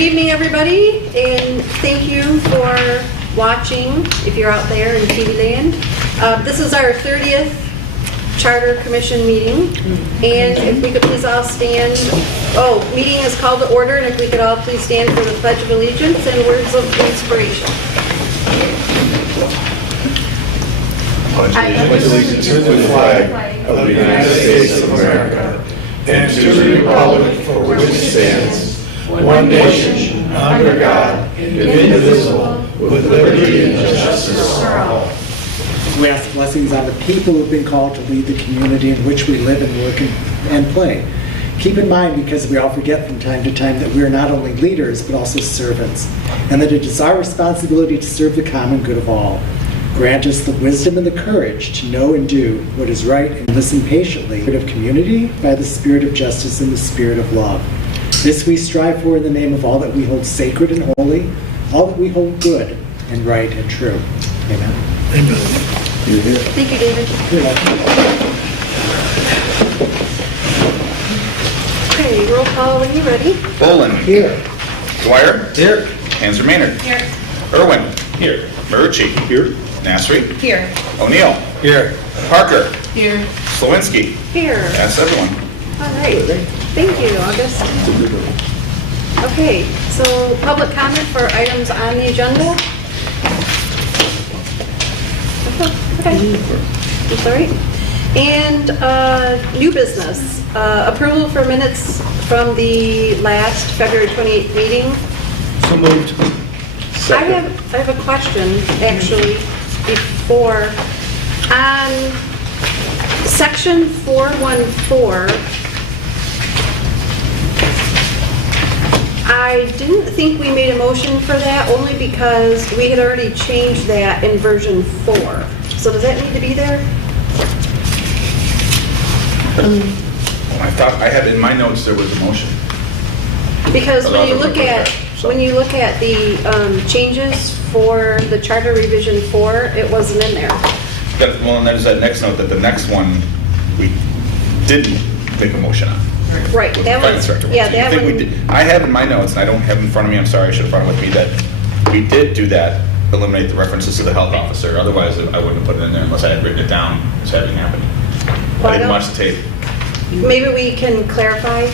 Good evening, everybody, and thank you for watching, if you're out there in TV land. This is our 30th Charter Commission meeting, and if we could please all stand. Meeting is called to order, and if we could all please stand for the Pledge of Allegiance and words of inspiration. I pledge allegiance to the flag of the United States of America and to the republic for which it stands, one nation, under God, indivisible, with liberty and justice for all. We ask blessings on the people who have been called to lead the community in which we live and work and play. Keep in mind, because we all forget from time to time, that we are not only leaders but also servants, and that it is our responsibility to serve the common good of all. Grant us the wisdom and the courage to know and do what is right and listen patiently. Spirit of community, by the spirit of justice and the spirit of love. This we strive for in the name of all that we hold sacred and holy, all that we hold good and right and true. Amen. Amen. You're here. Thank you, David. You're welcome. Okay, roll call when you're ready. Bolin. Here. Dwyer. Here. Hanser Maynard. Here. Irwin. Here. Marucci. Here. Nasri. Here. O'Neill. Here. Parker. Here. Slowinski. Here. That's everyone. All right. Thank you, August. Okay, so public comment for items on the agenda? Okay. That's all right. And new business, approval for minutes from the last February 28th meeting. So moved. I have a question, actually, before. On section 414, I didn't think we made a motion for that, only because we had already changed that in version 4. So does that need to be there? I thought I had in my notes there was a motion. Because when you look Otherwise, at the changes for the Charter Revision 4, it wasn't in there. Well, and there's that next note that the next one we didn't make a motion on. Right, With that the finance was, director. yeah, So you that think we one, did- I have in my notes, and I don't have in front of me, I'm sorry, I should have brought it with me, that we did do that, eliminate the references to the health officer. Otherwise, I wouldn't have put it in there unless I had written it down as having happened. Well, I didn't I watch the tape. maybe we can clarify.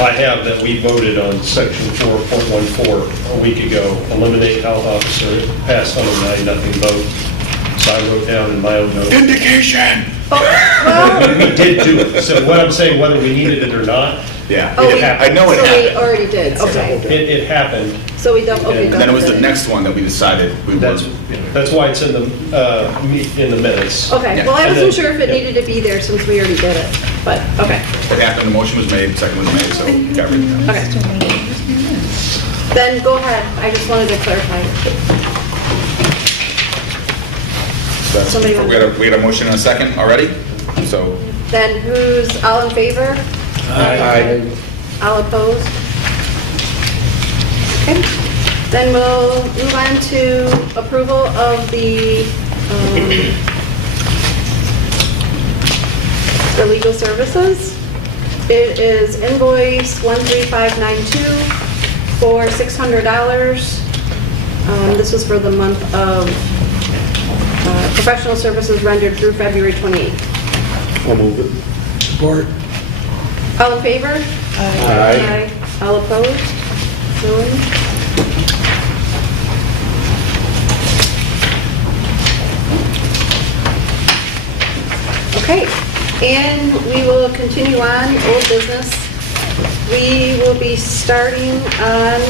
I have that we voted on section 4.14 a week ago, eliminate health officer, passed 109-0 vote. So I wrote down in my own notes. Vindication! We did do it. So what I'm saying, whether we needed it or not, Yeah, Oh, I know it So we happened. already did, okay. it happened. So we don't, okay. And And then it was the done. next one that we decided we That's would. why it's in the minutes. Okay, Yeah. well, I And wasn't then- sure if it yeah. needed to be there since we already did it, but, okay, It happened, the motion was made, second was made, so it got written down. okay. Then go ahead, I just wanted to clarify. That's- Somebody want- We had a motion and a second already, so Then who's all in favor? Aye. All opposed? Okay, then we'll move on to approval of the legal services. It is invoice 13592 for $600. This was for the month of professional services rendered through February 28th. I'll move it. Support. All in favor? Aye. All opposed? No one? Okay, and we will continue on, old business. We will be starting on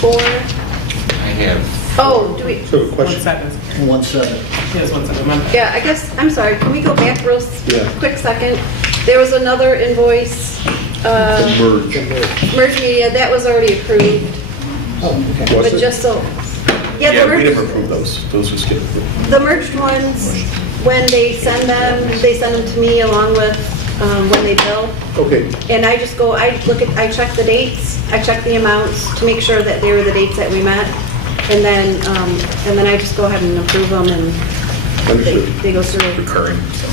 4. I have. Oh, do we, So question. 1-7. Yes, 1-7. yeah, I guess, I'm sorry, can we go back real Yeah. quick second? There was another invoice, Merge. merge media, that was already approved, Was but it? just so, yeah, Yeah, the we never merged, approved those. Those were skipped. the merged ones, when they send them to me along with, when they bill. Okay. And I just go, I check the dates, I check the amounts to make sure that they were the dates that we met. And then I just go ahead and approve them and Understood. they go through. Recurring, so.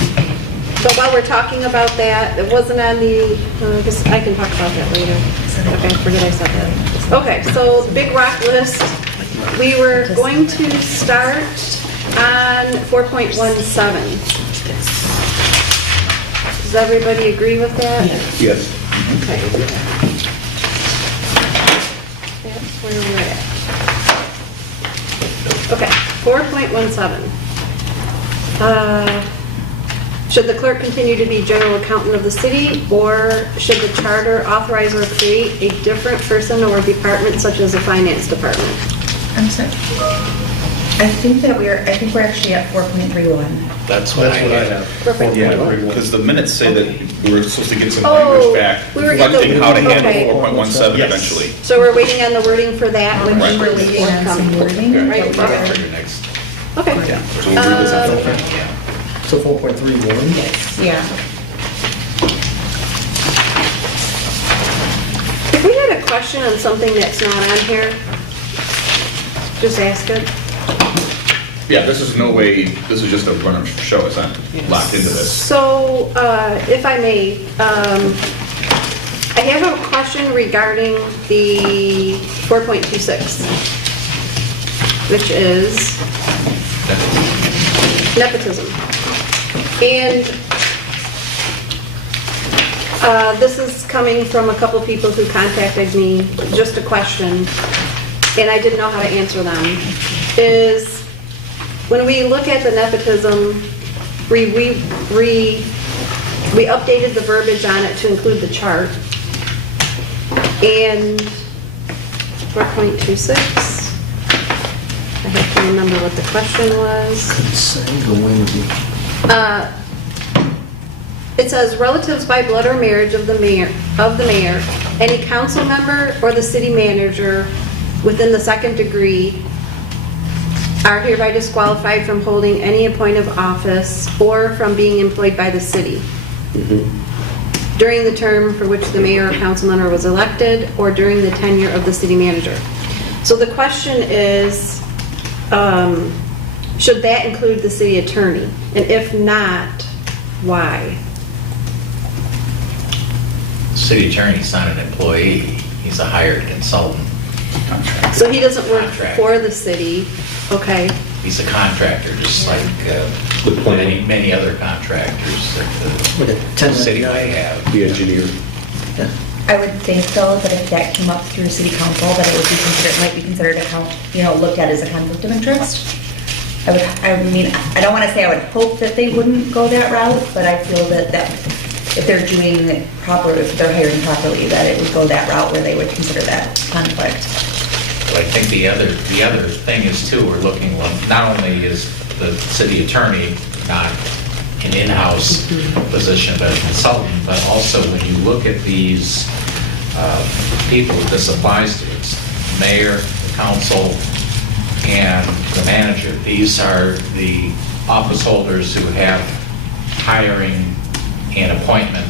But while we're talking about that, it wasn't on the, I guess I can talk about that later. Okay, forget I said that. Okay, so the Big Rock list, we were going to start on 4.17. Does everybody agree with that? Yes. Okay. That's where we're at. Okay, 4.17. Should the clerk continue to be general accountant of the city, or should the charter authorize or create a different person or department such as a finance department? I'm sorry. I think we're actually at 4.31. That's what I have. Perfect. Yeah, because the minutes say that we were supposed to get some Oh, language back we were getting reflecting the- how to handle okay. 4.17 Yes. eventually. So we're waiting on the wording for that, which Right. is We're waiting on some wording. Right, For okay. your next, Okay. Yeah, so we'll revisit that. yeah. So 4.31? Yeah. If we had a question on something that's not on here, just ask it. Yeah, this is no way, this is just a run of show, it's not locked into this. So, if I may, I have a question regarding the 4.26, which is nepotism. And this is coming from a couple people who contacted me, just a question, and I didn't know how to answer them. Is, when we look at the nepotism, we updated the verbiage on it to include the chart. And 4.26, I have to remember what the question was. It says relatives by blood or marriage of the mayor, any council member or the city manager within the second degree are hereby disqualified from holding any appointed office or from being employed by the city during the term for which the mayor or council member was elected or during the tenure of the city manager. So the question is, should that include the city attorney? And if not, why? City attorney's not an employee, he's a hired consultant. So he doesn't work Contract. for the city, okay? He's a contractor, just like many other contractors that the city might have. The engineer. I would think though that if that came up through city council, that it would be considered, might be considered looked at as a conflict of interest. I don't want to say I would hope that they wouldn't go that route, but I feel that if they're doing it properly, if they're hiring properly, that it would go that route where they would consider that conflict. But I think the other thing is too, we're looking, not only is the city attorney not an in-house position but a consultant, but also when you look at these people that this applies to, it's the mayor, the council, and the manager. These are the office holders who have hiring and appointment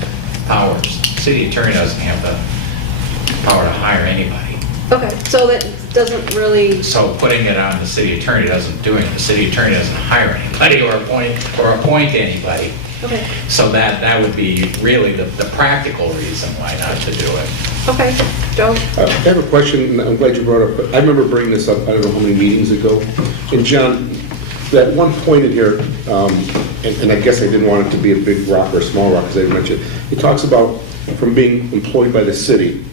powers. City attorney doesn't have the power to hire anybody. Okay, so that doesn't really, So putting it on the city attorney doesn't do it. The city attorney doesn't hire anybody or appoint anybody. okay, So that would be really the practical reason why not to do it. okay, Joe? I have a question, and I'm glad you brought it up. I remember bringing this up, I don't know how many meetings ago. And John, that one point in here, and I guess I didn't want it to be a big rock or a small rock, as I mentioned, it talks about from being employed by the city.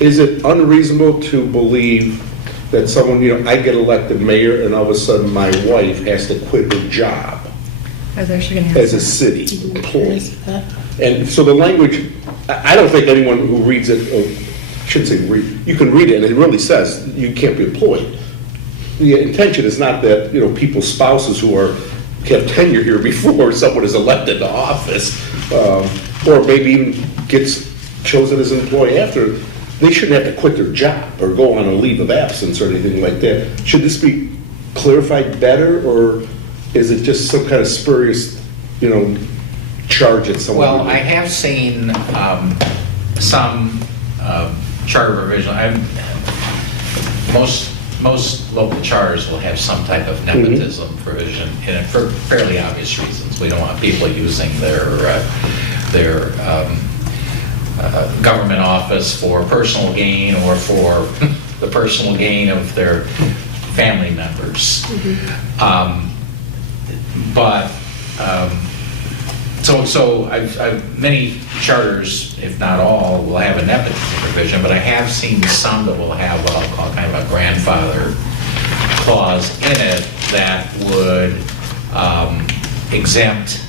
Is it unreasonable to believe that someone, I get elected mayor and all of a sudden my wife has to quit her job I was actually going as a city employee? And so the language, I don't think anyone who reads it, shouldn't say read, you can read it and it really says you can't be employed. The intention is not that, people's spouses who have tenure here before someone is elected to office, or maybe even gets chosen as an employee after, they shouldn't have to quit their job or go on a leave of absence or anything like that. Should this be clarified better, or is it just some kind of spurious, charge that someone? Well, I have seen some charter revision. Most most local charters will have some type of nepotism provision in it for fairly obvious reasons. We don't want people using their government office for personal gain or for the personal gain of their family members. Many charters, if not all, will have a nepotism provision, but I have seen some that will have what I'll call kind of a grandfather clause in it that would exempt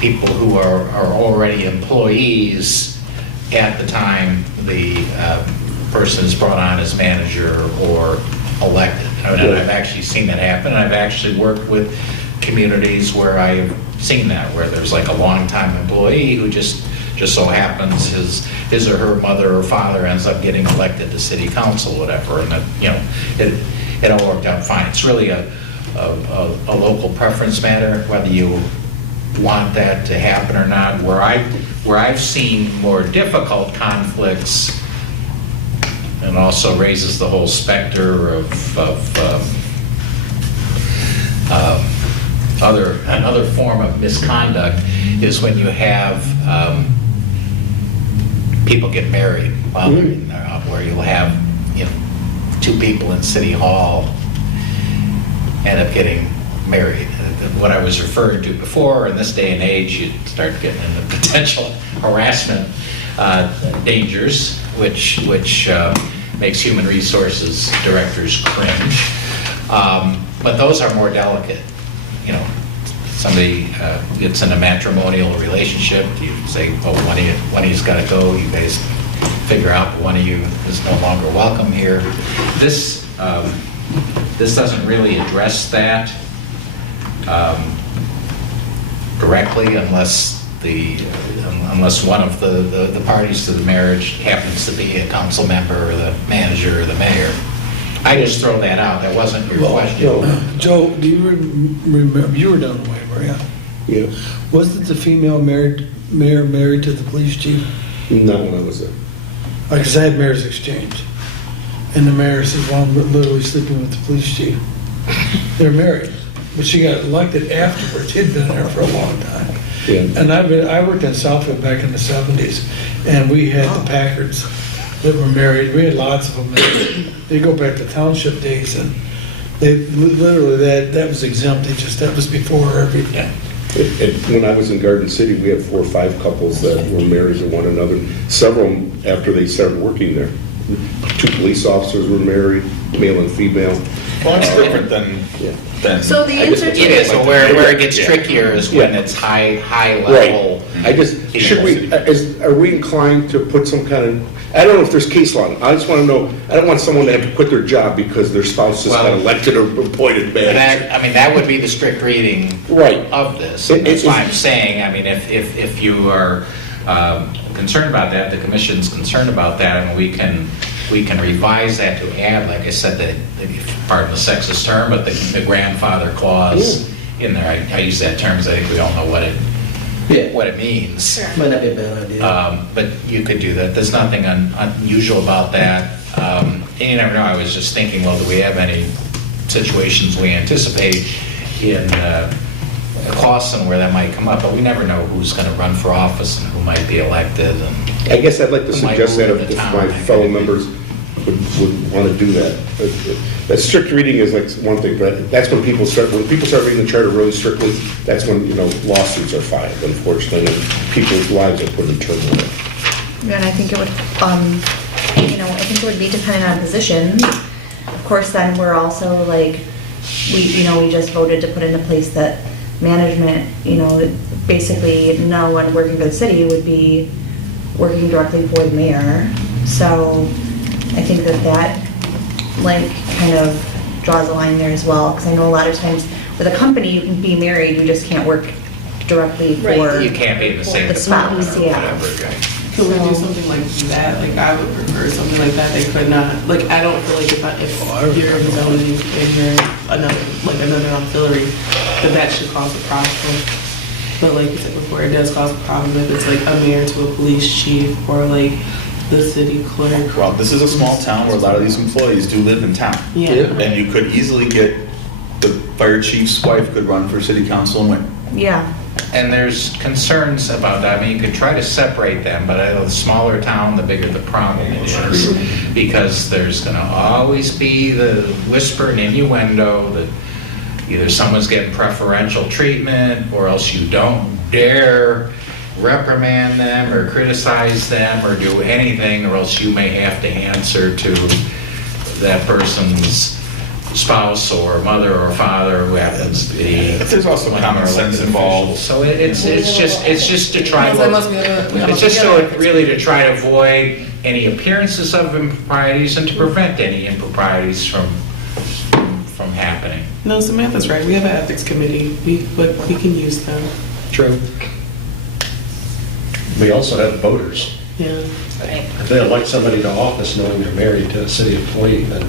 people who are already employees at the time the person is brought on as manager or elected. I mean, I've actually seen that happen, and I've actually worked with communities where I've seen that, where there's like a longtime employee who just so happens his or her mother or father ends up getting elected to city council, whatever, and it all worked out fine. It's really a local preference matter whether you want that to happen or not. Where I've seen more difficult conflicts, and also raises the whole specter of another form of misconduct, is when you have people get married while they're in there, where you'll have two people in City Hall end up getting married. What I was referring to before, in this day and age, you start getting into potential harassment dangers, which makes human resources directors cringe. But those are more delicate. Somebody gets in a matrimonial relationship, you say, well, one of you's got to go, you guys figure out one of you is no longer welcome here. This doesn't really address that directly, unless one of the parties to the marriage happens to be a council member or the manager or the mayor. I just throw that out. That wasn't your question. Joe, do you remember, you were down the way, were you? Yeah, Wasn't the female mayor married to the police chief? not when I was there. Because I had mayor's exchange. And the mayor said, well, I'm literally sleeping with the police chief. They're married. But she got elected afterwards. She'd been there for a long time. Yeah. And I worked in Southfield back in the 70s, and we had the Packards that were married. We had lots of them. They go back to township days, and they literally, that was exempt. That was before everything. When I was in Garden City, we had 4 or 5 couples that were married to one another. Several of them after they started working there. 2 police officers were married, male and female. Well, it's different than So the answer to It is, but where it gets trickier is when it's high level. Right. Are we inclined to put some kind of, I don't know if there's case law. I just want to know, I don't want someone to have to quit their job because their spouse just got elected or appointed manager. That would be the strict reading Right. of this. And that's why I'm saying, if you are concerned about that, the commission's concerned about that, and we can revise that to add, like I said, pardon the sexist term, but the grandfather clause in there. I use that term because I think we all know what it means. Might not be a bad idea. But you could do that. There's nothing unusual about that. And you never know. I was just thinking, well, do we have any situations we anticipate in Clawson where that might come up? But we never know who's going to run for office and who might be elected. And I guess I'd like to who might suggest that move if to town. my fellow members would want to do that. That strict reading is like one thing, but that's when people start reading the charter really strictly, that's when, lawsuits are filed, unfortunately, and people's lives are put in turmoil. And I think it would, I think it would be dependent on positions. Of course, then we're also like, we just voted to put into place that management, basically no one working for the city would be working directly for the mayor. So I think that kind of draws a line there as well, because I know a lot of times with a company, you can be married, you just can't work directly for Right. You can't be in the same the spouse, department or yeah. whatever, right? Could we do something like that? Like, I would prefer something like that. They could not, like, I don't feel like if you're zoning and you're another auxiliary, that should cause a problem. But like you said before, it does cause a problem if it's like a mayor to a police chief or like the city clerk. Well, this is a small town where a lot of these employees do live in town. Yeah. And you could easily get, the fire chief's wife could run for city council and win. Yeah. And there's concerns about that. I mean, you could try to separate them, but the smaller town, the bigger the problem is. Because there's going to always be the whisper and innuendo that either someone's getting preferential treatment, or else you don't dare reprimand them or criticize them or do anything, or else you may have to answer to that person's spouse or mother or father who happens to be. But there's also one common of our sense elected involved. officials. So it's just to try That must be to, it's just to really to try to avoid any appearances of improprieties and to prevent any improprieties from happening. No, Samantha's right. We have an ethics committee. But we can use them. True. We also have voters. Yeah. If they elect somebody to office knowing they're married to a city employee, then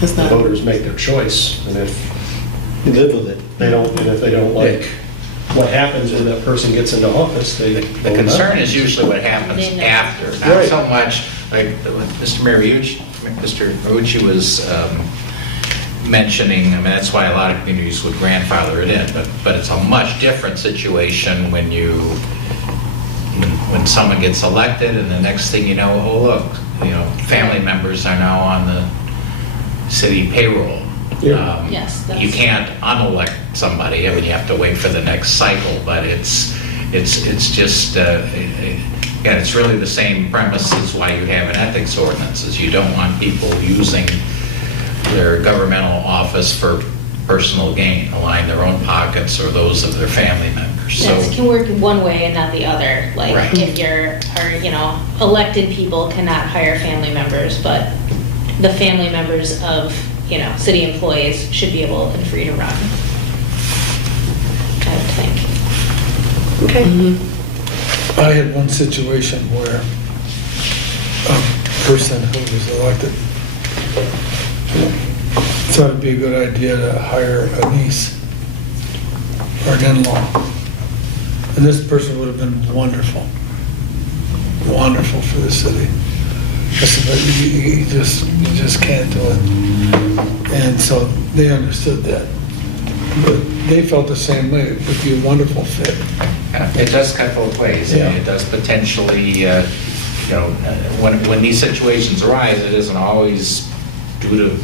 It's the not. voters make their choice. And if You live with it. they don't like what happens when that person gets into office, they vote The no. concern is usually what happens after, not Right. so much like what Mr. Mariucci was mentioning. I mean, that's why a lot of communities would grandfather it in, but it's a much different situation when when someone gets elected and the next thing you know, oh look, family members are now on the city payroll. Yeah. Yes, that's- You can't unelect somebody. I mean, you have to wait for the next cycle, but it's just, again, it's really the same premise as why you have an ethics ordinance, is you don't want people using their governmental office for personal gain, align their own pockets or those of their family members. So, Yes, it can work one way and not the other. Like, Right. if elected people cannot hire family members, but the family members of, city employees should be able and free to run. I would think. Okay. I had one situation where a person who was elected thought it'd be a good idea to hire a niece or an in-law. And this person would have been wonderful for the city. I said, but you just can't do it. And so they understood that. But they felt the same way. It would be a wonderful fit. it does cut both ways. I mean, Yeah. it does potentially, when these situations arise, it isn't always due to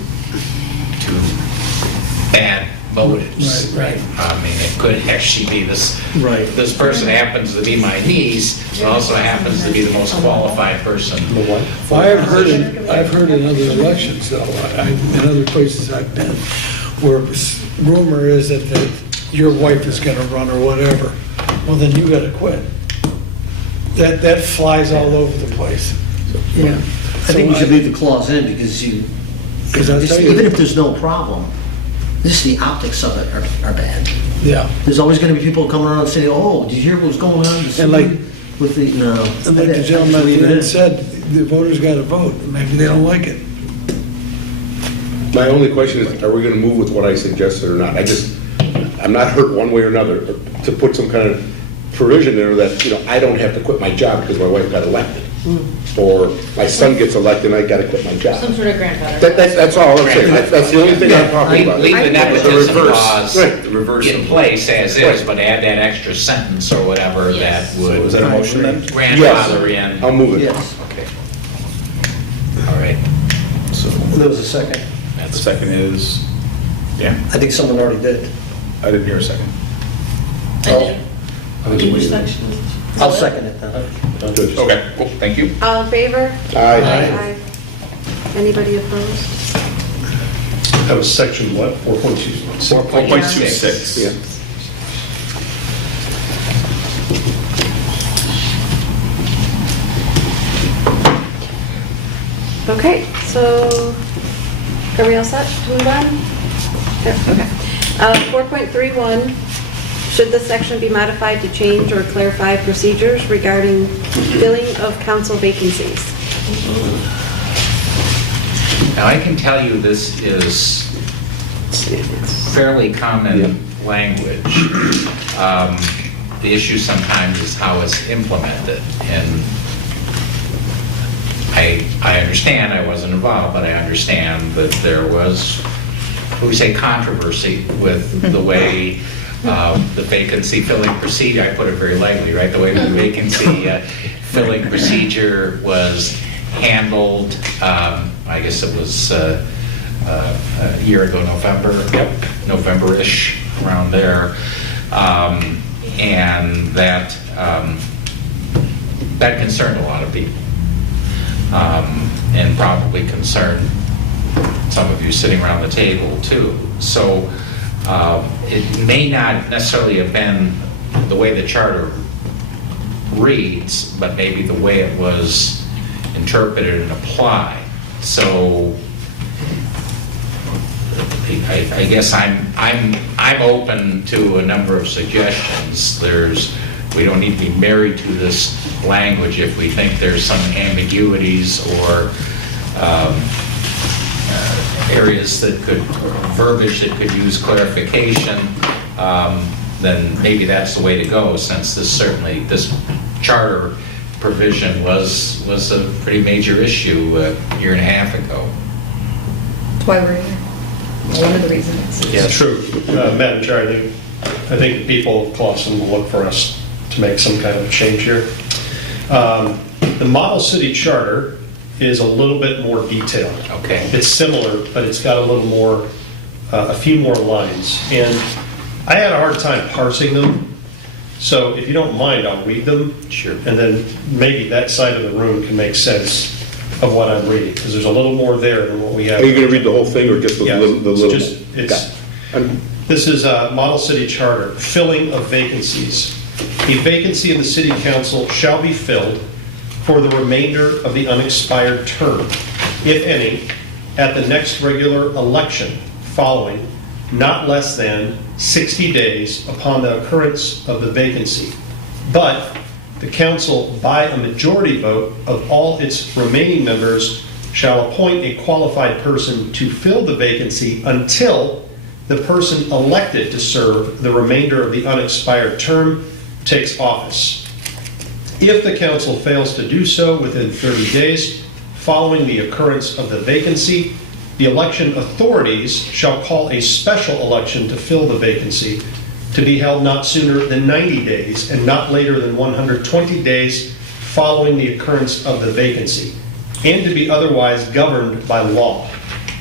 bad motives. Right. I mean, it could actually be this Right. person happens to be my niece, but also happens to be the most qualified person. The what? Well, I've heard in other elections, though, in other places I've been, where rumor is that your wife is gonna run or whatever, well, then you gotta quit. That flies all over the place. Yeah. I think we should leave the clause in because I'll tell you- even if there's no problem, just the optics of it are bad. Yeah. There's always going to be people coming around saying, oh, did you hear what's going on? And like- With the, no. And like the gentleman at the end said, the voters gotta vote, maybe they don't like it. My only question is, are we gonna move with what I suggested or not? I'm not hurt one way or another, to put some kind of provision there that, I don't have to quit my job because my wife got elected. Or my son gets elected and I gotta quit my job. Some sort of grandfather. That's all I'm saying. That's the only thing I'm talking about. Leave the The nepotism reverse. clause Right. The reverse in of- place as is, but add that extra sentence or whatever that Yes. So is would that a motion then? grandfather in. I'll move it. Yes. Okay. All right. So There was a second. the second is, yeah, I think someone already did. I didn't hear a second. Which section is it? I'll second it then. Good. Okay, cool, thank you. All in favor? Aye. Anybody opposed? That was section what, 4.2? 4.26. Yeah. Okay, so are we all set to move on? Yep, okay. 4.31, should this section be modified to change or clarify procedures regarding filling of council vacancies? Now, I can tell you this is fairly common language. The issue sometimes is how it's implemented. And I understand, I wasn't involved, but I understand that there was, we say controversy with the way the vacancy filling procedure, I put it very lightly, right? The way the vacancy filling procedure was handled, I guess it was a year ago, November, November-ish, around there. And that concerned a lot of people. And probably concerned some of you sitting around the table too. So it may not necessarily have been the way the charter reads, but maybe the way it was interpreted and applied. So I guess I'm open to a number of suggestions. We don't need to be married to this language if we think there's some ambiguities or areas that could, verbiage that could use clarification, then maybe that's the way to go, since this charter provision was a pretty major issue a year and a half ago. That's why we're here. One of the reasons. Yeah, true. Madam Chair, I think the people of Clawson will look for us to make some kind of change here. The model city charter is a little bit more detailed. Okay. It's similar, but it's got a little more, a few more lines. And I had a hard time parsing them. So if you don't mind, I'll read them. Sure. And then maybe that side of the room can make sense of what I'm reading, because there's a little more there than what we have. Are you going to read the whole thing or just the Yeah, little? This is a model city charter, filling of vacancies. A vacancy in the city council shall be filled for the remainder of the unexpired term, if any, at the next regular election following, not less than 60 days upon the occurrence of the vacancy. But the council, by a majority vote of all its remaining members, shall appoint a qualified person to fill the vacancy until the person elected to serve the remainder of the unexpired term takes office. If the council fails to do so within 30 days following the occurrence of the vacancy, the election authorities shall call a special election to fill the vacancy, to be held not sooner than 90 days and not later than 120 days following the occurrence of the vacancy, and to be otherwise governed by law,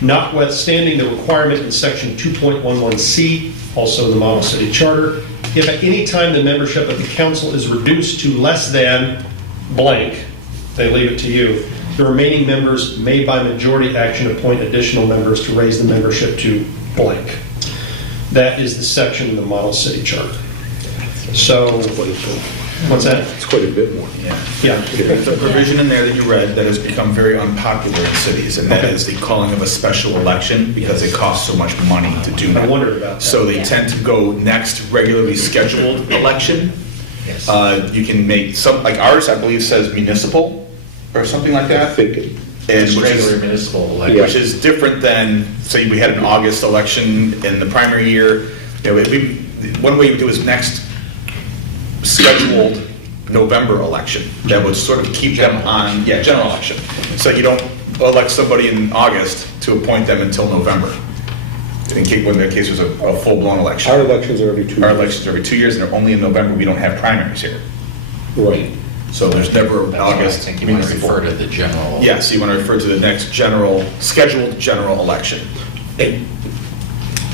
notwithstanding the requirement in section 2.11C, also in the Model City Charter, if at any time the membership of the council is reduced to less than blank, they leave it to you, the remaining members may by majority action appoint additional members to raise the membership to blank. That is the section in the Model City Charter. So, what's that? It's quite a bit more. Yeah. There's a provision in there that you read that has become very unpopular in cities, and that is the calling of a special election because it costs so much money to do that. I wondered about that. So they tend to go next regularly scheduled election. Yes. You can make some, like ours, I believe says municipal or something like that. Thinking. And It's which regular is, municipal election. which is different than, say, we had an August election in the primary year. You know, one way you do is next scheduled November election. That would sort of keep them on, general election. So you don't elect somebody in August to appoint them until November. In case, when their case was a full-blown election. Our elections are every 2 years. Our elections are every 2 years, and they're only in November. We don't have primaries here. Right. So there's never That's why I August. think you want to municipal. refer to the general. Yes, you want to refer to the next scheduled general election.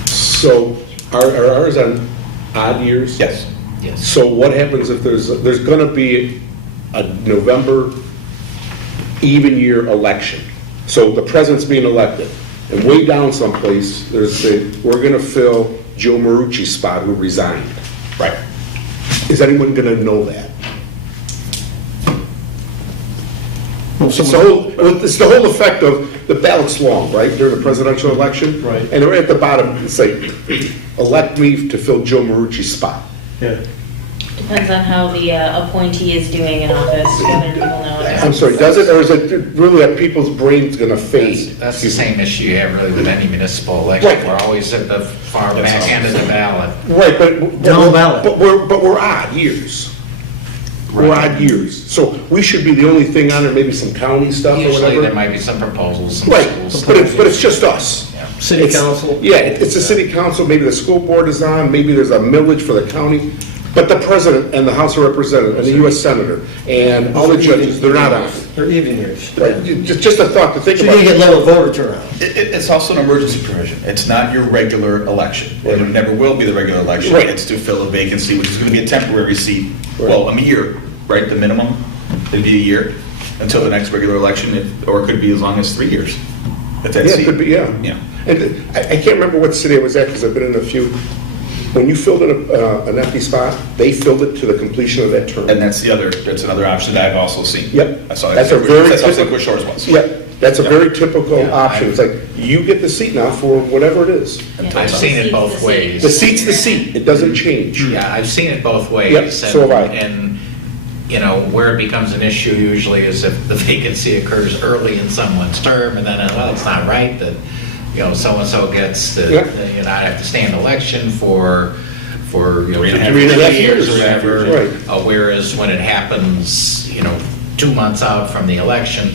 So are ours on odd years? Yes. Yes. So what happens if there's going to be a November even year election? So the president's being elected, and way down someplace, we're going to fill Joe Marucci's spot who resigned. Right. Is anyone going to know that? It's the whole effect of the ballot's long, right, during the presidential election? Right. And they're at the bottom, it's like, elect me to fill Joe Marucci's spot. Yeah. Depends on how the appointee is doing in office, whether people know it. I'm sorry, does it, or is it really that people's brains gonna fade? That's the same issue you have really with any municipal election. Right. We're always at the far back end of the ballot. Right, but Down ballot. But we're odd years. or odd years. So we should be the only thing on there, maybe some county stuff or Usually there whatever. might be some proposals, some Right, schools. but it's just us. Yeah. City It's- council? Yeah, it's the city council, maybe the school board is on, maybe there's a millage for the county, but the president and the House of Representatives and the US Senator and all the judges, they're not on. They're even years. Right, just a thought to think So you're about. gonna get lower voter turnout. It's also an emergency provision. It's not your regular election. And it never will be the regular election. Right. It's to fill a vacancy, which is going to be a temporary seat. Well, a year, right? The minimum, it'd be a year until the next regular election, or it could be as long as 3 years. If that Yeah, seat. it could be, yeah. Yeah. And I can't remember what city I was at, because I've been in a few. When you filled in an empty spot, they filled it to the completion of that term. And that's another option that I've also seen. Yep. I saw that. That's a very That's also typical- what Shores was. Yep, that's a Yeah. very typical Yeah, option. It's like, you get the seat now for whatever it is. I've seen it both ways. The seat's the seat, it doesn't change. Yeah, I've seen it both ways. Yep, so have I. And, you know, where it becomes an issue usually is if the vacancy occurs early in someone's term, and then, well, it's not right that, you know, so-and-so gets the, Yep. you know, I have to stay in election for, you know, 3.5 years or years, whatever. right. Whereas when it happens, you know, 2 months out from the election,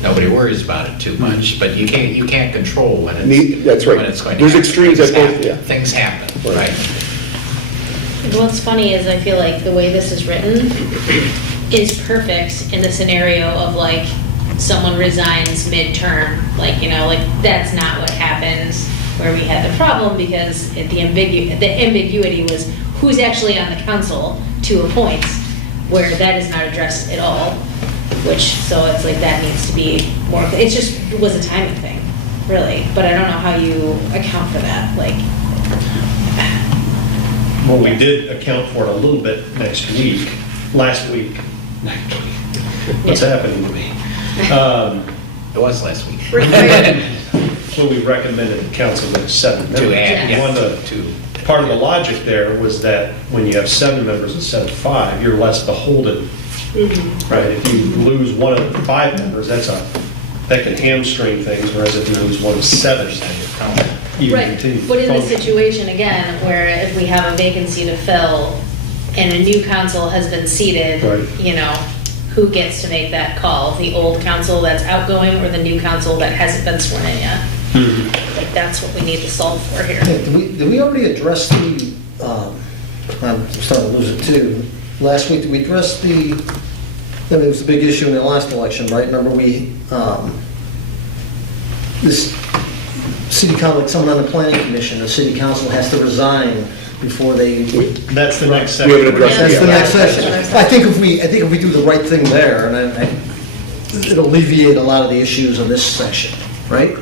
nobody worries about it too much. But you can't control when That's right. when it's going to There's happen. extremes Things at both, happen. yeah. Things happen, Right. right? What's funny is I feel like the way this is written is perfect in the scenario of like someone resigns midterm, like, you know, like that's not what happens where we had the problem because the ambiguity was who's actually on the council to appoint, where that is not addressed at all, which, so it's like that needs to be more, it's just, it was a timing thing, really, but I don't know how you account for that, like. Well, we did account for it a little bit last week. What's happening to me? It was last week. When we recommended the council with 7 members. To add, yeah, One of to- part of the logic there was that when you have 7 members instead of 5, you're less beholden. Right, if you lose one of the 5 members, that can hamstring things, whereas if you lose one of 7, you Right, continue to but in this function. situation, again, where if we have a vacancy to fill and a new council has been seated, Right. you know, who gets to make that call? The old council that's outgoing or the new council that hasn't been sworn in yet? Like, that's what we need to solve for here. Hey, did we already address the, I'm starting to lose it too. Last week, did we address I mean, it was a big issue in the last election, right? Remember this city council, like someone on the planning commission, the city council has to resign before they. That's the next We haven't section. addressed That's it the yet. next session. I think if we do the right thing there, and it'll alleviate a lot of the issues of this section, right?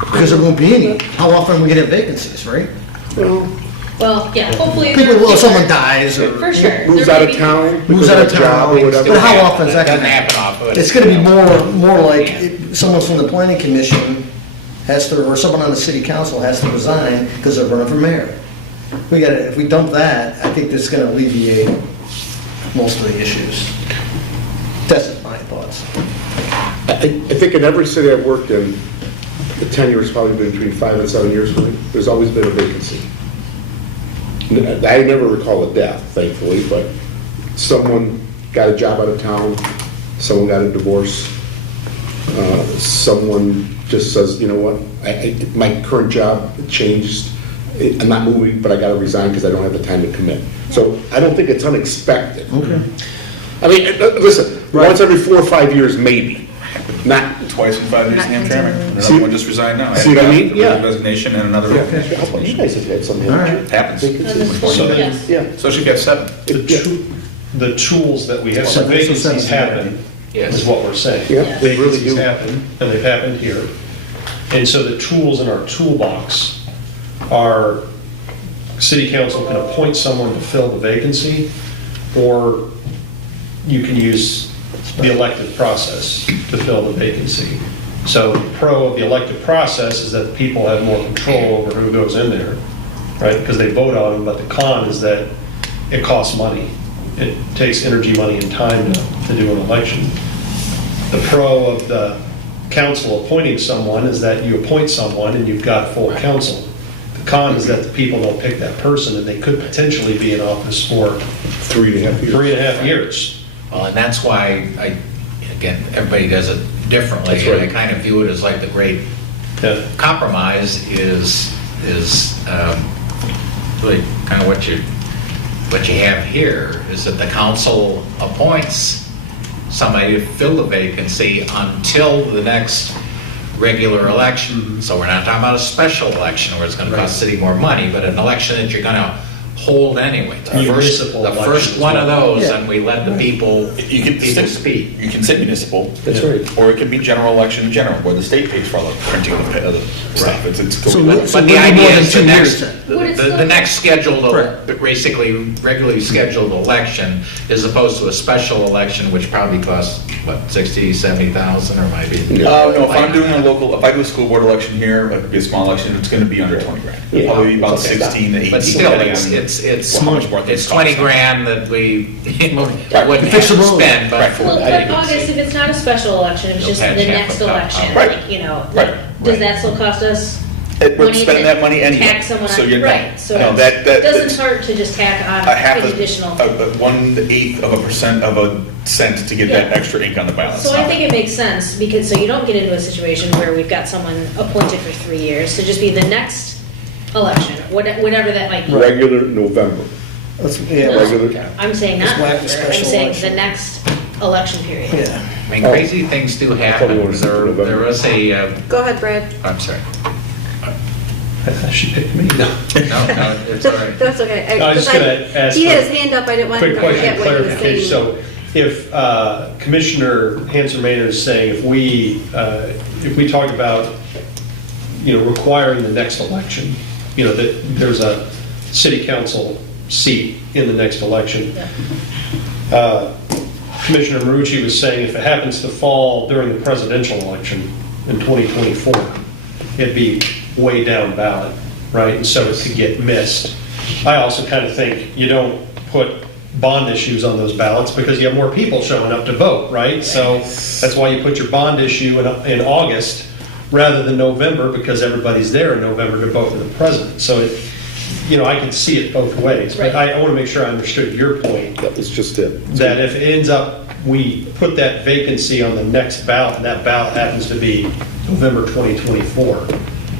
Because there won't be any. How often are we gonna have vacancies, right? Well, yeah, hopefully. Well, someone dies or For sure. Moves There out may of be- town. moves out of town, or whatever. but how often is that Doesn't gonna happen? happen often. It's gonna be more like someone from the planning commission has to, or someone on the city council has to resign because they're running for mayor. If we dump that, I think that's gonna alleviate most of the issues. That's my thoughts. I think in every city I've worked in, the tenure has probably been between 5 and 7 years for me. There's always been a vacancy. I never recall a death, thankfully, but someone got a job out of town, someone got a divorce, someone just says, you know what, my current job changed, I'm not moving, but I gotta resign because I don't have the time to commit. So I don't think it's unexpected. Okay. I mean, listen, once every 4 or 5 years, maybe, not, Twice in 5 years in Hamtramck. See- Another one just resigned now. see what I mean? Yeah. Resignation and another you resignation. guys have had some. All right. Happens. Vacancies. So then- Yes. Yeah. So she's got 7. The tools that we have, so Seven, so vacancies seven's happen, Yes. is what we're saying. Yeah, they really Vacancies do. happen, and they've happened here. And so the tools in our toolbox are, city council can appoint someone to fill the vacancy, or you can use the elective process to fill the vacancy. So the pro of the elective process is that people have more control over who goes in there, right? Because they vote on them, but the con is that it costs money. It takes energy, money, and time to do an election. The pro of the council appointing someone is that you appoint someone and you've got full council. The Con is that the people don't pick that person, and they could potentially be in office for 3.5 years. 3.5 years. Well, and that's why again, everybody does it differently. That's right. And I kind of view it as like the great Yeah. compromise is really kind of what you have here, is that the council appoints somebody to fill the vacancy until the next regular election. So we're not talking about a special election where it's going to cost the city more money, but an election that you're going to hold anyway. Municipal The first election one as of well. those, Yeah. and we let the people You can people say, speak. you can say municipal. That's right. Or it can be general election in general, where the state pays for all the printing of the stuff. It's So totally. So But the we'll be idea more than is the 2 next, years then. Would it the still- next scheduled, Correct. basically regularly scheduled election, as opposed to a special election, which probably costs, what, 60, 70,000, or maybe? No, if I'm doing a local, if I do a school board election here, it could be a small election, it's gonna be under 20 grand. Yeah. Probably about Okay. 16 to 18. But still, depending it's, on it's, how much more things it's 20 cost. grand that we Right. wouldn't Fix have the to road. spend, but. Right. Well, but August, if it's not a special election, if it's You'll just patch the half next of that. election, Right. like, you know, Right. does Right. that still cost us? We're money spending to that money anyway. Tack someone So on, you're not- right, so no, it that- doesn't hurt to just tack on A half an a, additional. 1/8 of a percent of a cent to get that Yeah. extra ink on the balance. So I think it makes sense, because, so you don't get into a situation where we've got someone appointed for 3 years, to just be the next election, whatever that might be. Regular November. Yeah, No, regular- I'm saying not Just whack the November, I'm special saying election. the next election period. yeah. I mean, crazy things do Probably happen. won't see November. There was a, Go ahead, Brad. I'm sorry. I thought she picked me. No. No, it's all right. That's okay. I was just gonna ask He for had his hand up, I didn't want to Quick question, forget what he was clarification. saying. So if Commissioner Hanson Maynard is saying if we talk about, requiring the next election, that there's a city council seat in the next election. Commissioner Marucci was saying if it happens to fall during the presidential election in 2024, it'd be way down ballot, right? And so it could get missed. I also kind of think you don't put bond issues on those ballots because you have more people showing up to vote, right? So that's why you put your bond issue in August rather than November, because everybody's there in November to vote for the president. So I can see it both ways. But Right. I want to make sure I understood your point, That was just it. that if it ends up, we put that vacancy on the next ballot, and that ballot happens to be November 2024,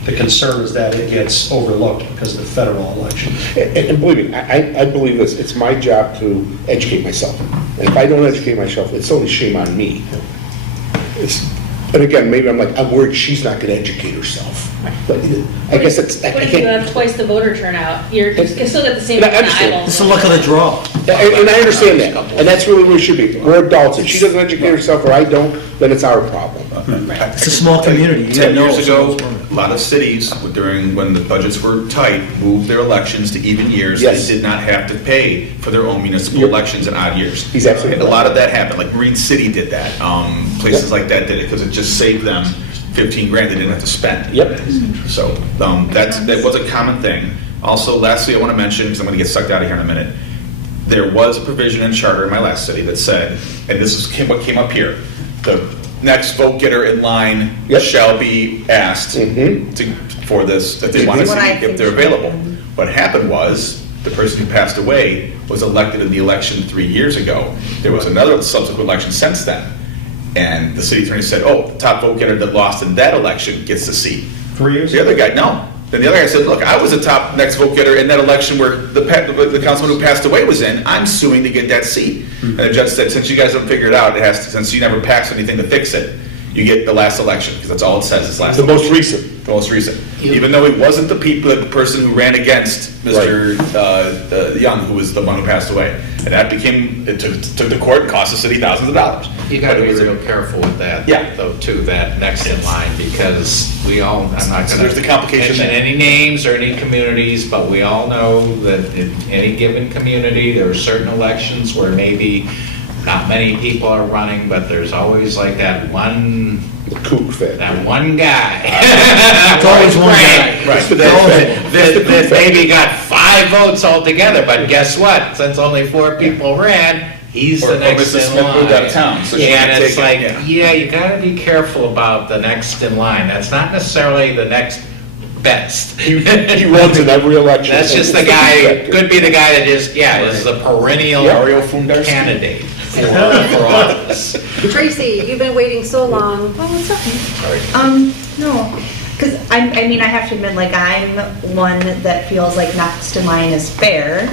the concern is that it gets overlooked because of the federal election. And believe me, I believe this, it's my job to educate myself. And if I don't educate myself, it's only shame on me. And again, maybe I'm worried she's not going to educate herself. But I guess it's, I What if you can't. have twice the voter turnout? You're still got the same And I understand. eyeballs. It's the luck of the draw. And I understand that, and that's really where it should be. We're adults. If she doesn't educate herself or I don't, then it's our problem. It's a small community. You 10 gotta know years ago, someone's running. a lot of cities, when the budgets were tight, moved their elections to even years. Yes. They did not have to pay for their own municipal Yep. elections in odd years. He's absolutely And a lot right. of that happened, like Marine City did that. Places Yep. like that did it, because it just saved them 15 grand they didn't have to spend. Yep. So, that was a common thing. Also, lastly, I want to mention, because I'm going to get sucked out of here in a minute, there was a provision in charter in my last city that said, and this is what came up here, the next vote getter in line Yep. shall be asked Mhm. for this, if they want to What see I if think they're should available. happen. What happened was, the person who passed away was elected in the election 3 years ago. There was another subsequent election since then. And the city attorney said, oh, the top vote getter that lost in that election gets the seat. 3 years? The other guy, no. Then the other guy said, look, I was the top next vote getter in that election where the councilman who passed away was in. I'm suing to get that seat. And the judge said, since you guys don't figure it out, since you never passed anything to fix it, you get the last election, because that's all it says, is last The election. most recent. The most recent. Even though it wasn't the person who ran against Mr. Young, who was the one who passed away. And that it took the court and cost the city thousands of dollars. You got to But it be was real careful with that, Yeah. though, too, that next in line, because I'm not So going there's the to complication mention there. any names or any communities, but we all know that in any given community, there are certain elections where maybe not many people are running, but there's always like that one Kook factor. guy. It's always one guy. Right. That maybe got 5 votes altogether, but guess what? Since only 4 people ran, he's Or the next Mrs. in Smith line. moved out of town, so she And can't it's take it, like, yeah, you gotta be careful about the next in line. That's not necessarily the next best. He runs in every election. That's just the guy, could be the guy that is, yeah, is a perennial Mario Fundarski. candidate for office. Tracy, you've been waiting so long. Oh, what's up? No, because I mean, I have to admit, like, I'm one that feels like next in line is fair.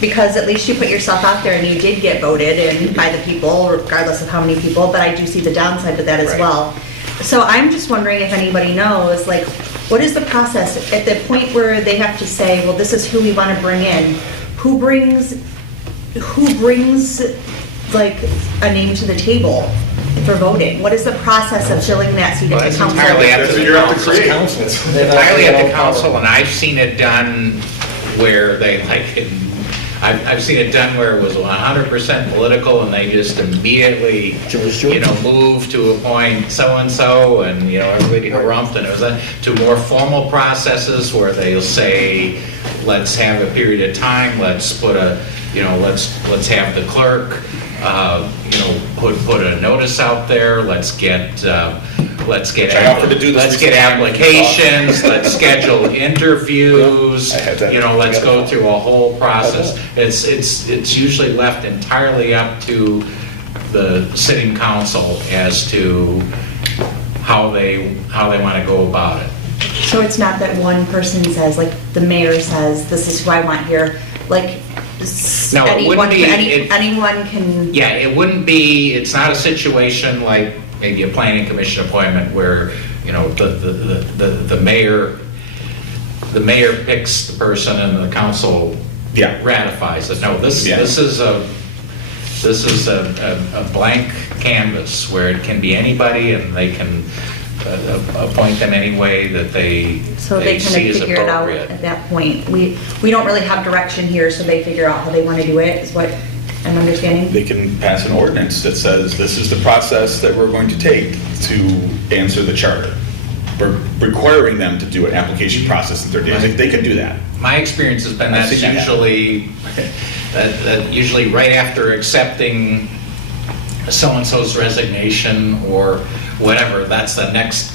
Because at least you put yourself out there and you did get voted in by the people, regardless of how many people, but I do see the downside to that as Right. well. So I'm just wondering if anybody knows, like, what is the process at the point where they have to say, well, this is who we want to bring in? Who brings, like, a name to the table for voting? What is the process of filling that seat Well, at it's the council? entirely up to That's what the you're up to council. create. Entirely at the council, and I've seen it done where they like, I've seen it done where it was 100% political and they just immediately, moved to appoint so-and-so and, everybody harumphed, and it was to more formal processes where they'll say, let's have a period of time, let's put a, let's have the clerk, put a notice out there, let's get I offered to do this let's get recently. applications, let's schedule interviews, I had that let's together. go through a whole process. It's usually left entirely up to the sitting council as to how they want to go about it. So it's not that one person says, like, the mayor says, this is who I want here, like, No, it wouldn't be- anyone can. Yeah, it wouldn't be, it's not a situation like maybe a planning commission appointment where, the mayor picks the person and the council Yeah. ratifies it. No, this Yeah. is a blank canvas where it can be anybody and they can appoint them any way that they So they see kind as of figure it out appropriate. at that point. We don't really have direction here, so they figure out how they want to do it, is what I'm understanding. They can pass an ordinance that says this is the process that we're going to take to answer the charter. We're requiring them to do an application process that they're doing. They can do that. My experience has been I've that's seen that usually, that usually right after accepting so-and-so's resignation or whatever, that's the next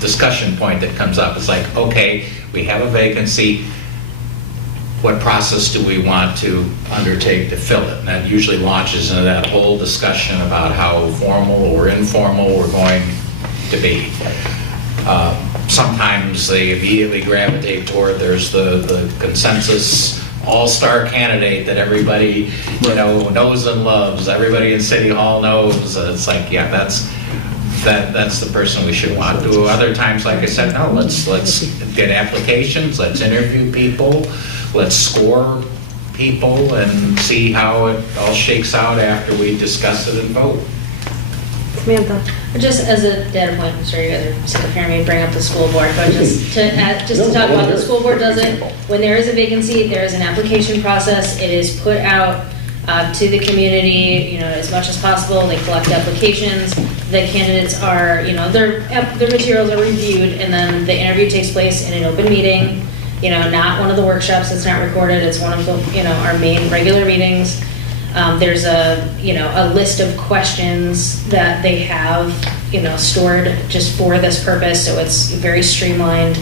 discussion point that comes up. It's like, okay, we have a vacancy, what process do we want to undertake to fill it? And that usually launches into that whole discussion about how formal or informal we're going to be. Sometimes they immediately gravitate toward, there's the consensus all-star candidate that everybody, knows and loves, everybody in City Hall knows. It's like, yeah, that's the person we should want to. Other times, like I said, no, let's get applications, let's interview people, let's score people and see how it all shakes out after we discuss it and vote. Samantha? Just as a data point, I'm sorry you guys are sick of hearing me bring up the school board, but just to talk about, the school board does it, when there is a vacancy, there is an application process, it is put out to the community, as much as possible, they collect applications, the candidates are, their materials are reviewed, and then the interview takes place in an open meeting, not one of the workshops that's not recorded, it's one of the, our main regular meetings. There's a list of questions that they have, stored just for this purpose, so it's very streamlined.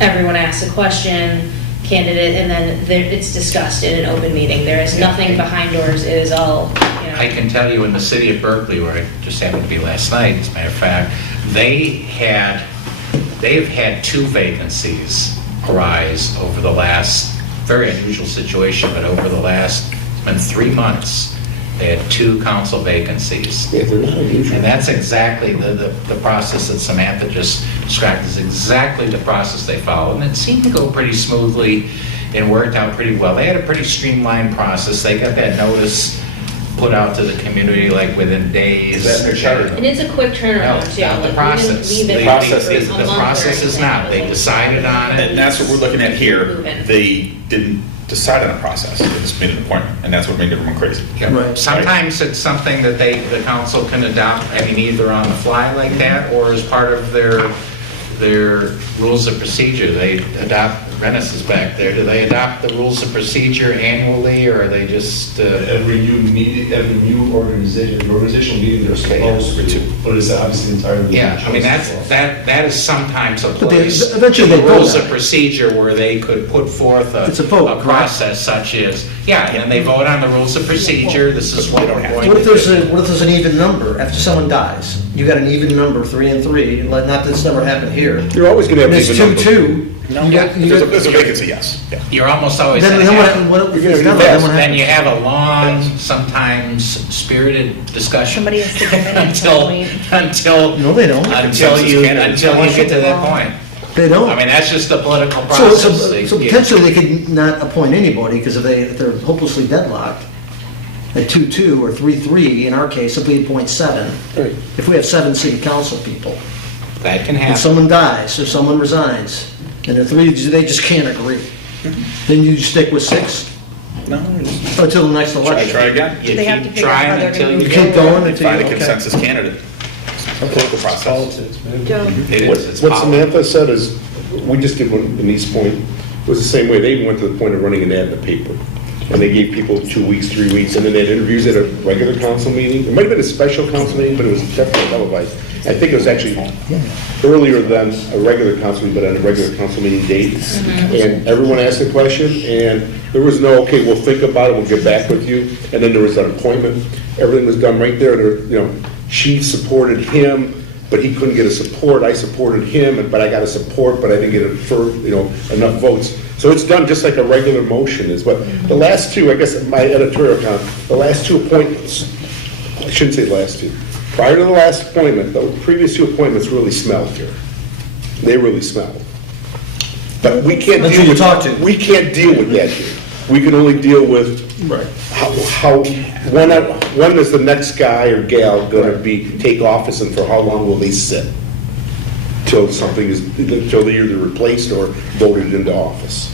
Everyone asks a question, candidate, and then it's discussed in an open meeting. There is nothing behind doors, it is all, I can tell you in the city of Berkeley, where I just happened to be last night, as a matter of fact, they've had 2 vacancies arise over the last, very unusual situation, but over the last, it's been 3 months, they had 2 council vacancies. Yeah, they're not unusual. And that's exactly the process that Samantha just described, is exactly the process they followed. And it seemed to go pretty smoothly and worked out pretty well. They had a pretty streamlined process. They got that notice put out to the community like within days. Is that in their charter? and it's a quick No, turnaround it's too. not the Like, we process. didn't leave it The process for is- a The month or process is anything. not. It They was decided on it. And that's what we're looking at here. Moving. They didn't decide on a process. They just made an appointment, and that's what made everyone crazy. Yeah. Right. Sometimes it's something that the council can adopt, either on the fly like that, or as part of their rules of procedure. They adopt Rennis is back there, do they adopt the rules of procedure annually, or are they just, Every new meeting, every new organizational meeting, they're supposed to, but it's obviously entirely. yeah, I mean, that is sometimes a they- place eventually in they the vote rules on of it. procedure where they could put forth It's a vote, correct? process such as, yeah, and they vote on the rules of procedure, this is what we're going What if to there's do. what if there's an even number after someone dies? You got an even number, 3 and 3, not that it's never happened here. You're always gonna have And it's even number. 2-2. There's a vacancy, yes, yeah. You're almost always. Then gonna have- what if You're it's gonna done? do Then what that. Then you happens? have a long, sometimes spirited discussion. Somebody has to give in at some Until, point. until. No, they don't. Until you get to that point. They don't. I mean, that's just the political So, process. so potentially they could not appoint anybody because if they're hopelessly deadlocked at 2-2 or 3-3, in our case, if we appoint 7, Right. if we have 7 city council people, That can and happen. someone dies or someone resigns, and the 3, they just can't agree, then you stick with 6 until the next Try election. again. You They have to keep figure out how trying they're until gonna you You get. keep going And until find you, a okay. consensus candidate. Political process. Politics, man. Joe? It What is, it's what politics. Samantha said is, we just did one in East Point, it was the same way, they even went to the point of running an ad in the paper. And they gave people 2 weeks, 3 weeks, and then they had interviews at a regular council meeting. It might have been a special council meeting, but it was definitely televised. I think it was actually earlier than a regular council meeting, but on a regular council meeting date. And everyone asked a question, and there was no, okay, we'll think about it, we'll get back with you. And then there was an appointment. Everything was done right there. She supported him, but he couldn't get a support. I supported him, but I got a support, but I didn't get enough votes. So it's done just like a regular motion is. But the last two, I guess, my editorial comment, the last 2 appointments, I shouldn't say the last 2. Prior to the last appointment, the previous 2 appointments really smelled here. They really smelled. But we can't That's deal who you with, talk to. we can't deal with that here. We can only deal with how, when is the next guy or gal gonna take office and for how long will they sit? Till till they're either replaced or voted into office.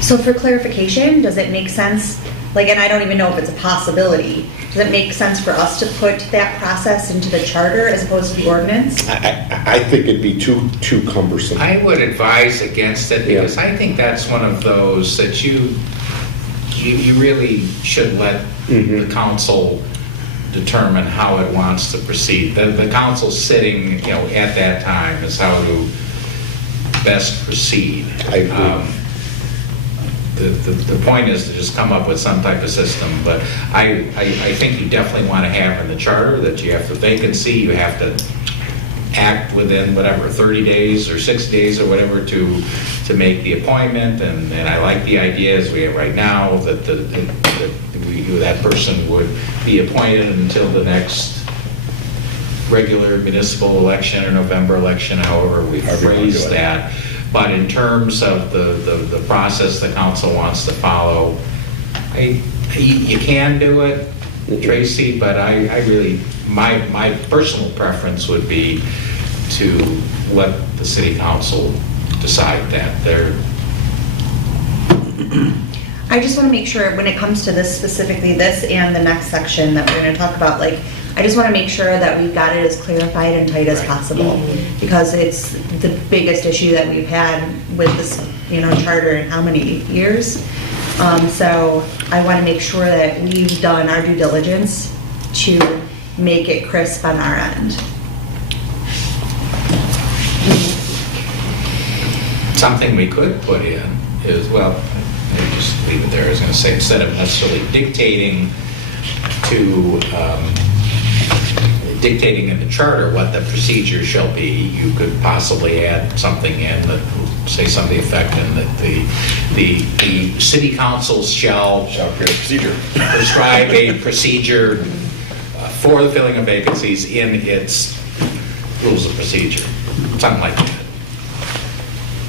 So for clarification, does it make sense, like, and I don't even know if it's a possibility, does it make sense for us to put that process into the charter as opposed to the ordinance? I think it'd be too cumbersome. I would advise against it because I think that's one of those that you really should let the council determine how it wants to proceed. The council sitting, at that time is how to best proceed. I agree. The point is to just come up with some type of system, but I think you definitely want to have in the charter that you have the vacancy, you have to act within whatever, 30 days or 60 days or whatever to make the appointment, and I like the idea as we have right now, that that person would be appointed until the next regular municipal election or November election, however we phrase that. But in terms of the process the council wants to follow, you can do it, Tracy, but I really, my personal preference would be to let the city council decide that. I just want to make sure when it comes to this specifically, this and the next section that we're going to talk about, like, I just want to make sure that we've got it as clarified and tight as possible, because it's the biggest issue that we've had with this, charter in how many years? So I want to make sure that we've done our due diligence to make it crisp on our end. Something we could put in is, well, maybe just leave it there. I was going to say, instead of necessarily dictating in the charter what the procedure shall be, you could possibly add something in that, say something to the effect in that the city councils shall prescribe a procedure for the filling of vacancies in its rules of procedure, something like that.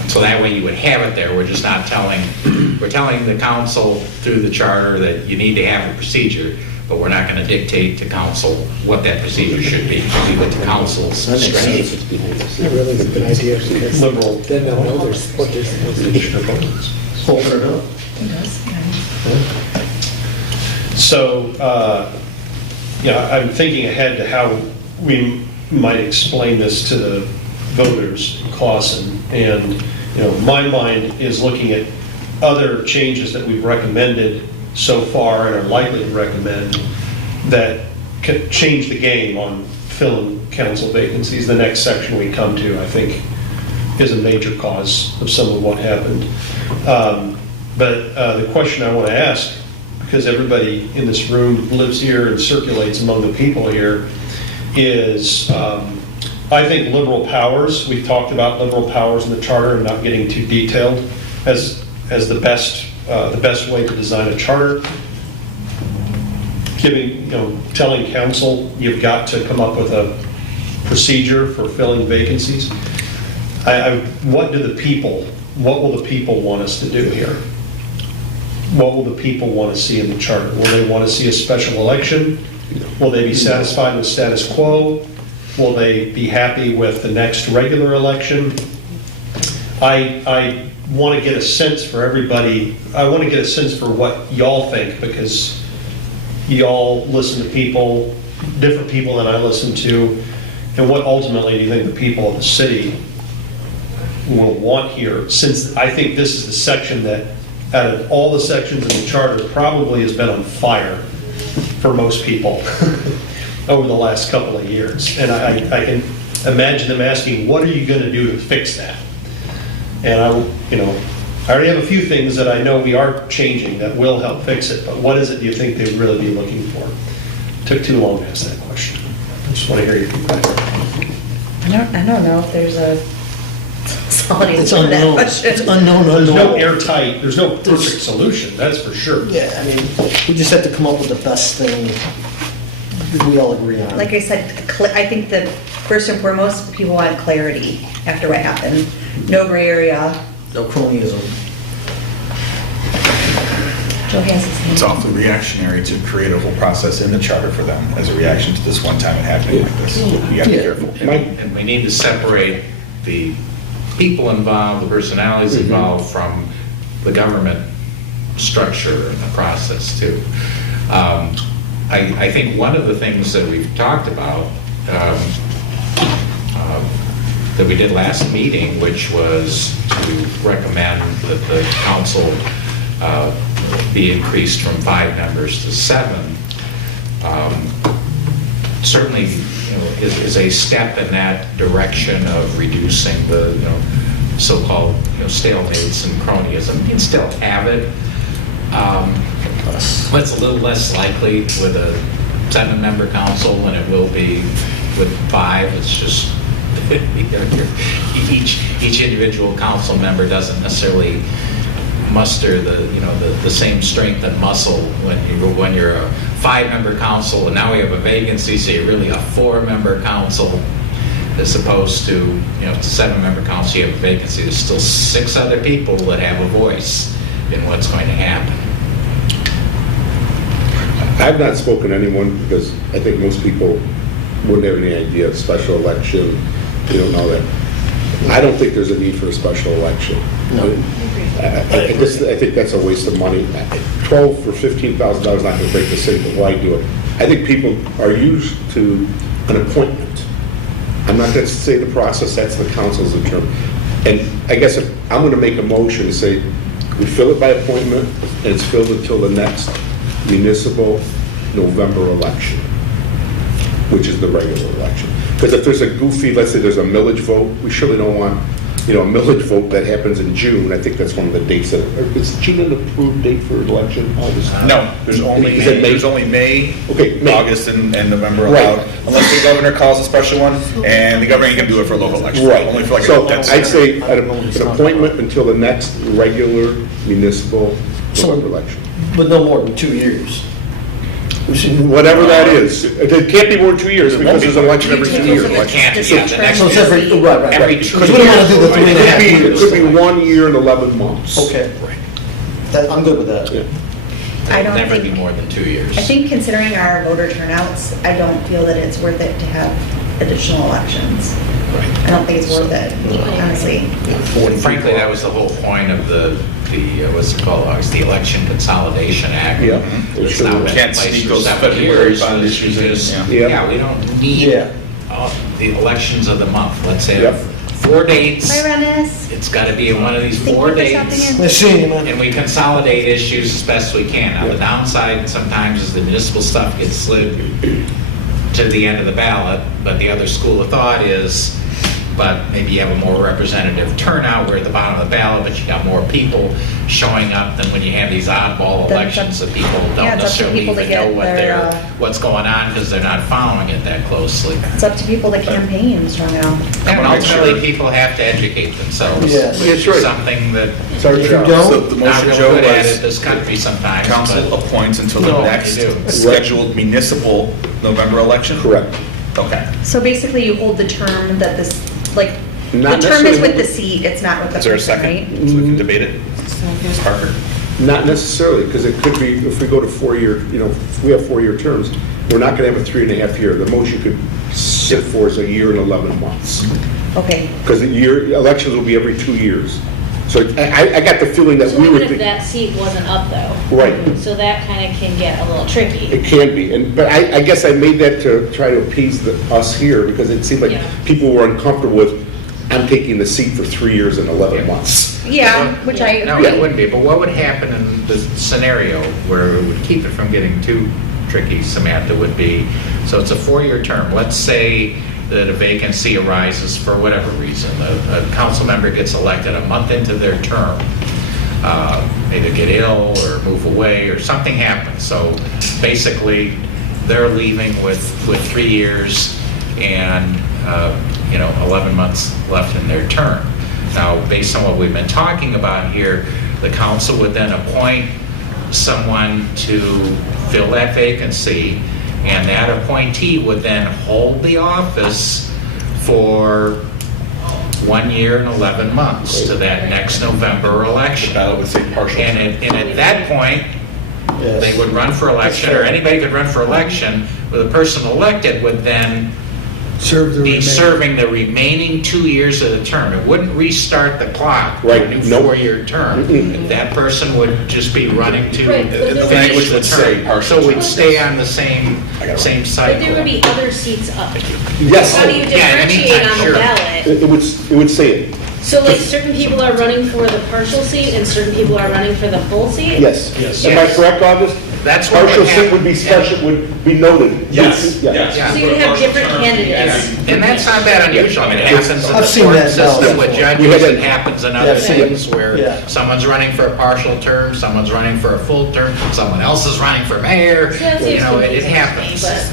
So that way you would have it there. We're just not we're telling the council through the charter that you need to have a procedure, but we're not going to dictate to council what that procedure should be. Leave it to council's discretion. Really a good idea, because Liberal. then they'll know what they're supposed to do. Open it up. So, I'm thinking ahead to how we might explain this to the voters in Clawson. And my mind is looking at other changes that we've recommended so far and are likely to recommend that could change the game on filling council vacancies. The next section we come to, I think, is a major cause of some of what happened. But the question I want to ask, because everybody in this room lives here and circulates among the people here, is I think liberal powers, we've talked about liberal powers in the charter and not getting too detailed as the best way to design a charter. Telling council you've got to come up with a procedure for filling vacancies. What will the people want us to do here? What will the people want to see in the charter? Will they want to see a special election? Will they be satisfied with status quo? Will they be happy with the next regular election? I want to get a sense for everybody. I want to get a sense for what y'all think, because y'all listen to people, different people than I listen to, and what ultimately do you think the people of the city will want here? Since I think this is the section that, out of all the sections in the charter, probably has been on fire for most people over the last couple of years. And I can imagine them asking, what are you going to do to fix that? And I already have a few things that I know we are changing that will help fix it, but what is it do you think they'd really be looking for? Took too long to ask that question. I just want to hear your feedback. I don't know if there's a solid It's answer to that unknown. question. It's unknown, There's no unknown. airtight, there's no perfect solution, that's for sure. Yeah, I mean, we just have to come up with the best thing that we all agree on. Like I said, I think that first and foremost, people want clarity after what happened. No gray area. No cronyism. Joe has his hand. It's awfully reactionary to create a whole process in the charter for them as a reaction to this one time it happening like this. You gotta be Yeah. careful. And we need to separate the people involved, the personalities involved from the government structure and the process too. I think one of the things that we've talked about that we did last meeting, which was to recommend that the council be increased from 5 members to 7, certainly is a step in that direction of reducing the so-called stalemates and cronyism. You can still have it, but it's a little less likely with a 7-member council than it will be with 5. It's just each individual council member doesn't necessarily muster the same strength and muscle when you're a 5-member council, and now we have a vacancy, so you're really a 4-member council, as opposed to 7-member council, you have a vacancy. There's still 6 other people that have a voice in what's going to happen. I've not spoken to anyone because I think most people wouldn't have any idea of special election. They don't know that. I don't think there's a need for a special election. No. I think that's a waste of money. $12,000 or $15,000 not going to break the city, but why do it? I think people are used to an appointment. I'm not going to say the process, that's the council's term. And I guess if I'm going to make a motion to say we fill it by appointment and it's filled until the next municipal November election, which is the regular election. Because if there's a goofy, let's say there's a millage vote, we surely don't want, a millage vote that happens in June. I think that's one of the dates that, is June an approved date for election, August? No, there's only Is it May? there's only May, Okay, May. August, and November Right. allowed, unless the governor calls a special one, and the governor ain't gonna do it for a local election. Right. Only for like So that's I'd say an appointment until the next regular municipal November election. But no more than 2 years. Whatever that is. It can't be more than 2 years because there's an election every 2 years. It can't be, yeah, the next So it's every, right. every Because 2 we don't want to do the 3.5 It years. could be 1 year and 11 months. Okay. I'm good with that. Yeah. I don't Never be think, more than 2 years. I think considering our voter turnouts, I don't feel that it's worth it to have additional elections. I don't think it's worth it, honestly. And frankly, that was the whole point of the what's it called, August, the Election Consolidation Act. Yeah. It's now been in Can't place sneak for those 7 February years. bond was issues in, because, yeah. yeah, we don't need Yeah. the elections of the month. Let's Yep. have 4 dates. Bye, Rennis. It's got to be in one of these Thank 4 you for stopping dates. in. Nice seeing you, man. And we consolidate issues as best we can. Now, the downside sometimes is the municipal stuff gets slid to the end of the ballot, but the other school of thought is, but maybe you have a more representative turnout, we're at the bottom of the ballot, but you got more people showing up than when you have these oddball Then it's up- elections that people Yeah, don't it's up to necessarily people to even know get what their, what's going on because they're not following it that closely. It's up to people to campaign, strong out. And ultimately, people have to educate themselves. Yes. which That's right. is something that It's our If you job. don't- So the not motion, real Joe, good at was it this country sometimes. council but- appoints until the No, next you do. scheduled municipal November election? Correct. Okay. So basically, you hold the term that this, like, the Not term is necessarily- with the seat, it's not with the Is there a person, second? right? So we can debate it? Parker? Not necessarily, because it could be, if we go to 4-year, if we have 4-year terms, we're not going to have a 3.5-year. The most you could sit for is a year and 11 months. Okay, Because elections will be every 2 years. So I got the feeling that So we were even if thinking, that seat wasn't up though. Right. So that kind of can get a little tricky. it can be. But I guess I made that to try to appease us here, because it seemed like Yeah. people were uncomfortable with, I'm taking the seat for 3 years and 11 months. yeah, which I No, agree. it wouldn't be, but what would happen in the scenario where it would keep it from getting too tricky, Samantha, would be, so it's a 4-year term. Let's say that a vacancy arises for whatever reason. A council member gets elected a month into their term, either get ill or move away or something happens. So basically, they're leaving with 3 years and 11 months left in their term. Now, based on what we've been talking about here, the council would then appoint someone to fill that vacancy, and that appointee would then hold the office for 1 year and 11 months to that next November election. Ballot would say partial. And at that point, they would run for election, or anybody could run for election, but the person elected would then Serve the be remainder. serving the remaining 2 years of the term. It wouldn't restart the clock for a Right. new Nope. 4-year term. That person would just be running to Right, but finish the the language would say term. partial. So we'd stay on the same But cycle. there would be other seats up. Yes. How do you Yeah, differentiate anytime, on the sure. ballot? It would say it. So like certain people are running for the partial seat and certain people are running for the full seat? Yes. Yes. Am I correct, August? That's what Partial would seat would be happen. special, would be noted. Yes, Yeah. yes. So you would have different candidates. And that's not that unusual. I mean, it happens in the I've seen court that system done with before. We judges, had it that- happens in Yeah, other I've seen it. things where Yeah. someone's running for a partial term, someone's running for a full term, someone else is running for mayor, So that you seems know, it confusing to me, happens. but-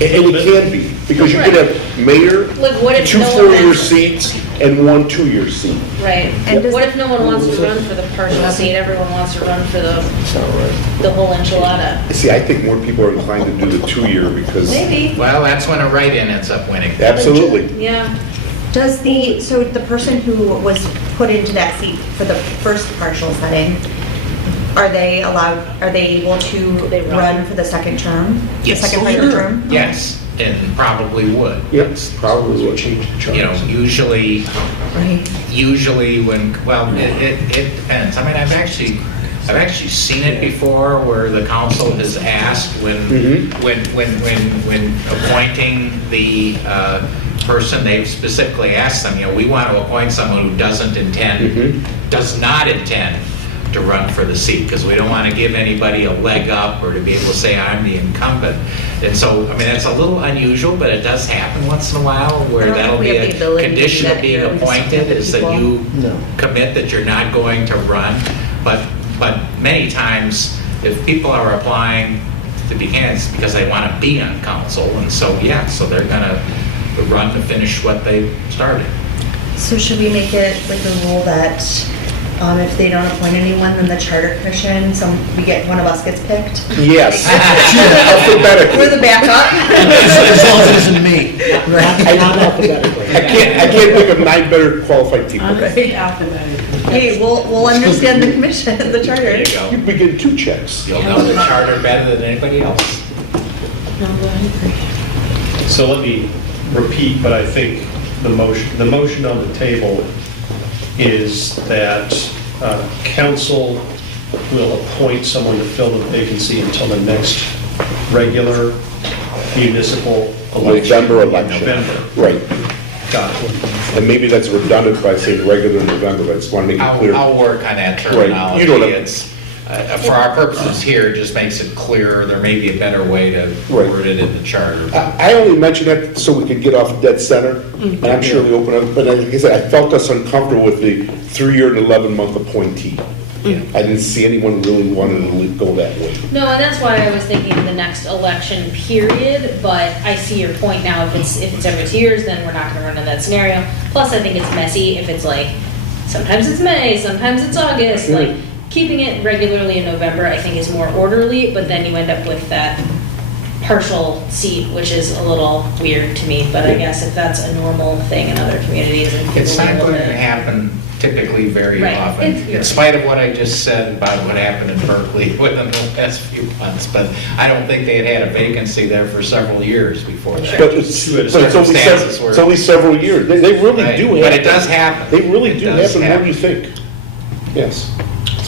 And it can be, because you could have mayor, Like what if 2 no one 4-year wants? seats, and 1 2-year seat. Right. And does What the- if no one wants to run for the partial seat, everyone wants to run for the whole enchilada? See, I think more people are inclined to do the 2-year because, Maybe. Well, that's when a write-in ends up winning. absolutely. Yeah. Does so the person who was put into that seat for the first partial setting, are they able to They run? run for the second term? Yes. The second part of the term? Yes, and probably would. Yes, probably would. You know, usually Right. when, well, it depends. I mean, I've actually seen it before where the council has asked when appointing the person, they've specifically asked them, we want to appoint someone who does not intend to run for the seat, because we don't want to give anybody a leg up or to be able to say, I'm the incumbent. And so, I mean, that's a little unusual, but it does happen once in a while where I don't that'll think we be have the a ability to do condition that of being here. We just appointed, appoint is that people. you No. commit that you're not going to run. But many times, if people are applying to be candidates because they want to be on council, and so, yeah, so they're going to run to finish what they started. So should we make it like a rule that if they don't appoint anyone, then the charter commission, one of us gets picked? Yes. We're the Alphabetically. backup. As long as it isn't me. I can't think of 9 better qualified people. Honestly, alphabetic. Hey, we'll understand the commission, the charter. There you go. You'd be getting 2 checks. You'll know the charter better than anybody else. So let me repeat, but I think the motion on the table is that council will appoint someone to fill the vacancy until the next regular municipal election. November election. November. Right. Got it. And maybe that's redundant by saying regular November, but I just want to make it clear. I'll work on that Right. terminology. You know what I- It's, for our purposes here, it just makes it clearer. There may be a better way to Right. word it in the charter. I only mentioned that so we could get off dead center, and I'm sure we open up, but like I said, I felt us uncomfortable with the 3-year and 11-month appointee. I didn't see anyone really wanting to go that way. No, and that's why I was thinking the next election period, but I see your point now. If it's every 2 years, then we're not gonna run into that scenario. Plus, I think it's messy if it's like, sometimes it's May, sometimes it's August, like, keeping it regularly in November, I think is more orderly, but then you end up with that partial seat, which is a little weird to me, but I guess if that's a normal thing in other communities and people It's not deal going with to it. happen typically very Right. often, in spite of what I just said about what happened in Berkeley within the past few months. But I don't think they had a vacancy there for several years before that. But it's Circumstances were- it's only several years. They really Right. do But happen. it does happen. They really do It does happen more than you happen. think. Yes.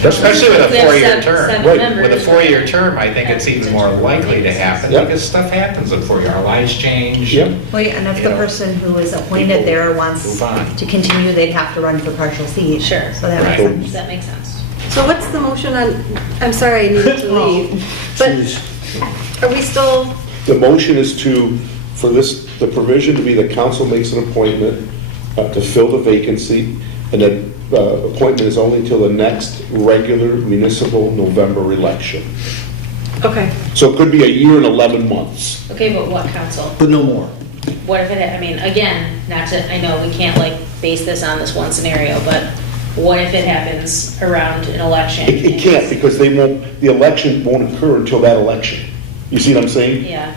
Especially with We a have four-year seven term. Right. members, With a four-year right? term, I think it's even more likely to happen Yep. because stuff happens in 4 years. Our lives change. Yep. Well, yeah, and if You the know, person who is people appointed there wants move on. to continue, they'd have to run for partial seat. Sure. So that makes Right. sense. That makes sense. So what's the motion on, I'm sorry, I needed to leave, but are we still, The motion is for the provision to be the council makes an appointment to fill the vacancy, and that appointment is only until the next regular municipal November election. okay. So it could be a year and 11 months. Okay, but what council? But no more. What if it, I mean, again, not to, I know we can't like base this on this one scenario, but what if it happens around an election? It can't, because the election won't occur until that election. You see what I'm saying? Yeah.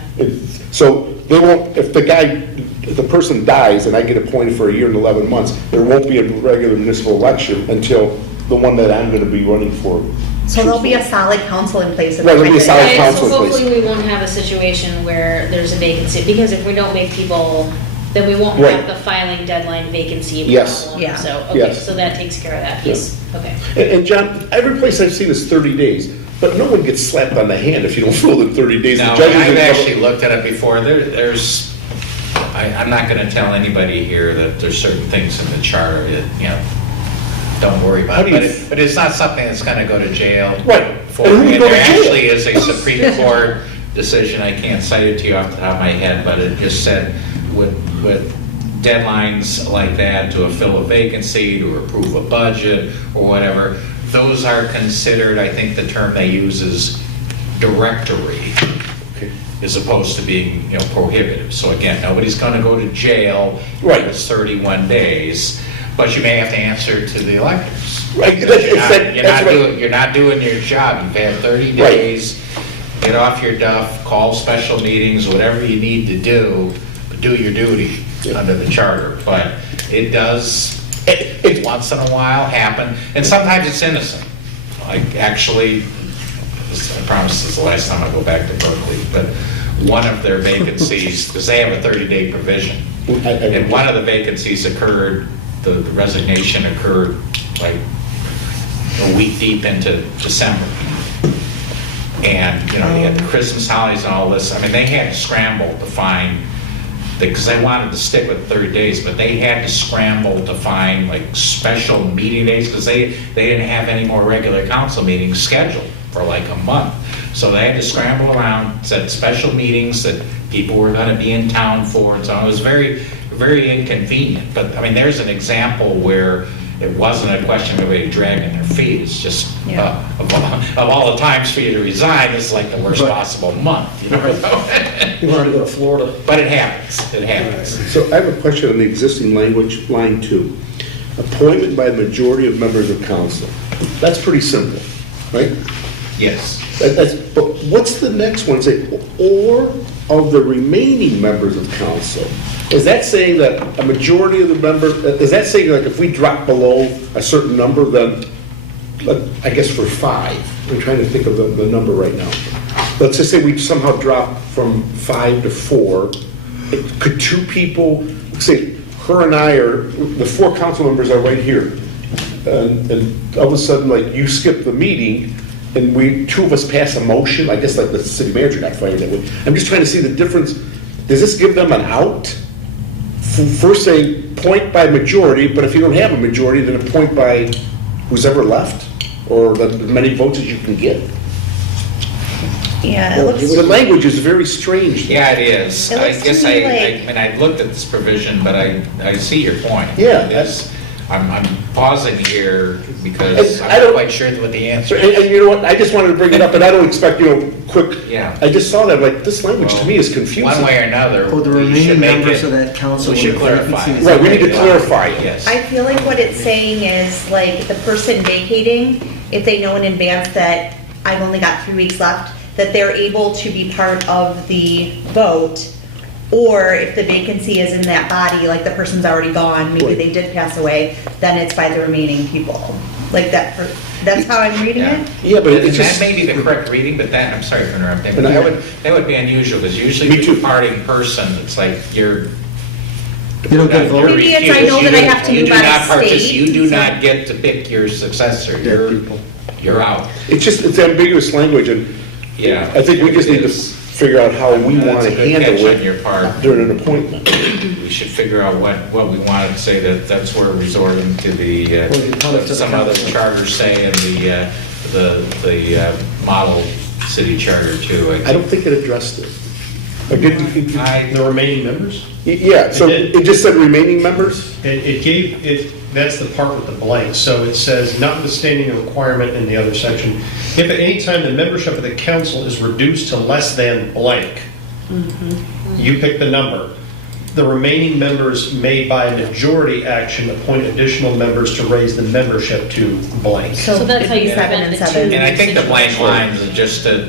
So they won't, if the person dies and I get appointed for a year and 11 months, there won't be a regular municipal election until the one that I'm going to be running for. So there'll be a solid council in place. at the Right, there'll be a time. solid Right, council so in place. hopefully we won't have a situation where there's a vacancy, because if we don't make people, then we won't Right. have the filing deadline vacancy Yes. problem. Yeah. So, okay, Yes. so that takes care of that piece, okay. And John, every place I've seen is 30 days, but no one gets slapped on the hand if you don't fill it in 30 days. The No, judges I've are- actually looked at it before. I'm not going to tell anybody here that there's certain things in the charter that, don't worry How about do you- it. But it's not something that's going to go to jail. Right. For. And who would And go to there jail? actually is a Supreme Court decision, I can't cite it to you off the top of my head, but it just said with deadlines like that to fill a vacancy, to approve a budget or whatever, those are considered, I think the term they use is directory, as opposed to being, prohibitive. So again, nobody's going to go to jail. Right. It's 31 days, but you may have to answer to the electors. Right, Because You're that's right. you're not doing your job. You've had 30 Right. days. Get off your duff, call special meetings, whatever you need to do, but do your duty under the charter. But it does, once in a while, happen, and sometimes it's innocent. Like, actually, I promise this is the last time I go back to Berkeley, but one of their vacancies, because they have a 30-day provision, and one of the vacancies occurred, the resignation occurred like a week deep into December. And, you had the Christmas holidays and all this. I mean, they had to scramble to find, because they wanted to stick with 30 days, but they had to scramble to find like special meeting days, because they didn't have any more regular council meetings scheduled for like a month. So they had to scramble around, set special meetings that people were going to be in town for, and so on. It was very, very inconvenient. But, I mean, there's an example where it wasn't a question of everybody dragging their feet. It's just, of all the times for you to resign, this is like the worst Right. possible month, You wanted to go to Florida. But it happens, it happens. So I have a question on the existing language, line 2. Appointment by the majority of members of council. That's pretty simple, right? Yes. But what's the next one? Say, or of the remaining members of council. Is that saying that a majority of the members, is that saying like if we drop below a certain number, then, I guess for 5, I'm trying to think of the number right now. Let's just say we somehow drop from 5 to 4. Could 2 people, say, her and I the 4 council members are right here. And all of a sudden, like, you skip the meeting, and 2 of us pass a motion, I guess like the city manager got fired that way. I'm just trying to see the difference. Does this give them an out first say appoint by majority, but if you don't have a majority, then appoint by who's ever left, or the many votes as you can get. Yeah, it looks. The language is very strange. Yeah, it is. It I looks to guess me I like- mean, I looked at this provision, but I see your point. Yeah, It is. I'm pausing here because I I'm don't- not quite sure what the So, answer and, is. and you know what, I just wanted to bring it up, and I don't expect, quick. Yeah. I just saw that, like, this language to me is confusing. One way or another, For the we should remaining make members it, of that council. we should when the clarify. vacancy is Right, we need to vacant. clarify it. Yes. I feel like what it's saying is, like, the person vacating, if they know in advance that I've only got 3 weeks left, that they're able to be part of the vote, or if the vacancy is in that body, like the person's already gone, maybe Right. they did pass away, then it's by the remaining people. Like that, that's how I'm reading Yeah. it? Yeah, but And it's that just, may be the correct reading, but that, I'm sorry for interrupting, but And I- that would be unusual, because usually Me the too. departing person, it's like you're. You don't get a vote? Maybe it's I know that I have to You move do out not of partic- state. You do not get to pick your successor. Dead people. You're out. it's ambiguous language, and Yeah. I think we just need to It is. figure out how we That's want a to good handle catch on your it part. during an appointment. We should figure out what we want to say, that's where we're resorting to Well, you call it to the some other council. charters say in the model city charter too. I don't think it addressed it. Or did it? The remaining members? Yeah, so It did. it just said remaining members? It gave, that's the part with the blank, so it says, notwithstanding a requirement in the other section, if at any time the membership of the council is reduced to less than blank, you pick the number. The remaining members may by majority action appoint additional members to raise the membership to blank. So that's how you 7 prevent and the 7. two- And I think the blank lines are just to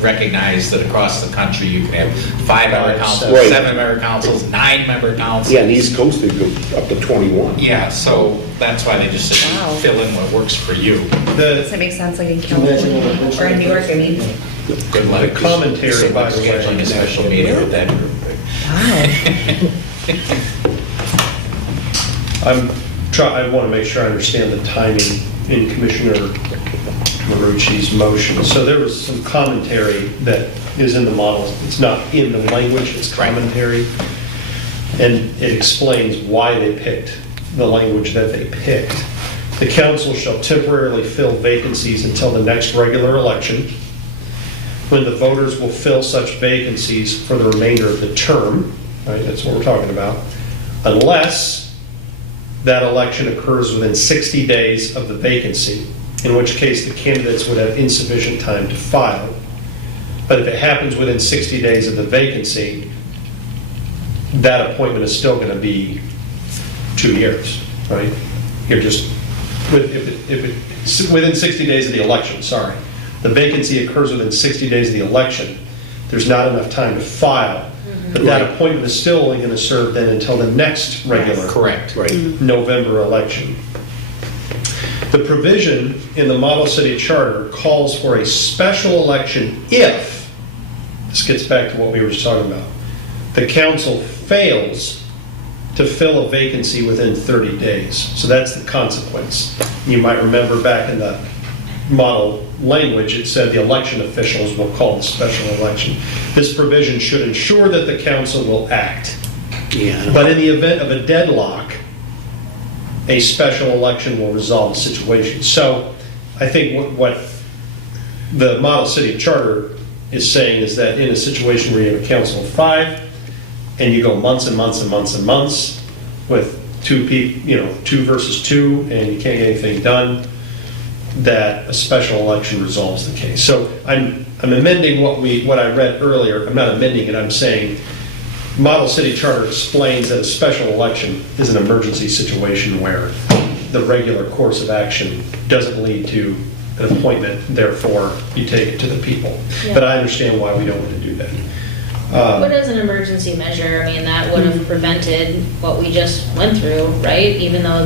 recognize that across the country, you can have 5-member councils, Right. 7-member councils, 9-member councils. Yeah, in the East Coast, they go up to 21. Yeah, so that's why they just said, Wow. fill in what works for you. Does it make sense like in Imagine California what or in New York, I mean? Good luck. The commentary, Good luck by the way. scheduling a special meeting with that group. I want to make sure I understand the timing in Commissioner Marucci's motion. So there was some commentary that is in the model. It's not in the language, it's commentary. And it explains why they picked the language that they picked. The council shall temporarily fill vacancies until the next regular election, when the voters will fill such vacancies for the remainder of the term, right, that's what we're talking about, unless that election occurs within 60 days of the vacancy, in which case the candidates would have insufficient time to file. But if it happens within 60 days of the vacancy, that appointment is still going to be 2 years, right? You're just, if it's within 60 days of the election, sorry. The vacancy occurs within 60 days of the election, there's not enough time to file. But that appointment is still only going to serve then until the next regular Correct. Right. November election. The provision in the model city charter calls for a special election if, this gets back to what we were just talking about, the council fails to fill a vacancy within 30 days. So that's the consequence. You might remember back in the model language, it said the election officials will call the special election. This provision should ensure that the council will act. Yeah. But in the event of a deadlock, a special election will resolve the situation. So I think what the model city charter is saying is that in a situation where you have a council of 5, and you go months and months and months and months with 2 versus 2, and you can't get anything done, that a special election resolves the case. So I'm amending what I read earlier. I'm not amending it, I'm saying Model City Charter explains that a special election is an emergency situation where the regular course of action doesn't lead to an appointment, therefore you take it to the people. Yeah. But I understand why we don't want to do that. What is an emergency measure? I mean, that would have prevented what we just went through, right? Even though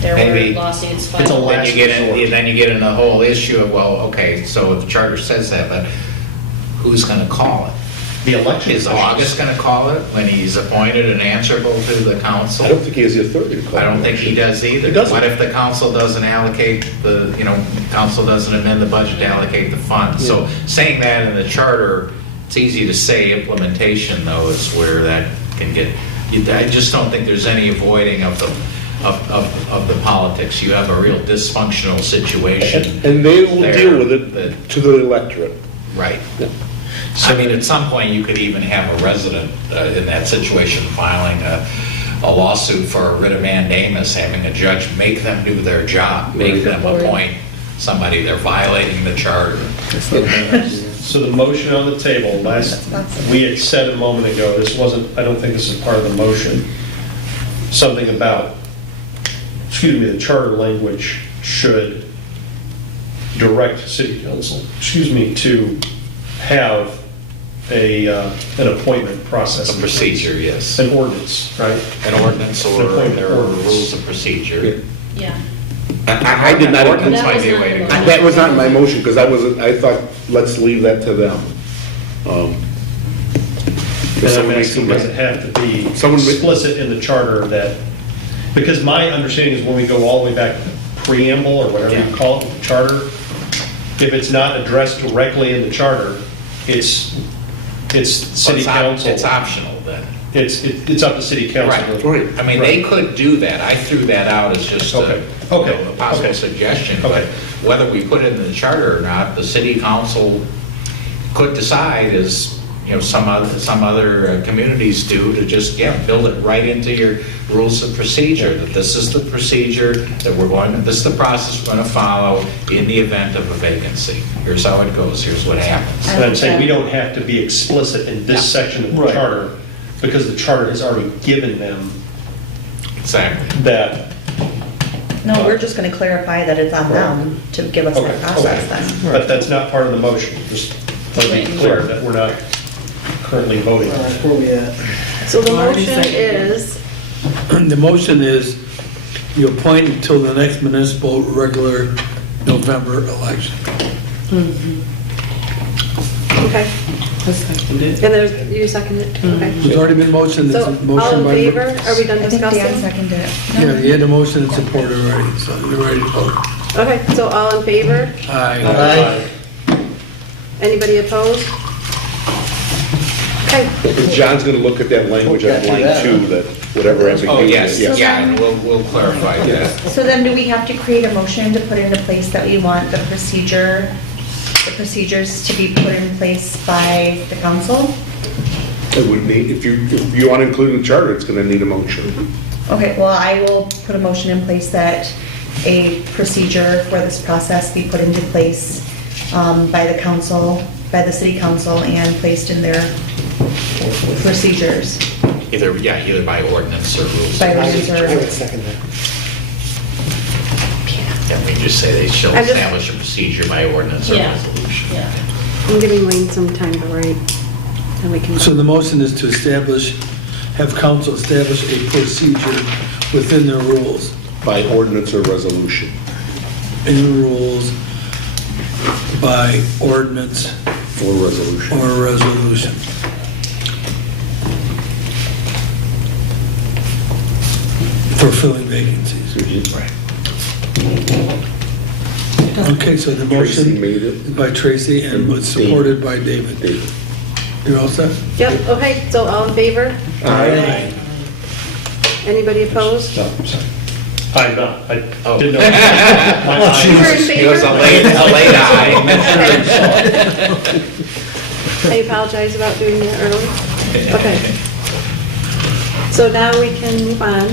there Maybe. were lawsuits It's a filed. lot. Then you get in the whole issue of, well, okay, so if the charter says that, but who's going to call it? The election Is officials- August going to call it when he's appointed and answerable to the council? I don't think he has the authority to call. I don't think he does either. He doesn't. What if the council doesn't allocate council doesn't amend the budget to allocate the funds? So saying that in the charter, it's easy to say. Implementation, though, is where that can get I just don't think there's any avoiding of the politics. You have a real dysfunctional situation. And they will there deal with it that- to the electorate. Right. I mean, at some point, you could even have a resident in that situation filing a lawsuit for a writ of mandamus, having a judge make them do their job, make them appoint somebody, they're violating the charter. So the motion on the table, we had said a moment ago, this wasn't, I don't think this is part of the motion, something about, the charter language should direct city council, to have an appointment process. A procedure, yes. An ordinance, right? An ordinance or there are rules of procedure. Yeah. I did not, Ordinance might be a way to go. that was not my motion, because I thought, let's leave that to them. And I'm asking, does it have to be explicit in the charter that, because my understanding is when we go all the way back to the preamble, or whatever you call it, the charter, if it's not addressed directly in the charter, it's city council. It's optional then. It's up to city council. Right. I mean, they could do that. I threw that out as just a possible suggestion. But whether we put it in the charter or not, the city council could decide, as some other communities do, to just build it right into your rules of procedure, that this is the procedure that this is the process we're going to follow in the event of a vacancy. Here's how it goes. Here's what happens. And I'm saying we don't have to be explicit in this section of the charter, because the charter has already given them Exactly. that. No, we're just gonna clarify that it's on them to give us that process then. But that's not part of the motion, just to be clear that we're not currently voting on it. Where we at? So the Already motion seconded. is, The motion is you appoint until the next municipal regular November election. okay, I second it. and there's, you second it, okay. There's already been motion, So, there's a all motion in by... favor, are we done I think Dan discussing? seconded it. Yeah, you had a motion and support already, so you're ready to vote. Okay, so all in favor? Aye. Anybody opposed? Okay, John's gonna look at that language on line 2, that whatever ambiguity. Oh, yes, yes. yeah, and we'll clarify that. So then do we have to create a motion to put into place that we want the procedures to be put in place by the council? It would need, if you want to include in the charter, it's gonna need a motion. Okay, well, I will put a motion in place that a procedure for this process be put into place by the council, by the city council, and placed in their procedures. Either by ordinance or rules. By I ordinance or- would second that. And we just say they shall I just- establish a procedure by ordinance or Yeah. resolution. Yeah. I'm giving Wayne some time to write, and we can. So the motion is to have council establish a procedure within their rules, By ordinance or resolution. in rules, by ordinance Or resolution. or resolution. For filling vacancies. Right. Okay, so the Tracy motion made it. is by Tracy and was Dave. supported by David. David. You're all set? Yep, okay, so all in favor? Aye. Anybody opposed? No, I'm sorry. I'm not, I Oh. didn't know. You were in It was a favor? late eye. I apologize about doing that early. Okay. So now we can move on.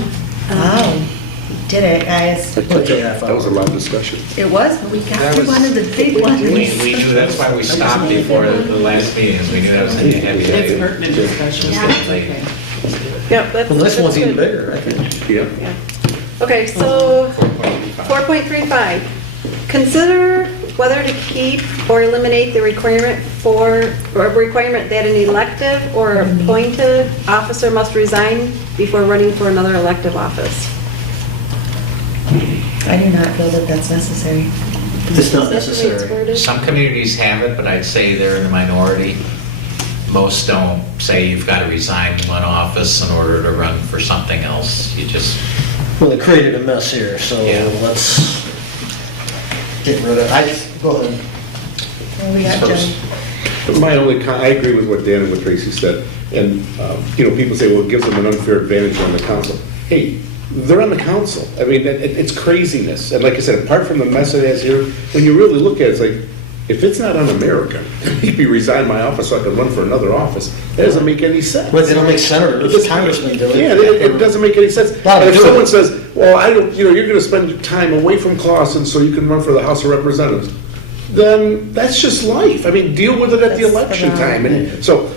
Wow, we did it, guys. That was a lot of discussion. It was, but we wanted the big one. We knew, that's why we stopped before the last meetings. We knew that was going to be heavy. It's pertinent discussion. Okay. Yep, that's. Well, this that's one's even good. bigger, I think. Yeah. Yeah. Okay, so 4.35, consider whether to keep or eliminate the requirement that an elective or appointed officer must resign before running for another elective office. I do not feel that that's necessary. It's not Is that the way it's necessary. worded? Some communities have it, but I'd say they're in the minority. Most don't say you've got to resign one office in order to run for something else. You just, Well, they created a mess here, so Yeah. let's get rid of it. Go ahead. Well, we got First. Jim. But my only, I agree with what Dan and what Tracy said, and, people say, well, it gives them an unfair advantage on the council. Hey, they're on the council. I mean, it's craziness. And like I said, apart from the mess it has here, when you really look at it, it's like, if it's not un-American, he'd be resign my office so I can run for another office. That doesn't make any sense. But they don't make senators, congressmen do it. Yeah, it doesn't make any sense. Lot And of if do it. someone says, well, I don't, you're gonna spend your time away from Clausen so you can run for the House of Representatives, then that's just life. I mean, deal with it at the That's election the time. And so,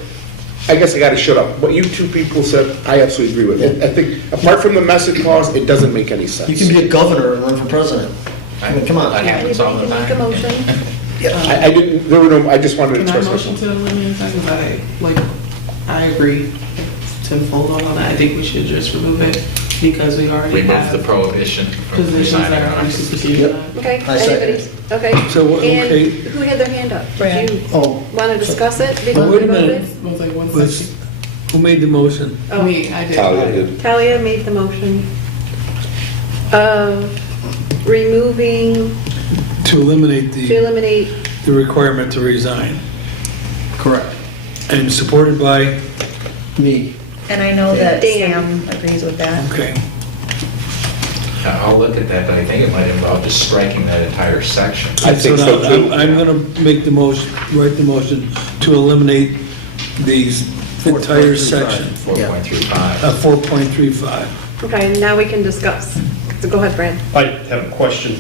I guess I gotta shut up. What you two people said, I absolutely agree with it. I think, apart from the message clause, it doesn't make any sense. You can be a governor and run for president. I mean, come That on. happens all the Anybody can make a time. motion? I didn't, there were no, I just wanted to Can I express motion myself. to eliminate that? Because I agree. Tenfold on that. I think we should just remove it because we already Remove have the prohibition from positions resigning that are an under office. supervision. Okay, I second. anybody's, okay. So, okay. And who had their hand up? Brad. Do you Oh. want to discuss it before Well, we wait a vote minute. it? It was like one Was, second. who made the motion? Oh, Me, I did. Talia did. Talia made the motion of removing, To eliminate to the eliminate, requirement to resign. Correct. And supported by, Me. And I know that Dan. Sam agrees with that. okay. I'll look at that, but I think it might involve just striking that entire section. I think now so, too. I'm gonna make the motion, write the motion to eliminate these entire 4.35. section, 4.35. 4.35. okay, now we can discuss. So go ahead, Brad. I have a question,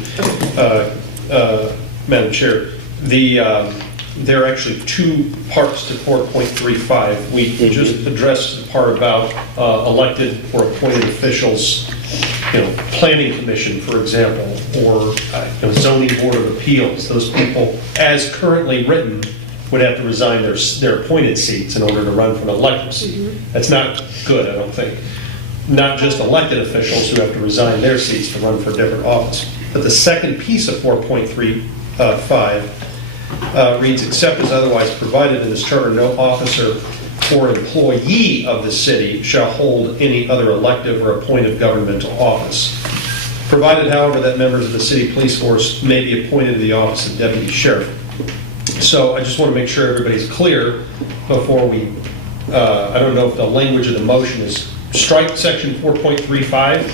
Madam Chair. There are actually two parts to 4.35. We just addressed the part about elected or appointed officials, planning commission, for example, or zoning board of appeals. Those people, as currently written, would have to resign their appointed seats in order to run for an elected seat. That's not good, I don't think. Not just elected officials who have to resign their seats to run for a different office. But the second piece of 4.35 reads, except as otherwise provided in this charter, no officer or employee of the city shall hold any other elective or appointed governmental office. Provided, however, that members of the city police force may be appointed to the office of deputy sheriff. So I just want to make sure everybody's clear before we, I don't know if the language of the motion is strike section 4.35,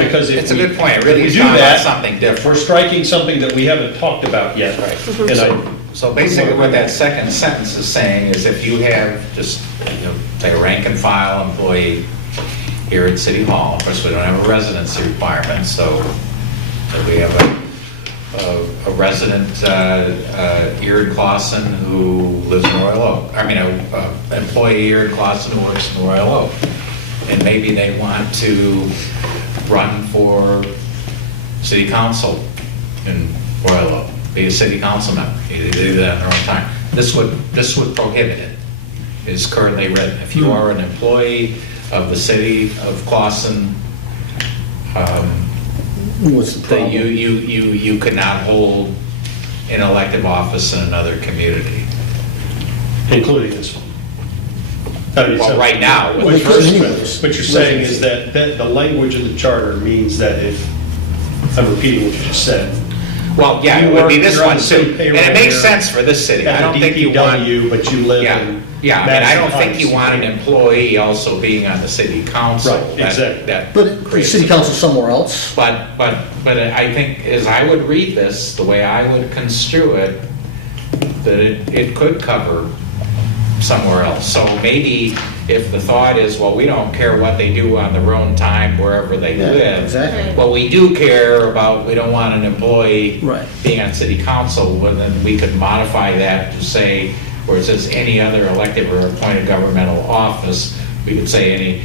because if It's a we- good point. It if really we is do talking about that, something different. We're striking something that we haven't talked about yet. Right. And I, So basically what that second sentence is saying is if you have just, say a rank and file employee here at City Hall, of course, we don't have a residency requirement, so we have a resident here in Clausen who lives in Royal Oak. I mean, an employee here in Clausen who works in Royal Oak. And maybe they want to run for city council in Royal Oak, be a city council member. They do that in their own time. This would prohibit it, is currently written. If you are an employee of the city of Clausen, What's the that problem? you could not hold an elective office in another community. including this one. I mean, Well, so- right now, What with you're- anyways. what you're saying is that the language of the charter means that if, I'm repeating what you just said, well, yeah, it You would be work- this you're on one the city too. And payroll it makes here sense for this city. I at don't the think you want. DPW, but you live Yeah, in. yeah, I mean, I don't Madison think you want an Heights. employee also being on the city council. Right, That- exactly. that But the creates- city council somewhere else. But I think, as I would read this, the way I would construe it, that it could cover somewhere else. So maybe if the thought is, well, we don't care what they do on their own time, wherever they Yeah, live. exactly. Well, we do care about, we don't want an employee Right. being on city council, well, then we could modify that to say, where it says any other elected or appointed governmental office, we could say any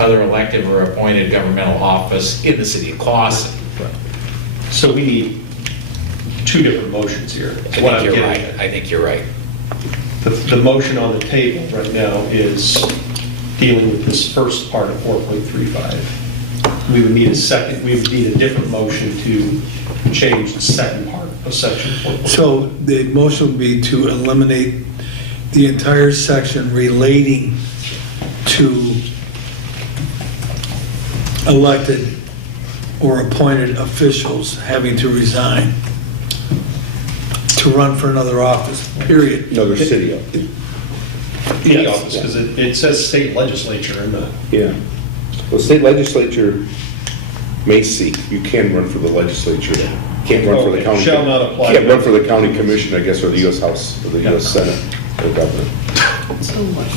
other elected or appointed governmental office in the city of Clausen. So we need two different motions here. I What think I'm you're getting right. at. I think you're right. The motion on the table right now is dealing with this first part of 4.35. We would need a different motion to change the second part of section 4.35. So the motion would be to eliminate the entire section relating to elected or appointed officials having to resign. To to run for another office, period. Another city. Any Yes. office, because it says state legislature in the, Yeah. Well, state legislature may seek, you can run for the legislature, can't run for the Okay, county. shall not apply. Can't run for the county commission, I guess, or the US House, or the US Senate, or government.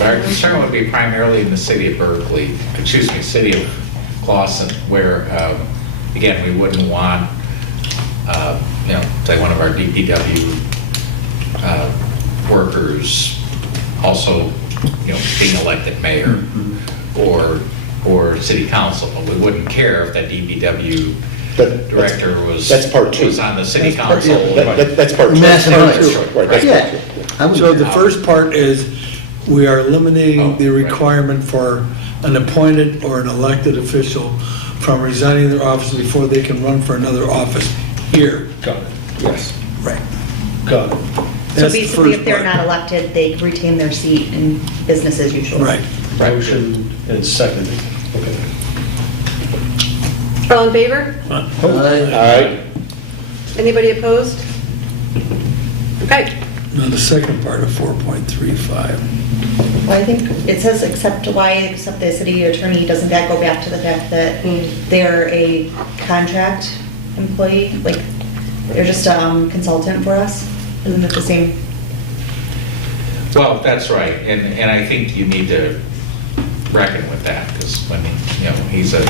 Our concern would be primarily in the city of Berkeley, excuse me, city of Clawson, where, again, we wouldn't want, say one of our DPW workers also, being elected mayor or city council, but we wouldn't care if that DPW director was. That's part two. Was on the city That's part- council. That's part two. Mass and Part rights. two. Right, that's part Yeah. two. I would- So the first part is, we are eliminating the requirement for an appointed or an elected official from resigning their office before they can run for another office here. got it, Yes. Right. got it. So That's the basically, first if they're part. not elected, they retain their seat in business as usual. Right. Motion and seconded. Okay. All in favor? All right. Anybody opposed? Okay. Now, the second part of 4.35. Well, I think it says except the city attorney, doesn't that go back to the fact that they're a contract employee? Like, they're just a consultant for us? Isn't it the same? Well, that's right, and I think you need to reckon with that, because when, he's an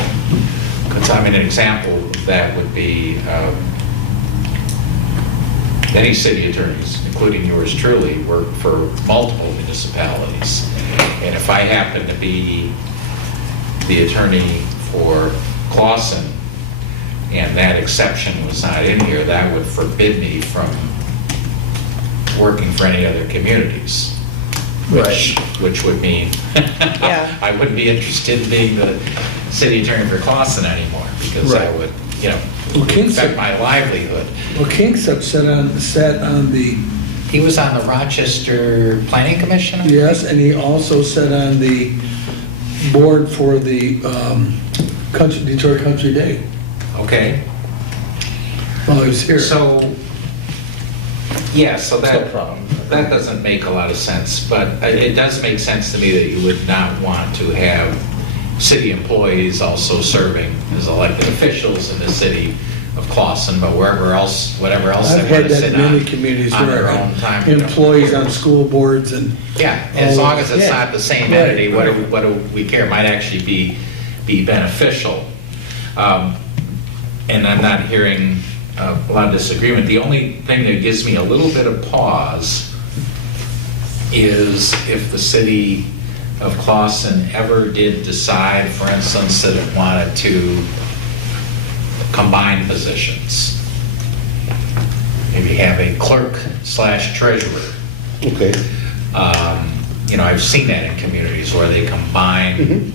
example of that would be, many city attorneys, including yours truly, work for multiple municipalities. And if I happen to be the attorney for Clawson, and that exception was not in here, that would forbid me from working for any other communities. Which would mean Yeah. I wouldn't be interested in being the city attorney for Clawson anymore, because that would, Well, King's- affect my livelihood. Well, Kingsup sat on the, He was on the Rochester Planning Commission? yes, and he also sat on the board for the Detroit Country Day Okay, while he was here. so, yeah, so No that, problem. that doesn't make a lot of sense, but it does make sense to me that you would not want to have city employees also serving as elected officials in the city of Clawson, but whatever else they I've want had to that sit in many on communities on where their I own have time. employees on school boards and. Yeah, as long as it's Yeah. not the same Right, entity, what right. do we care, might actually be beneficial. And I'm not hearing a lot of disagreement. The only thing that gives me a little bit of pause is if the city of Clawson ever did decide, for instance, that it wanted to combine positions. Maybe have a clerk/treasurer. Okay. I've seen that in communities where they combine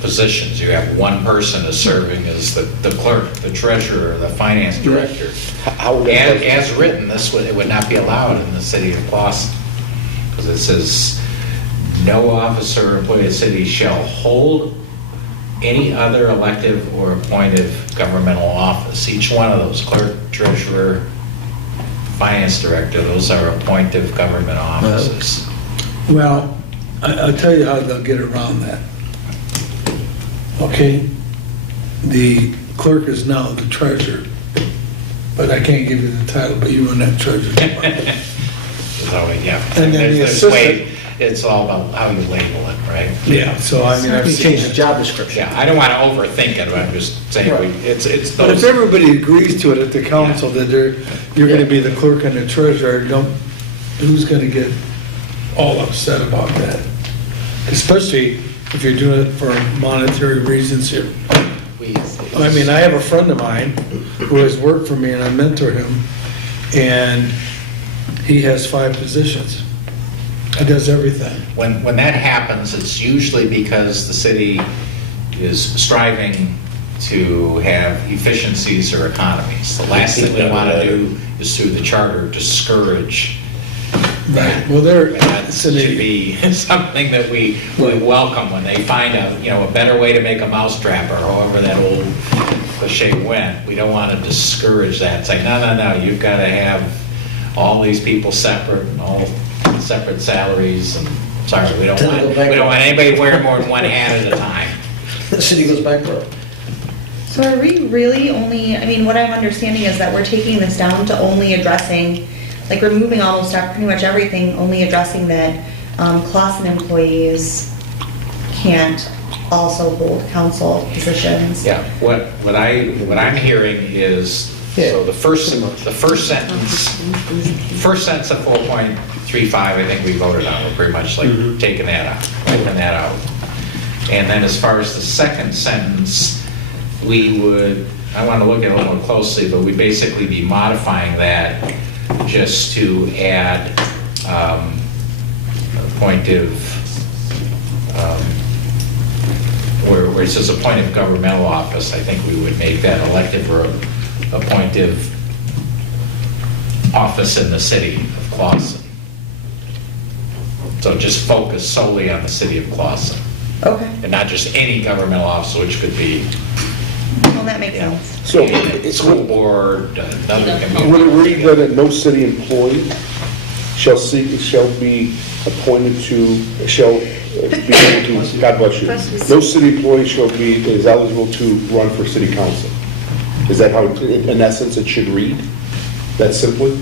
positions. You have one person is serving as the clerk, the treasurer, the finance director. How would that work? As written, it would not be allowed in the city of Clawson, because it says, no officer or employee of the city shall hold any other elective or appointed governmental office. Each one of those, clerk, treasurer, finance director, those are appointed government offices. Well, I'll tell you how they'll get around that. Okay, the clerk is now the treasurer, but I can't give you the title, but you run that treasurer department. So, yeah. And then the There's way- assistant- It's all about how you label it, right? Yeah, so I mean, I've You seen change the it. job description. Yeah, I don't want to overthink it, but I'm just saying, it's But if those. everybody agrees to it at the council that you're gonna be the clerk and the treasurer, who's gonna get all upset about that? Especially if you're doing it for monetary reasons here. I mean, I have a friend of mine who has worked for me and I mentor him, and he has 5 positions. He does everything. When that happens, it's usually because the city is striving to have efficiencies or economies. The last thing we want to do is through the charter discourage that. Well, That should be something that we welcome when they find a better way to make a mousetrap, or however that old cliche went. We don't want to discourage that, say, no, you've got to have all these people separate and all separate salaries and, sorry, we don't Then want, go we back don't want anybody wearing more than one hat at a time. The city goes bankrupt. So are we really only, I mean, what I'm understanding is that we're taking this down to only addressing, like removing almost pretty much everything, only addressing that Clausen employees can't also hold council positions. Yeah, what I'm hearing is, so the first sentence of 4.35, I think we voted on, we're pretty much like taking that out, wiping that out. And then as far as the second sentence, we would, I want to look at it a little more closely, but we'd basically be modifying that just to add appointive, where it says appointive governmental office, I think we would make that elective or appointive office in the city of Clausen. So just focus solely on the city of Clausen, Okay, and not just any governmental office, which could be, well, that makes you know, sense. So it's, school board, another would it community. read that no city employee shall be appointed to, shall be able to, God bless you, no city employee is eligible to run for city council? Is that how, in essence, it should read? That simply?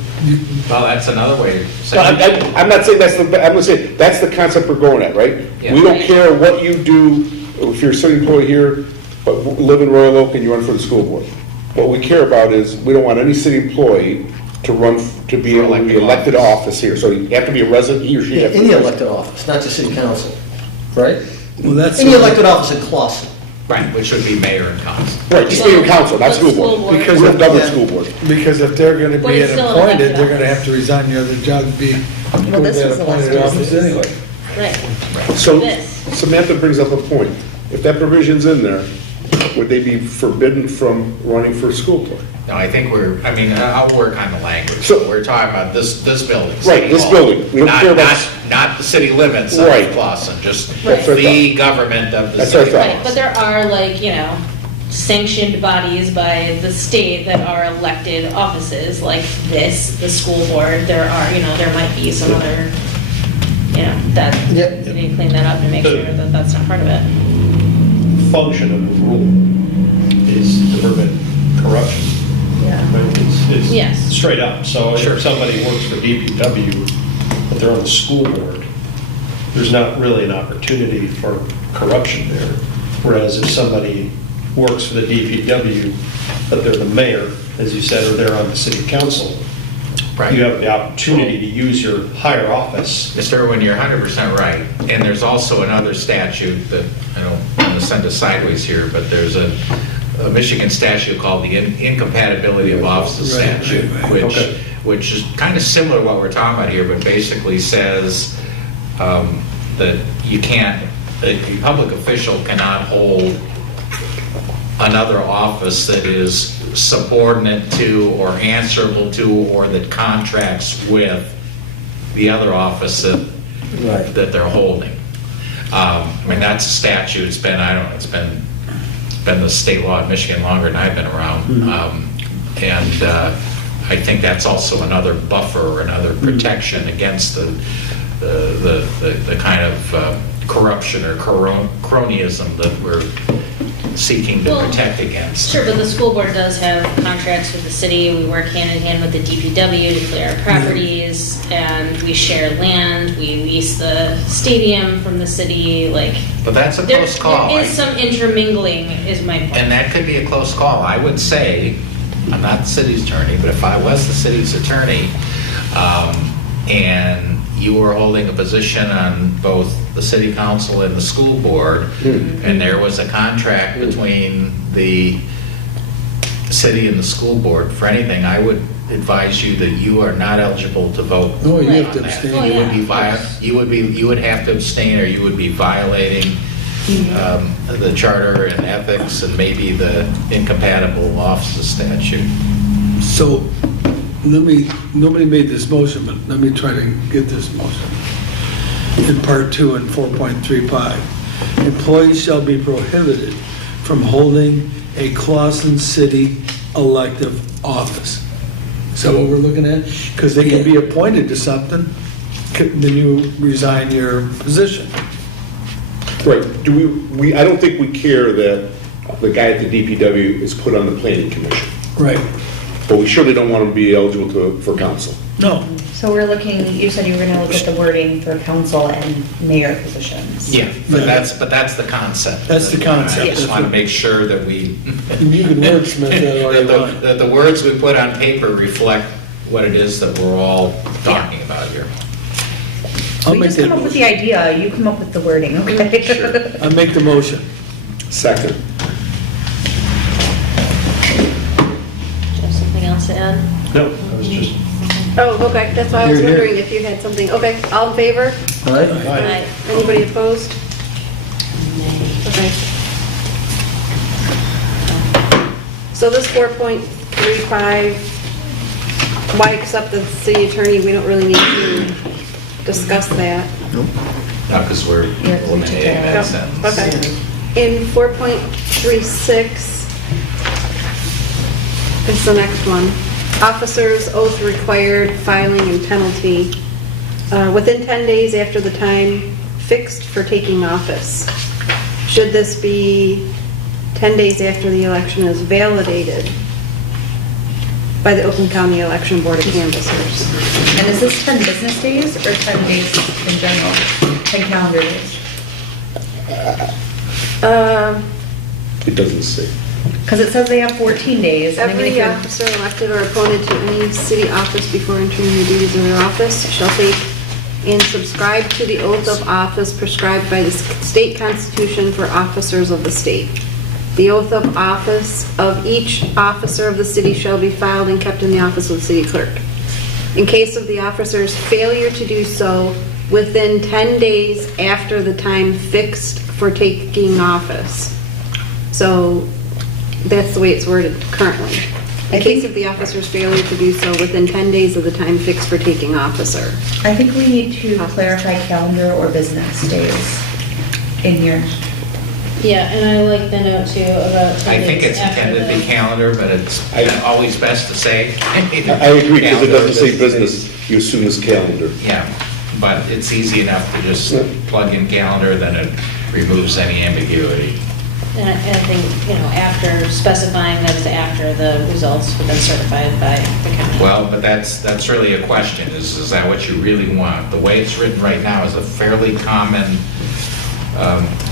Well, that's another way of No, saying. I'm not saying I'm gonna say, that's the concept we're going at, right? Yeah. We don't care what you do, if you're a city employee here, but live in Royal Oak and you run for the school board. What we care about is, we don't want any city employee to run, to be able to be elected to office here. So you have to be a resident, he or she Yeah, has to be any a resident. elected office, not just city council, right? Well, that's. Any elected office in Clausen. Right, which would be mayor and council. Right, just be a council, not But school school board. board- Because we're government Yeah. school board. Because if they're gonna But be it's still an appointed, elected they're gonna office. have to resign your other job to be Well, this that was appointed elected. office anyway. Right. So This. Samantha brings up a point. If that provision's in there, would they be forbidden from running for school board? No, I think I'll work on the language. So- We're talking about this building. Right, City this Hall. building. We don't Not- care about- Not the city limits Right. of Clausen, just That's what I the government of the That's what I city. thought. Right, but there are like, sanctioned bodies by the state that are elected offices, like this, the school board, there might be some other, that, Yep. we need to clean that up and make sure that that's not part of it. Function of the rule is to prevent corruption. Yeah. Right? It's Yes. straight up. So Sure. if somebody works for DPW, but they're on the school board, there's not really an opportunity for corruption there. Whereas if somebody works for the DPW, but they're the mayor, as you said, or they're on the city council, Right. you have the opportunity to use your higher office. Mr. Irwin, you're 100% right. And there's also another statute that, I don't want to send us sideways here, but there's a Michigan statute called the Incompatibility of Offices Right, Statute, right, right. Okay. which is kind of similar to what we're talking about here, but basically says that you can't, a public official cannot hold another office that is subordinate to or answerable to or that contracts with the other office Right. that they're holding. That's a statute, it's been the state law in Michigan longer than I've been around. And I think that's also another buffer or another protection against the kind of corruption or cronyism that we're seeking to Well, protect against. Sure, but the school board does have contracts with the city. We work hand in hand with the DPW to clear our properties, and we share land. We lease the stadium from the city, But that's a there close call. is some intermingling, is my point. And that could be a close call. I would say, I'm not the city's attorney, but if I was the city's attorney, and you were holding a position on both the city council and the school board, and there was a contract between the city and the school board for anything, I would advise you that you are not eligible to vote. No, you have to on that. abstain. Oh, You would yeah, be of course. you would have to abstain, or you would be violating the charter and ethics and maybe the incompatible offices statute. So, nobody made this motion, but let me try to get this motion. In part 2 and 4.35, employees shall be prohibited from holding a Clausen City elective office. Is that what we're looking at? Because they can be appointed to something, then you resign your position. Right, I don't think we care that the guy at the DPW is put on the planning commission, Right. but we surely don't want him to be eligible for council. No. So we're looking, you said you were gonna look at the wording for council and mayor positions. Yeah, but that's the concept. That's the concept. I just want to make sure that we, You can wordsmith that all you want. that the words we put on paper reflect what it is that we're all talking about here. I'll We make just that come up with the motion. idea, you come up with the wording, okay? I'll make the motion. Second. Do you have something else to add? No, I was just, Oh, okay, that's why I was Here, here. wondering if you had something. Okay, all in favor? All right? Aye. Anybody opposed? Okay. So this 4.35, why accept the city attorney? We don't really need to discuss that. Not because we're Yeah, we took eliminating that that out. sentence. Okay. In 4.36 is the next one. Officers oath required filing and penalty within 10 days after the time fixed for taking office. Should this be 10 days after the election is validated by the Oakland County Election Board of Canvassers? And is this 10 business days or 10 days in general? 10 calendar days? It doesn't say. Because it says they have 14 days. and I mean, if Every you're- officer elected or appointed to any city office before entering the duties of their office shall take and subscribe to the oath of office prescribed by the state constitution for officers of the state. The oath of office of each officer of the city shall be filed and kept in the office of the city clerk. In case of the officer's failure to do so within 10 days after the time fixed for taking office. So that's the way it's worded currently. In case of the officer's failure to do so within 10 days of the time fixed for taking officer. I think we need to clarify calendar or business days in here. Yeah, and I like the note too about 10 I think days it's after intended to be the- calendar, but it's always best to say. I agree, because it doesn't say business, you assume it's calendar. Yeah, but it's easy enough to just plug in calendar, then it removes any ambiguity. And I think, after specifying that it's after the results have been certified by the county. Well, but that's really a question, is that what you really want? The way it's written right now is a fairly common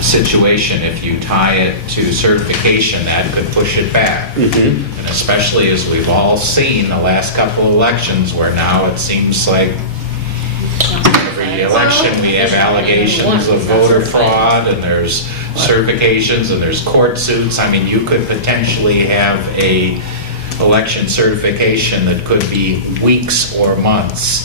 situation. If you tie it to certification, that could push it back. And especially as we've all seen the last couple of elections, where now it seems like every election, we have allegations of voter fraud, and there's certifications, and there's court suits. I mean, you could potentially have a election certification that could be weeks or months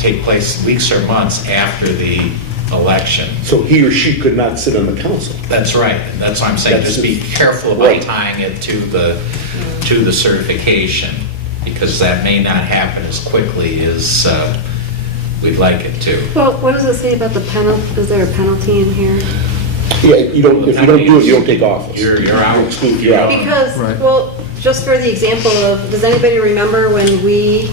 take place weeks or months after the election. So he or she could not sit on the council. That's right. And that's why I'm saying, just be careful about Right. tying it to the certification, because that may not happen as quickly as we'd like it to. Well, what does it say about the penalty? Is there a penalty in here? Yeah, if you don't do it, you don't take office. You're out. Exclude, you're out. Because, well, just for the example of, does anybody remember when we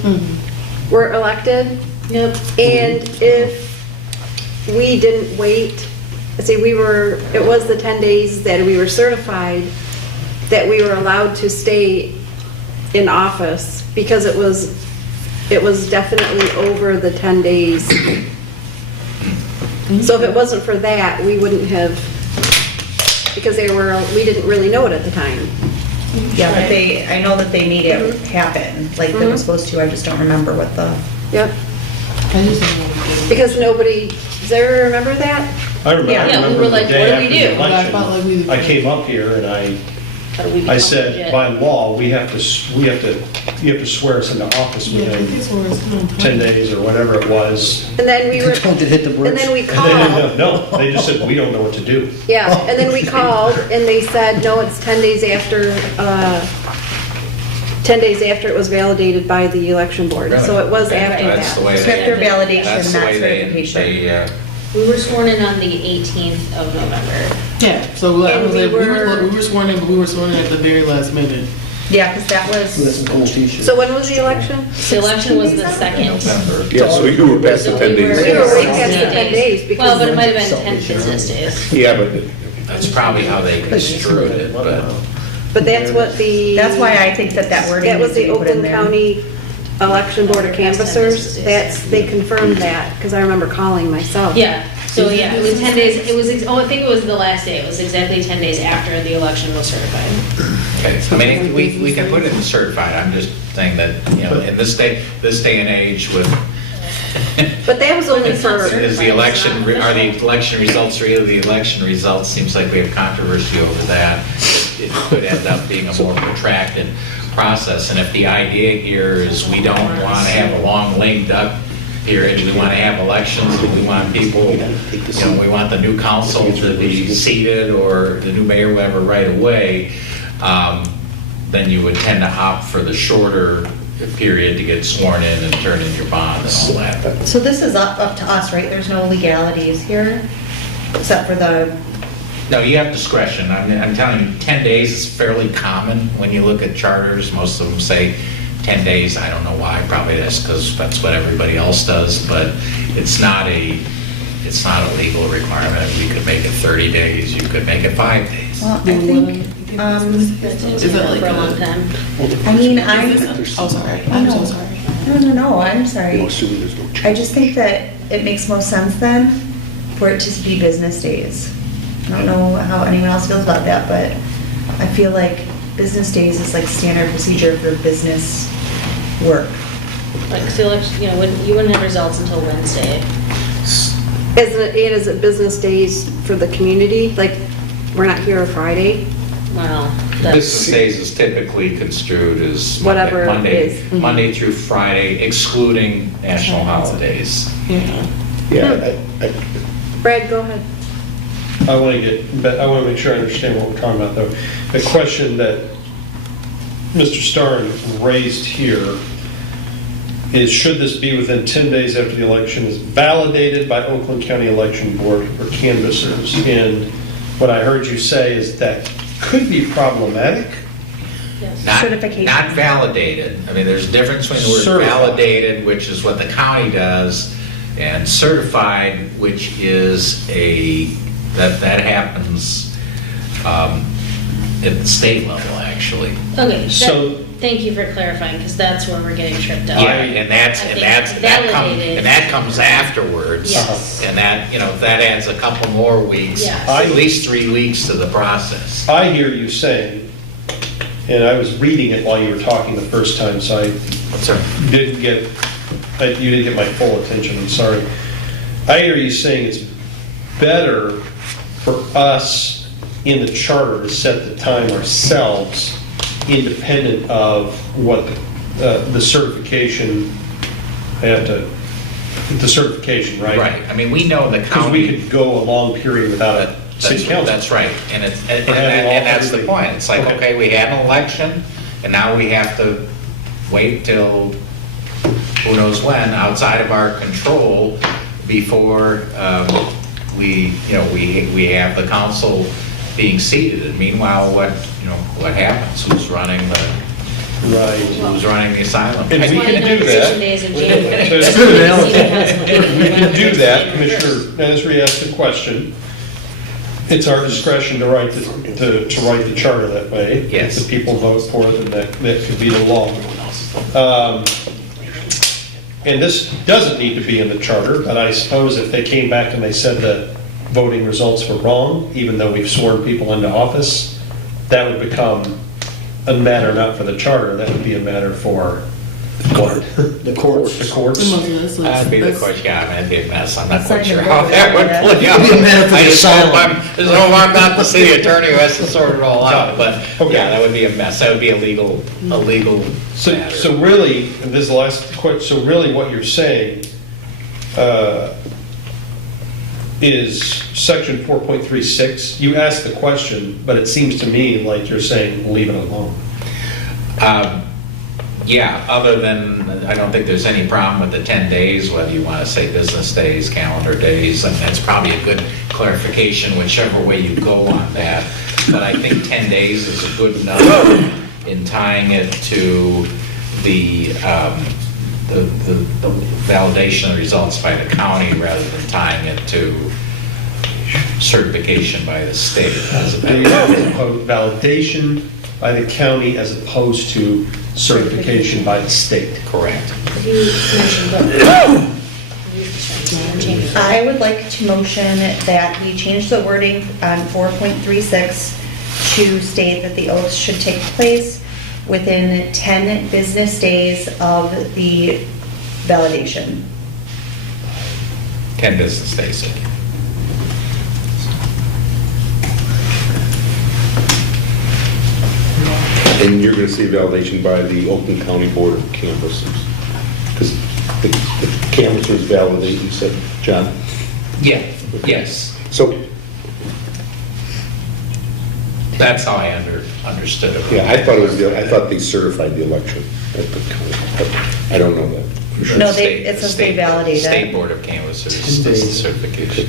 were elected? Yep. And if we didn't wait, say it was the 10 days that we were certified, that we were allowed to stay in office because it was definitely over the 10 days. So if it wasn't for that, we wouldn't have, because we didn't really know it at the time. Yeah, but I know that they made it happen, like they were supposed to, I just don't remember what the. Yep. I just don't want to. Because does everyone remember that? I remember, Yeah, we remember were the like, day what do after we the do? But I felt like election, we- I came up here and How do we I become said, legit? by law, you have to swear us into office Yeah, I think within it's where it's coming from. 10 days or whatever it was. And then we were, Don't hit the and bricks. then we And they called. didn't know, no, they just said, we don't know what to do. Yeah, and then we called and they said, no, it's 10 days after, 10 days after it was validated by the election board. So it was Okay, after that's the that. way It's they- after validation, That's not the way certification. they We were sworn in on the 18th of November. Yeah, so I And was we like, we were- were sworn in, but we were sworn in at the very last minute. Yeah, because that With was, some cool t-shirts. So when was the election? The election was the second. November. Yeah, so we were past the So 10 we were- days. We were way past the 10 days Well, but it because, might have been 10 business days. Yeah, but That's probably how they construed it, but that's what the. that's why I think that wording That was needs to the be put in Oakland there. County Election Board of Canvassers. They confirmed that, because I remember calling myself. Yeah, so yeah, it was 10 days, I think it was the last day, it was exactly 10 days after the election was certified. okay, I mean, we can put it in certified, I'm just saying that, you know, in this day and age with, But that was only for, is the election, are the election results really the election results? Seems like we have controversy over that. It could end up being a more protracted process, and if the idea here is we don't want to have a long lame duck period, we want to have elections, and we want people, you know, we want the new council to be seated, or the new mayor, whatever, right away, then you would tend to opt for the shorter period to get sworn in and turn in your bond and all that. So this is up to us, right? There's no legalities here, except for the, No, you have discretion. I'm telling you, 10 days is fairly common when you look at charters. Most of them say 10 days. I don't know why. Probably that's because that's what everybody else does, but it's not a legal requirement. You could make it 30 days. You could make it 5 days. well, I think, That's been Is it like for a a- long time. I mean, Oh, sorry, I'm so sorry. no, I'm sorry. assuming there's no change. I just think that it makes most sense then for it to be business days. I don't know how anyone else feels about that, but I feel like business days is like standard procedure for business work. Like, so, you know, you wouldn't have results until Wednesday. is it business days for the community? Like, we're not here on Friday? Well, Business that's, days is typically construed as Whatever it Monday, is. Monday through Friday, excluding national holidays. Yeah, Brad, go ahead. I want to make sure I understand what we're talking about, though. The question that Mr. Starn raised here is, should this be within 10 days after the election is validated by Oakland County Election Board or canvassers? And what I heard you say is that could be problematic. yes. Not- Certification. Not validated. I mean, there's a difference between the word Certified. validated, which is what the county does, and certified, which is that happens at the state level, actually. Okay, So- thank you for clarifying, because that's where we're getting tripped up. Yeah, and Validated. that comes afterwards. Yes. And that, you know, that adds a couple more weeks, Yes. at least 3 weeks to the process. I hear you saying, and I was reading it while you were talking the first time, so I Sir? you didn't get my full attention, I'm sorry. I hear you saying it's better for us in the charter to set the time ourselves, independent of what the certification, the certification, right? Right, I mean, we know the Because we county. could go a long period without a city council. That's right, and having all- that's the point. It's like, Okay. okay, we had an election, and now we have to wait till who knows when, outside of our control, before we have the council being seated. And meanwhile, what happens? Who's running Right. the asylum? And we Well, can you know, do decision that. days in January. So- City council meeting We can November do that, 1st. Commissioner Nasri asked a question. It's our discretion to write the charter that way. Yes. If the people vote for it, then that could be the law. And this doesn't need to be in the charter, but I suppose if they came back and they said that voting results were wrong, even though we've sworn people into office, that would become a matter not for the charter, that would be a matter for what? The courts. The courts? That'd be the question, yeah, I mean, it'd be a mess, I'm not That's quite not sure even how voted that would yet. play out. It'd be a matter for I the just hope asylum. I'm not the city attorney who has to sort it all out, but, Okay. yeah, that would be a mess, that would be a legal matter. So really, and this is the last question, so really what you're saying is section 4.36, you asked the question, but it seems to me like you're saying, leave it alone. Yeah, other than, I don't think there's any problem with the 10 days, whether you want to say business days, calendar days, I mean, that's probably a good clarification, whichever way you go on that. But I think 10 days is a good enough in tying it to the validation of results by the county rather than tying it to certification by the state. As Validation by the county as opposed to certification by the state. Correct. You mentioned I would like to motion that we change the wording on 4.36 to state that the oaths should take place within 10 business days of the validation. 10 business days. And you're going to see validation by the Oakland County Board of Canvassers. Because the canvassers validate, you said, John? Yeah, yes. So, That's how I understood it. yeah, I thought they certified the election at the county, but I don't know that. for sure. No, State- it says state- they validate it. State Board of Canvassers does the certification.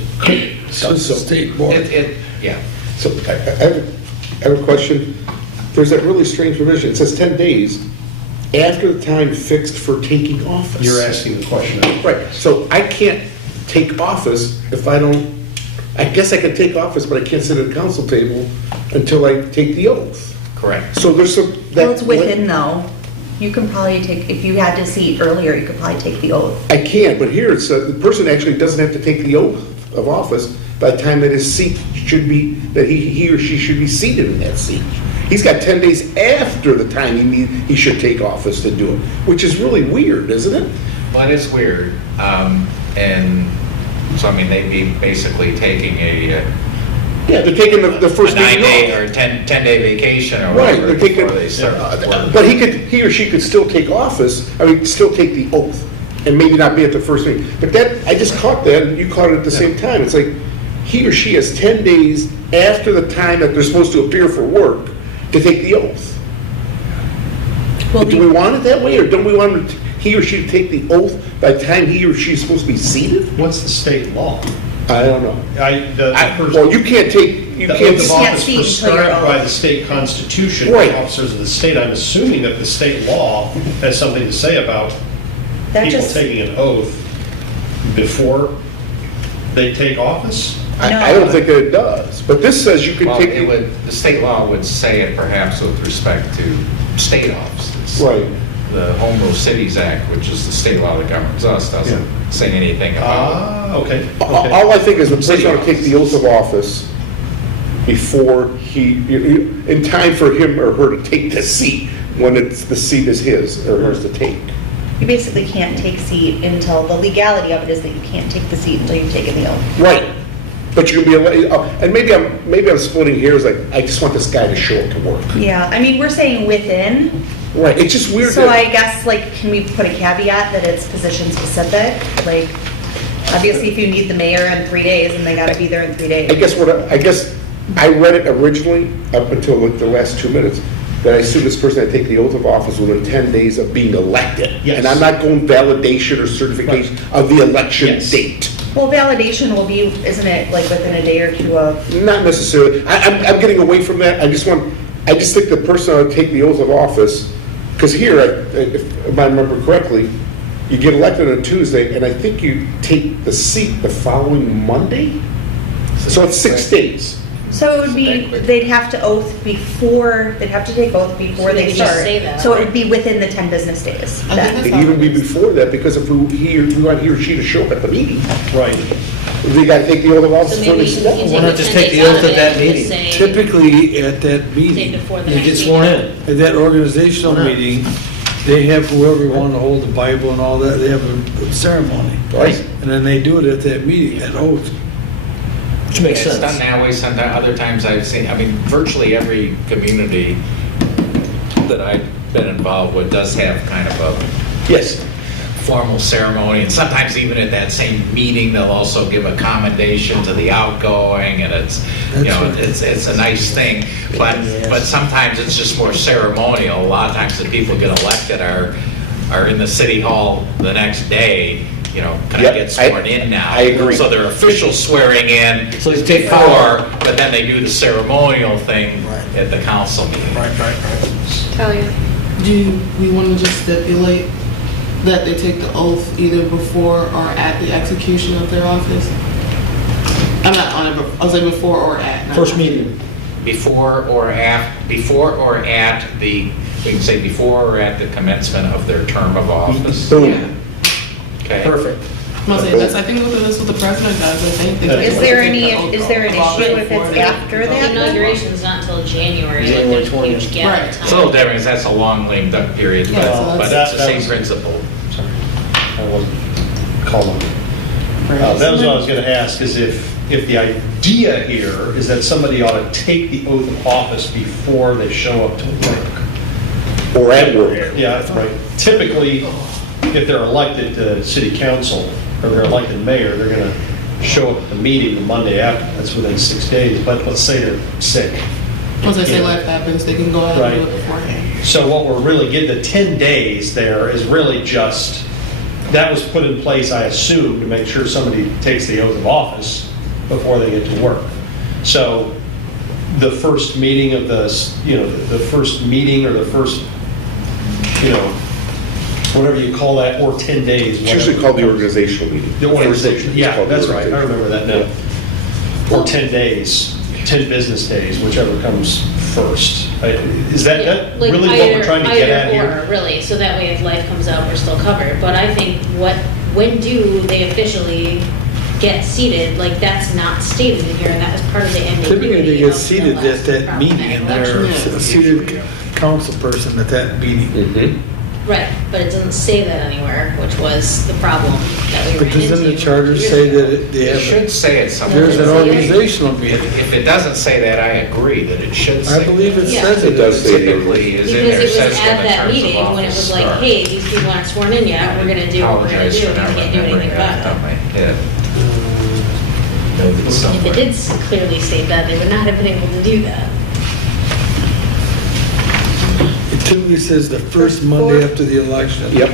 So state board. Yeah. So I have a question. There's that really strange provision. It says 10 days after the time fixed for taking office. You're asking the question. Right, so I can't take office if I don't, I guess I can take office, but I can't sit at a council table until I take the oath. Correct. So there's some. Well, it's within though. You can probably take, if you had to seat earlier, you could probably take the oath. I can, but here it's, the person actually doesn't have to take the oath of office by the time that his seat should be, that he or she should be seated in that seat. He's got 10 days after the time he should take office to do it, which is really weird, isn't it? Well, it is weird. And so, I mean, they'd be basically taking a Yeah, they're taking the first meeting 9-day off. or 10-day vacation or Right, whatever they're taking, before they start work. but he or she could still take office, still take the oath, and maybe not be at the first meeting. But that, I just caught that, and you caught it at the same time. It's like, he or she has 10 days after the time that they're supposed to appear for work to take the oath. Well, Do we want it that way, or don't we want he or she to take the oath by the time he or she is supposed to be seated? What's the state law? I don't know. Well, you can't take, you The can't. oath of can't office seat until you're prescribed by oath. the state constitution, Right. for officers of the state. I'm assuming that the state law has something to say about That people just, taking an oath before they take office. I don't think that it does, but this says you can Well, take. it would, the state law would say it perhaps with respect to state offices. Right. The Home Rule Cities Act, which is the state law that governs us, doesn't say anything about. Okay. All I think is the person City ought to take the oath of office before in time for him or her to take the seat, when the seat is his or hers to take. you basically can't take seat until, the legality of it is that you can't take the seat until you've taken the oath. Right. But you can be, and maybe I'm splitting hairs, like, I just want this guy to show up to work. Yeah, I mean, we're saying within, Right, it's just weird so that. I guess, like, can we put a caveat that it's position specific? Like, obviously, if you need the mayor in 3 days, and they gotta be there in 3 days. I guess I read it originally, up until like the last 2 minutes, that I assume this person had to take the oath of office within 10 days of being elected. Yes. And I'm not going validation or certification of the election Yes. date. Well, validation will be, isn't it, like, within a day or two of, Not necessarily. I'm getting away from that. I just think the person ought to take the oath of office, because here, if I remember correctly, you get elected on Tuesday, and I think you take the seat the following Monday? So it's 6 days. so it would be, they'd have to take oath before So they they could just start. say that. So it would be within the 10 business days. I think It'd even be before that, because if we want he or she to show up at the meeting, Right. they got to take the oath of office So before maybe they you sit can down. Why not just take the oath at that meeting? Typically, at that Say meeting, before the You next get sworn meeting. in. at that organizational meeting, they have whoever want to hold the Bible and all that, they have a ceremony. Right. And then they do it at that meeting, that oath. Which makes It's done sense. that way, sometimes, other times I've seen, I mean, virtually every community that I've been involved with does have kind of a Yes. formal ceremony, and sometimes even at that same meeting, they'll also give a commendation to the outgoing, and it's, you know, it's a nice thing, but sometimes it's just more ceremonial. A lot of times the people get elected are in the city hall the next day, you know, can I Yep, get sworn in now? I agree. So they're official swearing in So you take before, but then they do the ceremonial thing at the council meeting. Talia? Do we want to just stipulate that they take the oath either before or at the execution of their office? I'm not on it, but I'll say before or at. not First after. meeting. Before or at the, we can say before or at the commencement of their term of office. Boom. Okay. Perfect. I'm saying that's, I think that's what the president does, I think. they Is take there the any, oath is there an of office issue if before it's they- after that? Inauguration's not until January, like January there's a 20th. huge gap Right. of It's a little time. different, 'cause that's a long lame duck period, Yeah, so but that's- it's the same was- principle. I wasn't calling. That was what I was going to ask, is if the idea here is that somebody ought to take the oath of office before they show up to work. Or at work. Yeah, right. Typically, if they're elected to city council, or they're elected mayor, they're going to show up at the meeting the Monday after, that's within 6 days, but let's say they're sick. Once they say Yeah. life happens, they can go ahead and do Right. it beforehand. So what we're really getting, the 10 days there is really just, that was put in place, I assume, to make sure somebody takes the oath of office before they get to work. So the first meeting of the, the first meeting or the first, whatever you call that, or 10 days. It's usually called the organizational meeting. The organization, It's yeah, called the that's right, I organization. remember that now. Or 10 days, 10 business days, whichever comes first. Is that Like really what we're trying to get at either here? or, really, so that way if life comes out, we're still covered. But I think when do they officially get seated, like that's not stated in here, and that was part of the ambiguity. Typically, they of get the seated last at that meeting, and they're election. a seated council person at that meeting. Mhm. Right, but it doesn't say that anywhere, which was the problem that we ran But into. doesn't the charter years say ago. that they It have, should say it somewhere. there's an organizational meeting? If it doesn't say that, I agree that it should say I believe it that. Yeah. says It does say the Typically is in Because there, it was says when at the that terms of meeting, when it office was like, start. hey, these people aren't sworn in yet, we're gonna do what we're gonna Apologize do, for and not we can't do anything remembering that about off it. my head. Noted If somewhere. it did clearly state that, they would not have been able to do that. It typically says the first Monday after the election. Yep.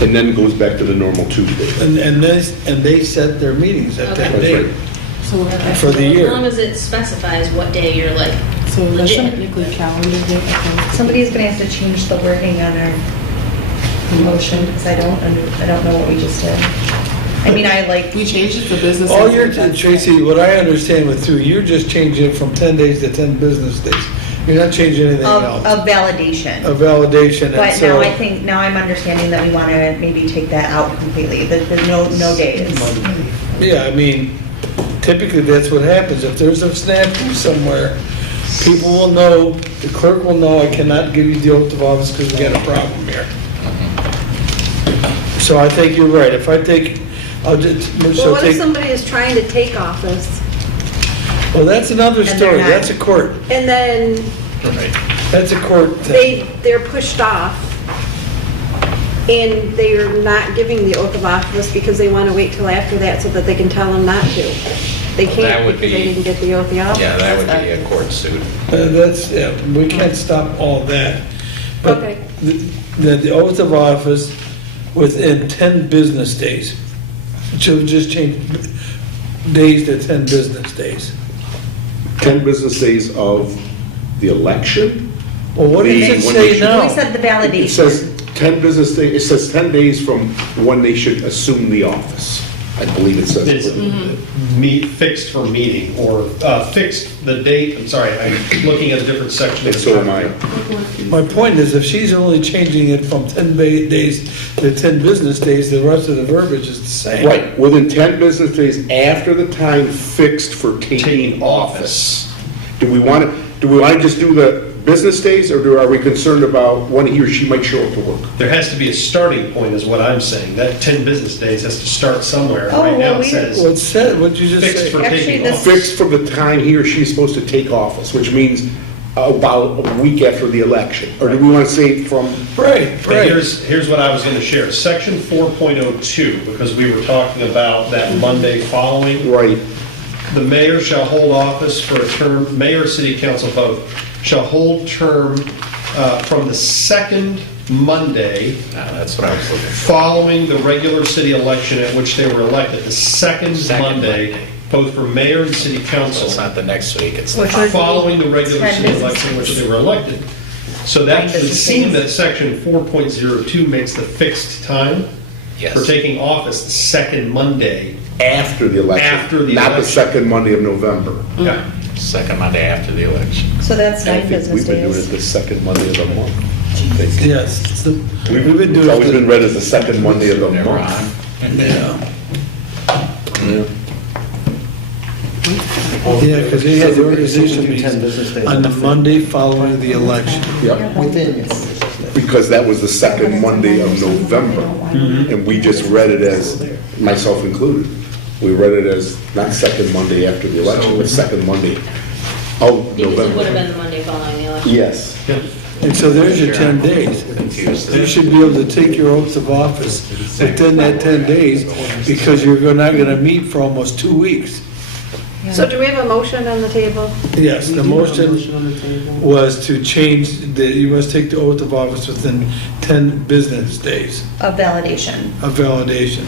And then goes back to the normal Tuesday. And they set their meetings at that Okay. That's day right. So we're at- for the As year. long as it specifies what day you're like So that's legit. technically calendar day. I think. Somebody's gonna have to change the wording on our motion, because I don't know what we just did. I mean, I like, We changed it to business. All you're, Tracy, what I understand with you, you're just changing it from 10 days to 10 business days. You're not changing anything of else. validation. A validation, and But so. now I'm understanding that we want to maybe take that out completely, the no days. Yeah, I mean, typically that's what happens. If there's a snafu somewhere, people will know, the clerk will know, I cannot give you the oath of office because we got a problem here. So I think you're right. If I take, I'll just, Well, so what if take, somebody is trying to take office well, that's another And they're story. not. That's a court. and then That's a court thing. they're pushed off and they're not giving the oath of office because they want to wait till after that so that they can tell them not to? They That can't would because they be- didn't get the oath of office? Yeah, that would be a court suit. That's, yeah, we can't stop all that. But Okay. the oath of office within 10 business days. Should just change days to 10 business days. 10 business days of the election? Well, what does it When they say should- now? We said the It says validation. 10 business days, it says 10 days from when they should assume the office. I believe it says. It's fixed for meeting, or fixed the date, I'm sorry, I'm looking at a different section. And so am I. My point is, if she's only changing it from 10 days to 10 business days, the rest of the verbiage is the same. Right, within 10 business days after the time fixed for taking Taking office. Do we want to just do the business days, or are we concerned about when he or she might show up to work? There has to be a starting point, is what I'm saying. That 10 business days has to start somewhere. Oh, Right now well, it says Well, it said, what'd you just fixed say? for Actually, taking this- office. Fixed from the time he or she is supposed to take office, which means about a week after the election. Or do we want to say from, Right, But right. here's what I was going to share. Section 4.02, because we were talking about that Monday following. right, The mayor shall hold office for a term, mayor, city council both, shall hold term from the second Monday That's what I was looking for. following the regular city election at which they were elected, the second Second Monday, Monday. both for mayor and city So it's council, not the next week, it's the Which would be following the regular 10 city business election in which days. they were elected. So that 10 would business seem days. that section 4.02 makes the fixed time Yes. for taking office the second Monday. After the election. After the Not the election. second Monday of November. Yeah. Second Monday after the election. So that's I 9 think business we've been doing it days. the second Monday of the month. I think. Yes. We've been doing It's always it- been read as the second Monday of the Never month. on. Yeah. Yeah. Yeah, because they had the So we organization do 10 business meetings days. on the Monday following the election. Yep. Within, Because that was the second Monday of November. And we just read it as, myself included, we read it as not second Monday after the election, but second Monday of Because it would have November. been the Monday following the election. Yes. And so there's your 10 days. Confused. You should be able to take your oath of office within that 10 days because you're not going to meet for almost 2 weeks. So do we have a motion on the table? Yes, the motion was to change, you must take the oath of office within 10 business days Of validation. of validation.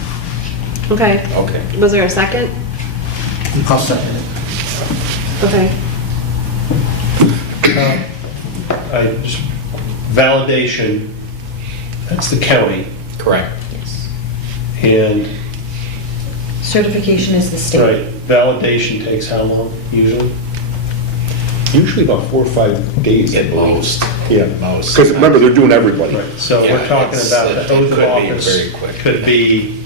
Okay. Okay. Was there a second? I'll second it. Okay. Validation, that's the county, Correct. and, Certification is the state. right, validation takes how long usually? Usually about 4 or 5 days. I At believe. most. Yeah. Most. Because remember, they're doing everybody. Right, so Yeah, we're talking it's- about it the oath of could be office. very quick. Could be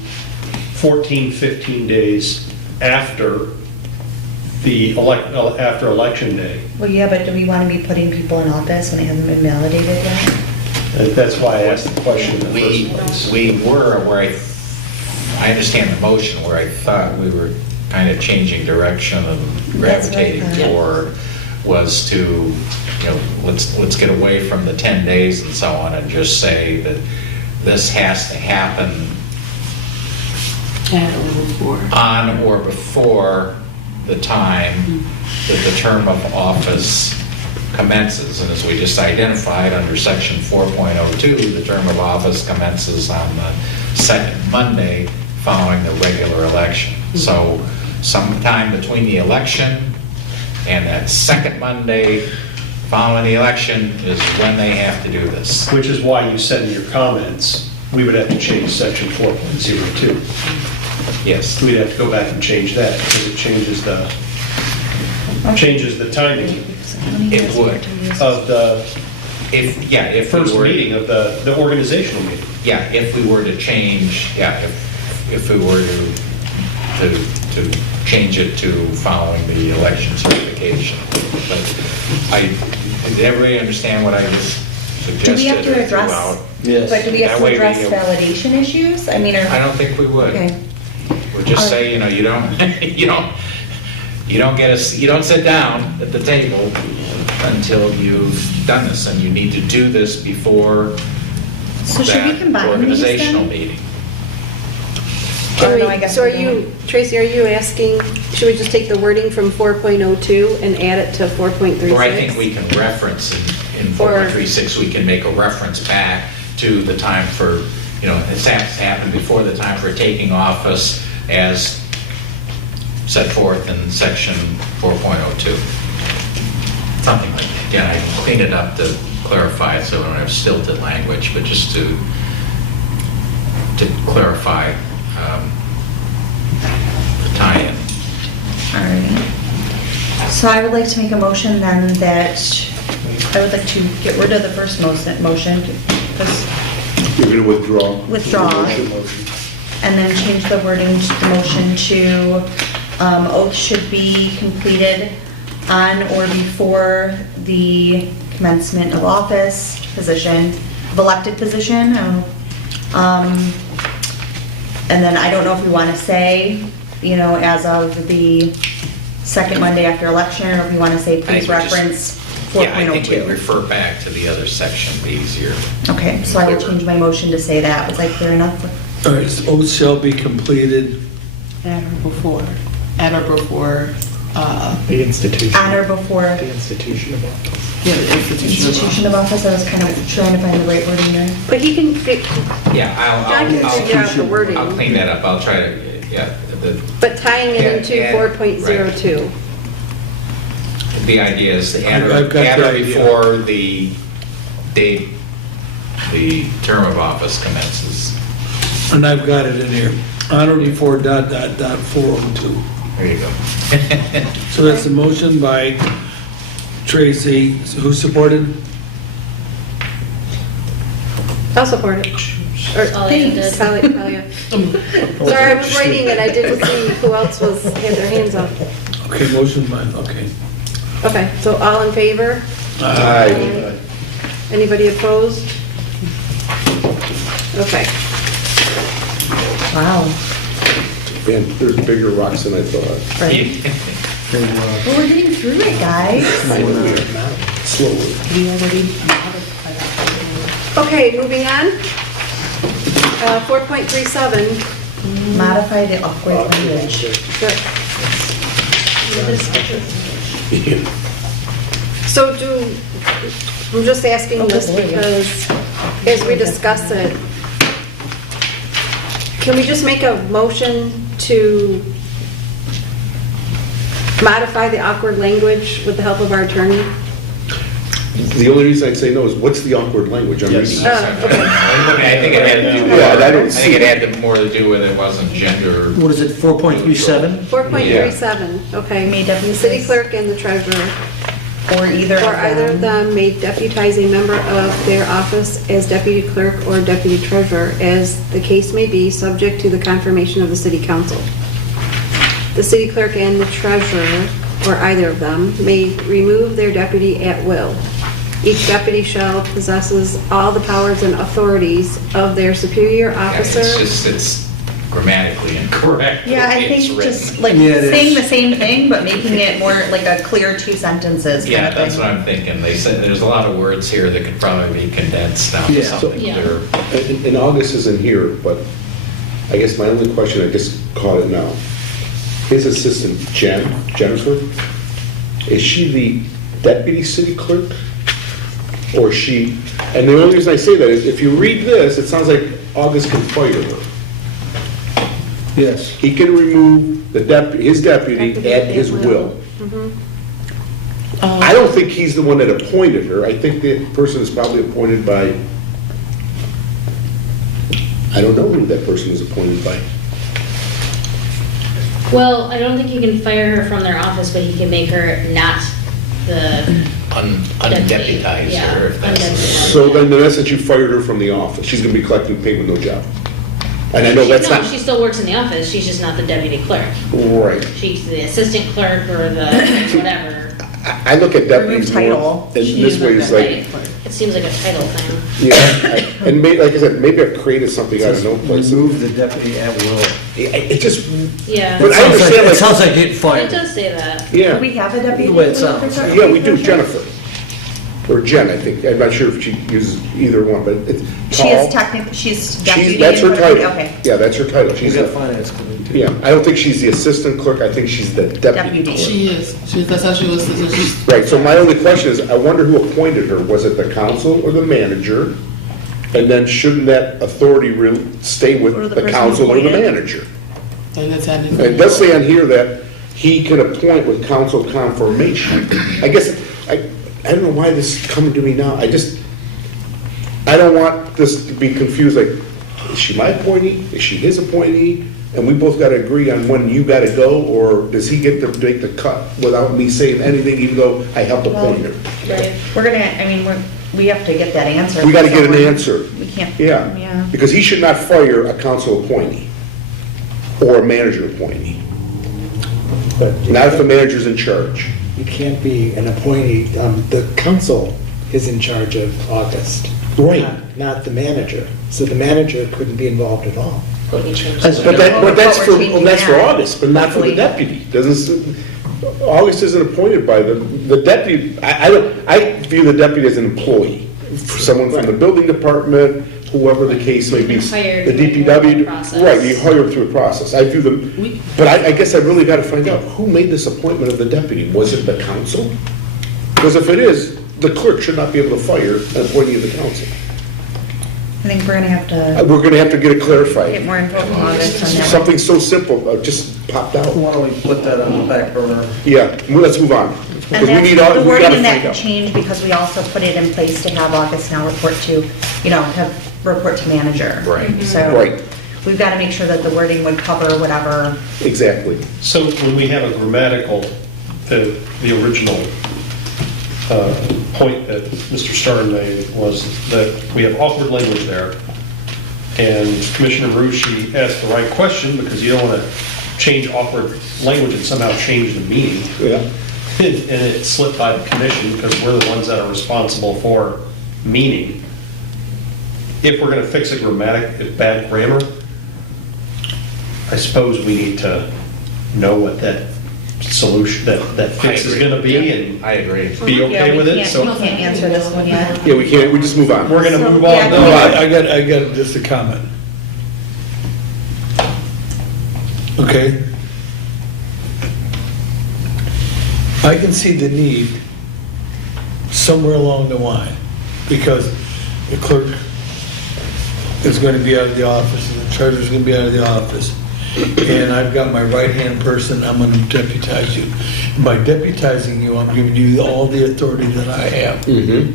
14, 15 days after after election day. Well, yeah, but do we want to be putting people in office when they haven't been validated yet? And that's why I asked the question in the We, first place. we were where I understand the motion where I thought we were kind of changing direction and That's what I gravitating thought. toward was to, you know, let's get away from the 10 days and so on and just say that this has to happen At or before. on or before the time that the term of office commences. And as we just identified under section 4.02, the term of office commences on the second Monday following the regular election. So sometime between the election and that second Monday following the election is when they have to do this. Which is why you said in your comments, we would have to change section 4.02. Yes. We'd have to go back and change that because it changes the timing It would. of the If we first were- meeting of the organizational meeting. Yeah, if we were to change, if we were to change it to following the election certification. But did everybody understand what I just Do we have suggested to or threw address, out? Yes. but do we have That to way we address do- validation issues? I mean, I or, don't think we would. okay. We'll just say, you know, you don't, you don't sit down at the table until you've done this, and you need to do this before So should we that combine these organizational then? meeting. Or no, I guess So are we you, Tracy, are you asking, should we just take the wording from 4.02 and add it to 4.36? Or I think we can reference in Or- 4.36, we can make a reference back to the time for, you know, it's happened before the time for taking office as set forth in section 4.02. Something like that. Yeah, I cleaned it up to clarify it so we don't have stilted language, but just to clarify the tie-in. All right. So I would like to make a motion then that I would like to get rid of the first motion, because You're going to withdraw. Withdraw. and then change the wording to the motion to oath should be completed on or before the commencement of office position, of elected position. And then I don't know if we want to say, you know, as of the second Monday after election, or if we want to say, please I think we just- reference Yeah, I think we 4.02. refer back to the other section, be easier. Okay, so I will change my motion to say that. Was I clear enough? All right, oath shall be completed At or before. At or before The institution. On or before The institution of office. Yeah, the institution. institution of office, I was kind of trying to find the right wording there. But he can, Yeah, John can figure out the wording, I'll clean that up, I'll try to, yeah, but tying it into Yeah, 4.02. the idea is to enter I've got the enter idea. before the date the term of office commences. And I've got it in here, on or before ... 402. There you go. So that's the motion by Tracy, who supported? I'll support it. Or, Talia did. Talia. Sorry, I was writing it, I didn't see who else had their hands up. Okay, motion by, okay. Okay, so all in favor? Aye. Anybody opposed? Okay. Wow. Man, there's bigger rocks than I thought. Well, we're getting through it, guys. Slowly. We already. Okay, moving on. 4.37. Modify the awkward language. Good. So I'm just asking this because as we discuss it, can we just make a motion to modify the awkward language with the help of our attorney? The only reason I'd say no is, what's the awkward language I'm reading? Okay. I think it had to do, Yeah, I don't I think it had more to do with it wasn't gender. What is it, 4.37? 4.37, okay. May The deputize. city clerk and the treasurer, Or either or either of them may deputize a member of their office as deputy clerk or deputy treasurer, as the case may be, subject to the confirmation of the city council. The city clerk and the treasurer, or either of them, may remove their deputy at will. Each deputy shall possesses all the powers and authorities of their superior officer. It's just, it's grammatically incorrect. Yeah, I the way it's think written. just like Yeah, it is. saying the same thing, but making it more like a clear two sentences. kind Yeah, of that's thing. what I'm thinking. They said there's a lot of words here that could probably be condensed down to Yeah. something Yeah. clear. And August isn't here, but I guess my only question, I just caught it now. His assistant, Jennifer, is she the deputy city clerk? Or she, and the only reason I say that is, if you read this, it sounds like August can fire her. Yes. He can remove his deputy at his will. I don't think he's the one that appointed her. I think the person is probably appointed by, I don't know who that person is appointed by. Well, I don't think you can fire her from their office, but he can make her not the deputy. Undeputized Yeah, her, if that's. undeputized. So then, in essence, you fired her from the office. She's gonna be collecting pay with no job. And I know that's No, not. she still works in the office, she's just not the deputy clerk. Right. She's the assistant clerk or the whatever. I look at deputies Remove more, title. and She this is way not it's the like, deputy clerk. It seems like a title thing. yeah, and like I said, maybe I've created something out of no place. Remove the deputy at will. It just, Yeah, But I understand, It like- sounds like getting it fired. does say that. Do yeah. we have a deputy? The way it clerk? sounds. Yeah, we do, Jennifer. Or Jen, I think. I'm not sure if she uses either one, but it's She is tall. technically, she's deputy. That's her and title. Okay. Yeah, that's her title. She's She's got a, finance committee too. yeah, I don't think she's the assistant clerk. I think she's the deputy Deputy. clerk. She is. That's how she was. She's Right, so my only question is, I wonder who appointed her. Was it the council or the manager? And then shouldn't that authority really stay with Or the the person council or the appointed. manager? and that's how And it does say on here that he can appoint with council confirmation. I guess, I don't know why this is coming to me now. I don't want this to be confused, like, is she my appointee? Is she his appointee? And we both gotta agree on when you gotta go, or does he get to make the cut without me saying anything, even though I helped appoint her? Right. We're gonna, I mean, we have to get that answer. We gotta get an somewhere. answer. We can't. Yeah, because he should not fire a council appointee or a manager appointee. But Not if the manager's in charge. you can't be an appointee, the council is in charge of August. Right. Not the manager. So the manager couldn't be involved at all. But we changed That's- it. But that's But for, we're changing that's for that. August, but not for the Hopefully. deputy. August isn't appointed by the deputy, I view the deputy as an employee, for someone from the building department, whoever the case may be. You've been hired The through a DPW, normal process. right, you hire through a process. I do them, but I guess I really got to find out, who made this appointment of the deputy? Was it the council? Because if it is, the clerk should not be able to fire an appointee of the council. I think we're gonna have to We're going to have to get it clarified. get more info from August on that. Something so simple just popped out. Why don't we put that on the back burner? Yeah, let's move on. Because And we need, that's, the we wording got to in that find can out. change because we also put it in place to have August now report to, have report to manager. Right. So Right. we've got to make sure that the wording would cover whatever. Exactly. So when we have a grammatical, the original point that Mr. Stern made was that we have awkward language there. And Commissioner Rucci asked the right question because you don't want to change awkward language and somehow change the meaning. Yeah. And it slipped by the commission because we're the ones that are responsible for meaning. If we're going to fix a bad grammar, I suppose we need to know what that solution, that fix is going to be and I agree. be okay with it. We So can't answer this one yet. Yeah, we can't, we just move on. we're going to So, move yeah, on. go No, ahead. I got just a comment. Okay? I can see the need somewhere along the line, because the clerk is going to be out of the office, and the treasurer's going to be out of the office, and I've got my right-hand person, I'm going to deputize you. By deputizing you, I'm giving you all the authority that I have. Mhm.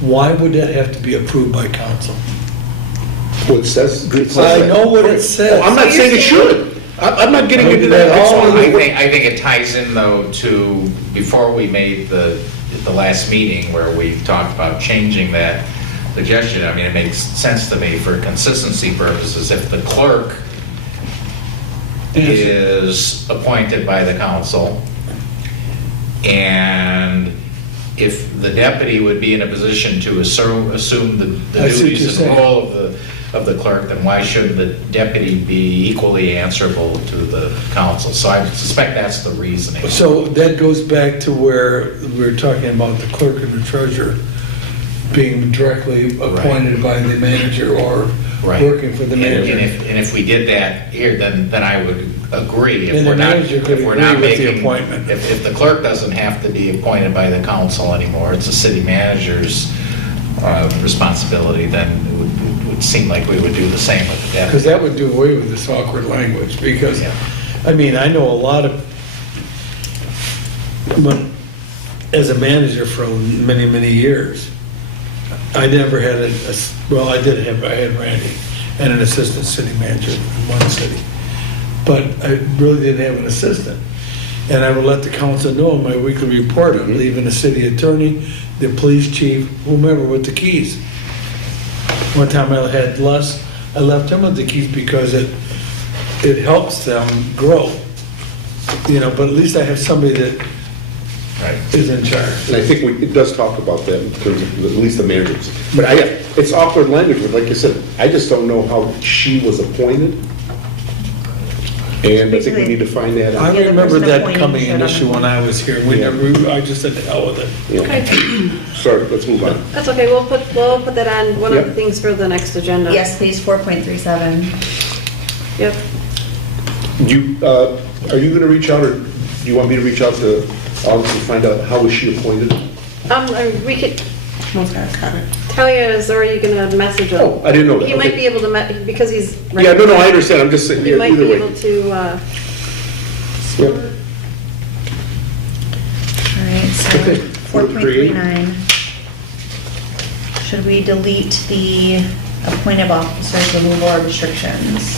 Why would that have to be approved by council? What it says. It says I that. know what it says. Oh, I'm not saying it should. I'm not getting into that. That's all I think it ties in though to, before we made the last meeting where we talked about changing that suggestion, I mean, it makes sense to me for consistency purposes, if the clerk is appointed by the council, and if the deputy would be in a position to assume the I see what duties you're and saying. role of the clerk, then why shouldn't the deputy be equally answerable to the council? So I suspect that's the reasoning. So that goes back to where we were talking about the clerk and the treasurer being directly appointed by the manager or Right. working for the manager. And if we did that here, then I would agree. If And the we're not- manager could if we're not agree with the making- appointment. If the clerk doesn't have to be appointed by the council anymore, it's the city manager's responsibility, then it would seem like we would do the same with the Because deputy. that would do away with this awkward language, because, Yeah. I mean, I know a lot of, as a manager for many, many years, I never had well, I had Randy and an assistant city manager in one city, but I really didn't have an assistant. And I would let the council know in my weekly report, I'm leaving the city attorney, the police chief, whomever with the keys. One time I had Les, I left him with the keys because it helps them grow. But at least I have somebody that Right. is in charge. And I think it does talk about that in terms of at least the managers. But it's awkward language, but like I said, I just don't know how she was appointed. And I think we need to find that I out. Yeah, the remember person that appointing coming should an have issue when I was here. I just said, the hell with it. Yeah. Okay, Sorry, let's move on. that's okay, we'll put that on one of the Yep. things for the next agenda. Yes, page 4.37. Yep. Are you gonna reach out, or do you want me to reach out to August and find out how was she appointed? We could, Most guys got it. Talia is already gonna message him. Oh, I didn't know that. He might Okay. be able to, because he's. Yeah, no, I understand, I'm just saying, He yeah, might either be able way. to, Yep. All right, so Okay. 4.39. Should we delete the appointed officers removal or restrictions?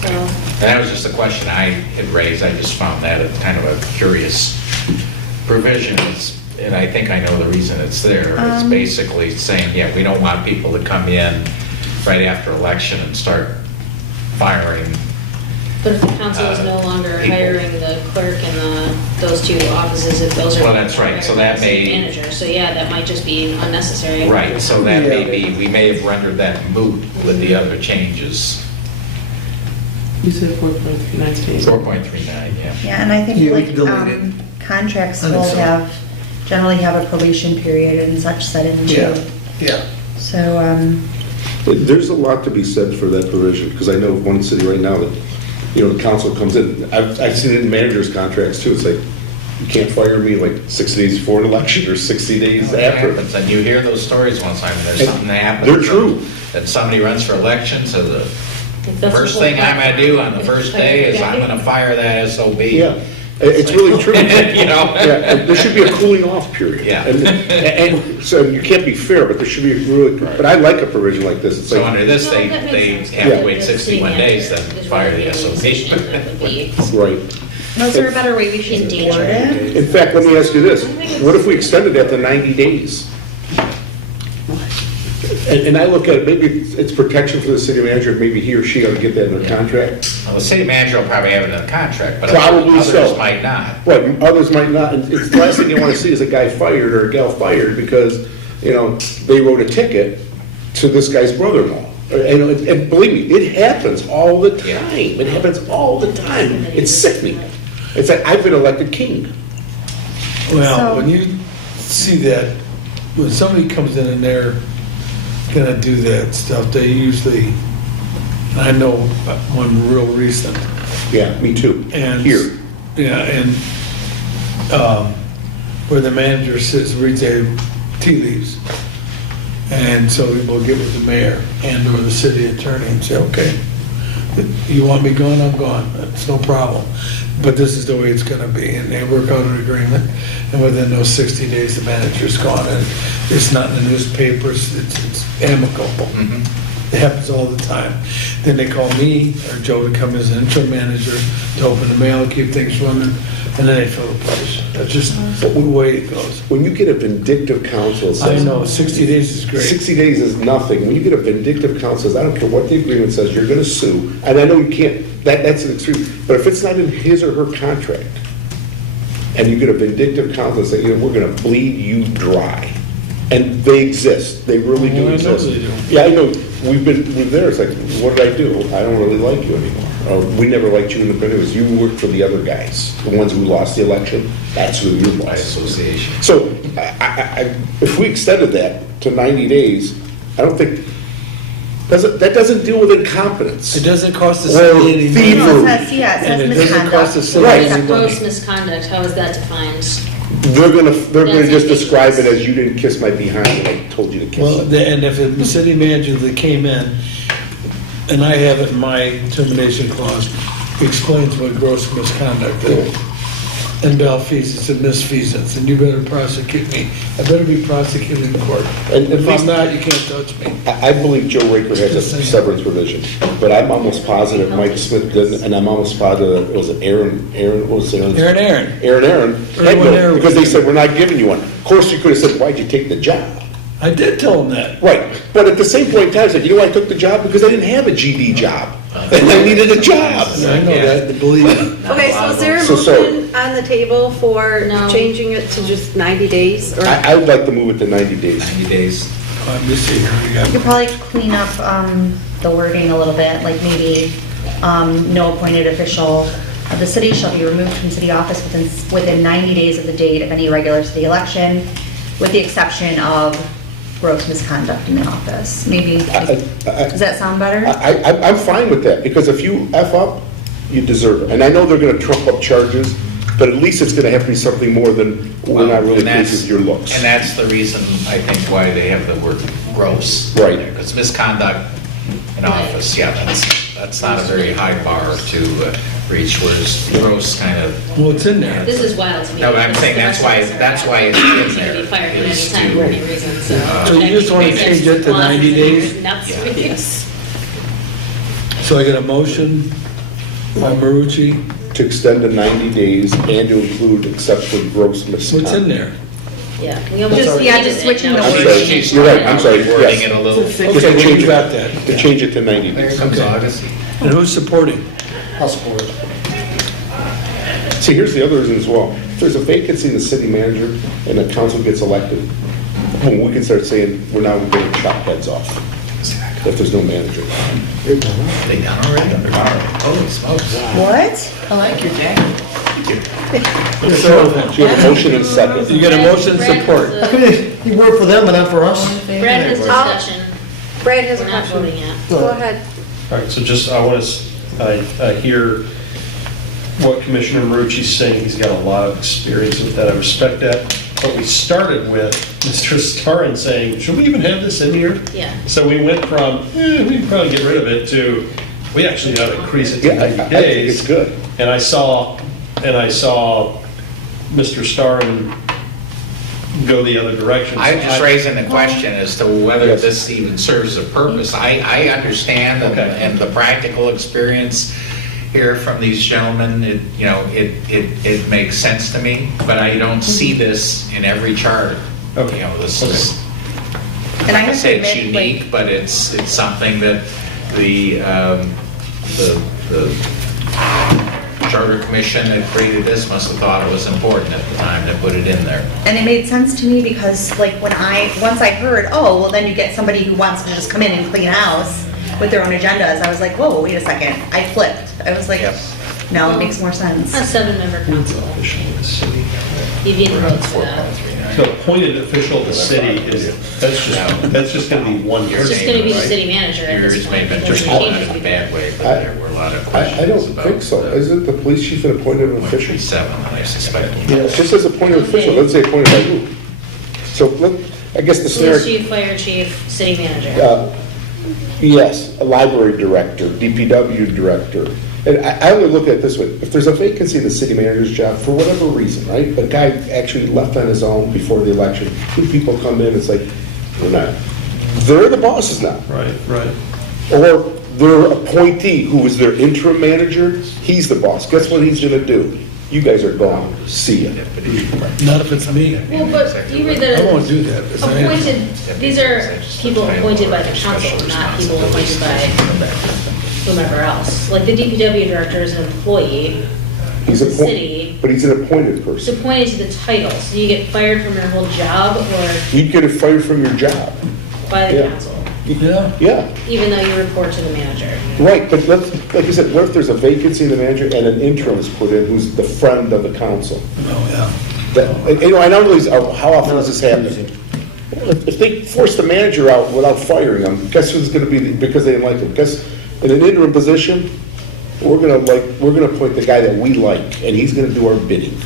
so, And that was just a question I had raised. I just found that a kind of a curious provision. And I think I know the reason it's there. It's basically saying, yeah, we don't want people to come in right after election and start firing. But if the council is no longer People. hiring the clerk and those two offices, if those are. Well, that's right. So that city may- Manager, so yeah, that might just be unnecessary. Right, so that may be, we may have rendered that moot with the other changes. You said 4.39 change. 4.39, yeah. Yeah, and I think Yeah, we like, can delete it. contracts I think will so. generally have a probation period and such set in too. Yeah. So, There's a lot to be said for that provision, because I know of one city right now that, the council comes in, I've seen it in managers' contracts too, it's like, you can't fire me like 60 days before an election or 60 days after. Happens, and you hear those stories one time, there's And something that happens. they're true. That somebody runs for election, so the That's first the thing whole I'm gonna do on the first day is I'm Yeah. gonna fire that SOB. Yeah, it's really true. You know? Yeah, and there should be a cooling off period. Yeah. And so you can't be fair, but there should be really, but I like a provision like this. It's So like, under this, No, they that makes have sense. to Yeah. wait 61 days, then Is fire the really SOB. position that would be right. No, is there a better way we should In word danger. it? In fact, let me ask you this, what if we extended that to 90 days? And I look at it, maybe it's protection for the city manager, maybe he or she ought to get that in their contract. Well, the city manager will probably have it in the contract, but Probably so. others might not. Right, others might not, and it's the last thing you want to see is a guy fired or a gal fired because, they wrote a ticket to this guy's brother-in-law. And believe me, it happens all the time, it happens all the time, it's sickening. It's like, I've been elected king. Well, So- when you see that, when somebody comes in and they're gonna do that stuff, they usually, I know one real recent, Yeah, me too, and. here. Yeah, and, where the manager sits, reads a tea leaves. And so we'll get with the mayor and or the city attorney and say, okay, you want me gone, I'm gone, it's no problem. But this is the way it's gonna be, and they work out an agreement, and within those 60 days, the manager's gone, and it's not in the newspapers, it's amicable. It happens all the time. Then they call me or Joe to come as an interim manager to open the mail, keep things running, and then they fill the place. That's just the way it goes. When you get a vindictive council, it I says. know, 60 days is great. 60 days is nothing. When you get a vindictive council, says, I don't care what the agreement says, you're gonna sue, and I know you can't, that's an extreme, but if it's not in his or her contract, and you get a vindictive council say, we're gonna bleed you dry, and they exist, they really Oh, I do know exist. they do. Yeah, I know, we're there, it's like, what did I do? I don't really like you anymore. Or, we never liked you in the previous, you worked for the other guys, the ones who lost the election, that's who you By lost. association. So, if we extended that to 90 days, I don't think, that doesn't deal with incompetence. It doesn't cost the Or city any thievery. money. No, it says, yeah, it And says it doesn't cost the misconduct. city Right. any money. gross misconduct, how is that defined? They're gonna That's just describe it ridiculous. as you didn't kiss my behind and I told you to kiss Well, it. and if the city manager that came in, and I have it in my termination clause, explains what gross misconduct is. And malfeasance and misfeasance, and you better prosecute me. I better be prosecuted in court. And at If least- I'm not, you can't touch me. I believe Joe Raker has a severance provision, but I'm almost positive Mike Smith didn't, and I'm almost positive, was it Aaron, what was Aaron's? Aaron. Aaron had Erwin no, Aaron. because they said, we're not giving you one. Of course, you could have said, why'd you take the job? I did tell him that. Right, but at the same point in time, I said, you know why I took the job? Because I didn't have a GD job, and I needed a job. I know that, believe me. Okay, so is there a So- motion on the table for No. changing it to just 90 days? Or I would like to move it to 90 days. 90 days. Let me see here, we You got, could probably clean up the wording a little bit, like maybe no appointed official of the city shall be removed from city office within 90 days of the date of any regular city election, with the exception of gross misconduct in the office. Maybe, does that sound better? I'm fine with that, because if you F up, you deserve it. And I know they're gonna trump up charges, but at least it's gonna have to be something more than, we're not really And that's- pleased with your looks. And that's the reason, I think, why they have the word gross. Right. Because misconduct in office, yeah, that's not a very high bar to reach, whereas gross kind of, well, it's in there. This is wild to me. no, but I'm saying that's why it's in there. Can be fired at any is time for any to- reason, so. So you just wanna change it to 90 days? Nuts. Yes. So I got a motion by Marucci. To extend to 90 days and to include except for gross misconduct. What's in there? Yeah. We almost Just- yeah, needed just it switching now. the I'm wording. sorry, you're right, I'm sorry, Wording yes. it a little. Just Okay, to well, change you got that. it, to change it to 90 There days. comes Okay. August. And who's supporting? I'll support it. See, here's the other reason as well. If there's a vacancy in the city manager and the council gets elected, boom, we can start saying, we're now going to chop heads off if there's no manager. They done already? Holy smokes. What? I like your jacket. So, So you have a motion and second. you got a motion and support. How could you work for them but not for us? Brad has discussion. Brad has a We're not question. voting yet. Go ahead. All right, so just, I hear what Commissioner Marucci's saying. He's got a lot of experience with that. I respect that. But we started with Mr. Starin saying, should we even have this in here? Yeah. So we went from, we can probably get rid of it, to, we actually ought to increase it to Yeah, I 90 think days. it's good. And I saw Mr. Starin go the other direction. I'm So just raising the question as to whether Yes. this even serves a purpose. I understand Okay. and the practical experience here from these gentlemen, it makes sense to me, but I don't see this in every charter. Okay. You know, this is, And I like I have to say, it's admit, like- unique, but it's something that the Charter Commission that created this must have thought it was important at the time to put it in there. And it made sense to me because like once I heard, oh, well then you get somebody who wants to just come in and clean house with their own agendas, I was like, whoa, wait a second. I flipped. I was like, Yep. no, it makes more sense. A 7-member council. Official of the city. You didn't vote for that. So appointed official of the city that's just going to be one You're It's person. just gonna be the right? city manager at this Yours may point. have been because just the called changes in a we bad made. way, but there were a lot of I questions don't about. think so. Isn't the police chief an appointed official? 37, I suspect. It just says appointed official, let's say appointed by who? So, I guess the Police scenario, chief, fire chief, city manager. yes, a library director, DPW director. And I only look at it this way, if there's a vacancy in the city manager's job, for whatever reason, right? The guy actually left on his own before the election, two people come in, it's like, they're the bosses now. Right, right. Or their appointee, who is their interim manager, he's the boss. Guess what he's gonna do? You guys are gone, see ya. Not if it's me. Well, but you read that I won't as do that. It's not- appointed, these are people appointed by the council, not people appointed by whomever else. Like the DPW director is an employee, He's the appointed, city, but he's an appointed it's person. appointed to the title. So you get fired from your whole job or You get fired from your job. by the Yeah. council, Yeah. Yeah, even though you report to the manager. right, but like you said, what if there's a vacancy in the manager and an interim is put in who's the friend of the council? Oh, yeah. I don't realize how often does this happen? If they force the manager out without firing him, guess who's gonna be, because they didn't like him? Guess, in an interim position, we're gonna appoint the guy that we like, and he's gonna do our bidding.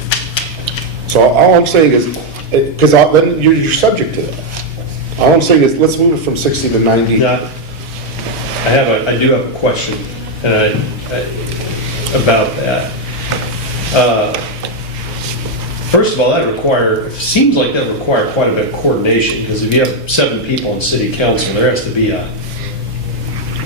So all I'm saying is, because then you're subject to that. All I'm saying is, let's move it from 60 to 90. Now, I do have a question, and about that. First of all, seems like that would require quite a bit of coordination, because if you have 7 people in city council, there has to be a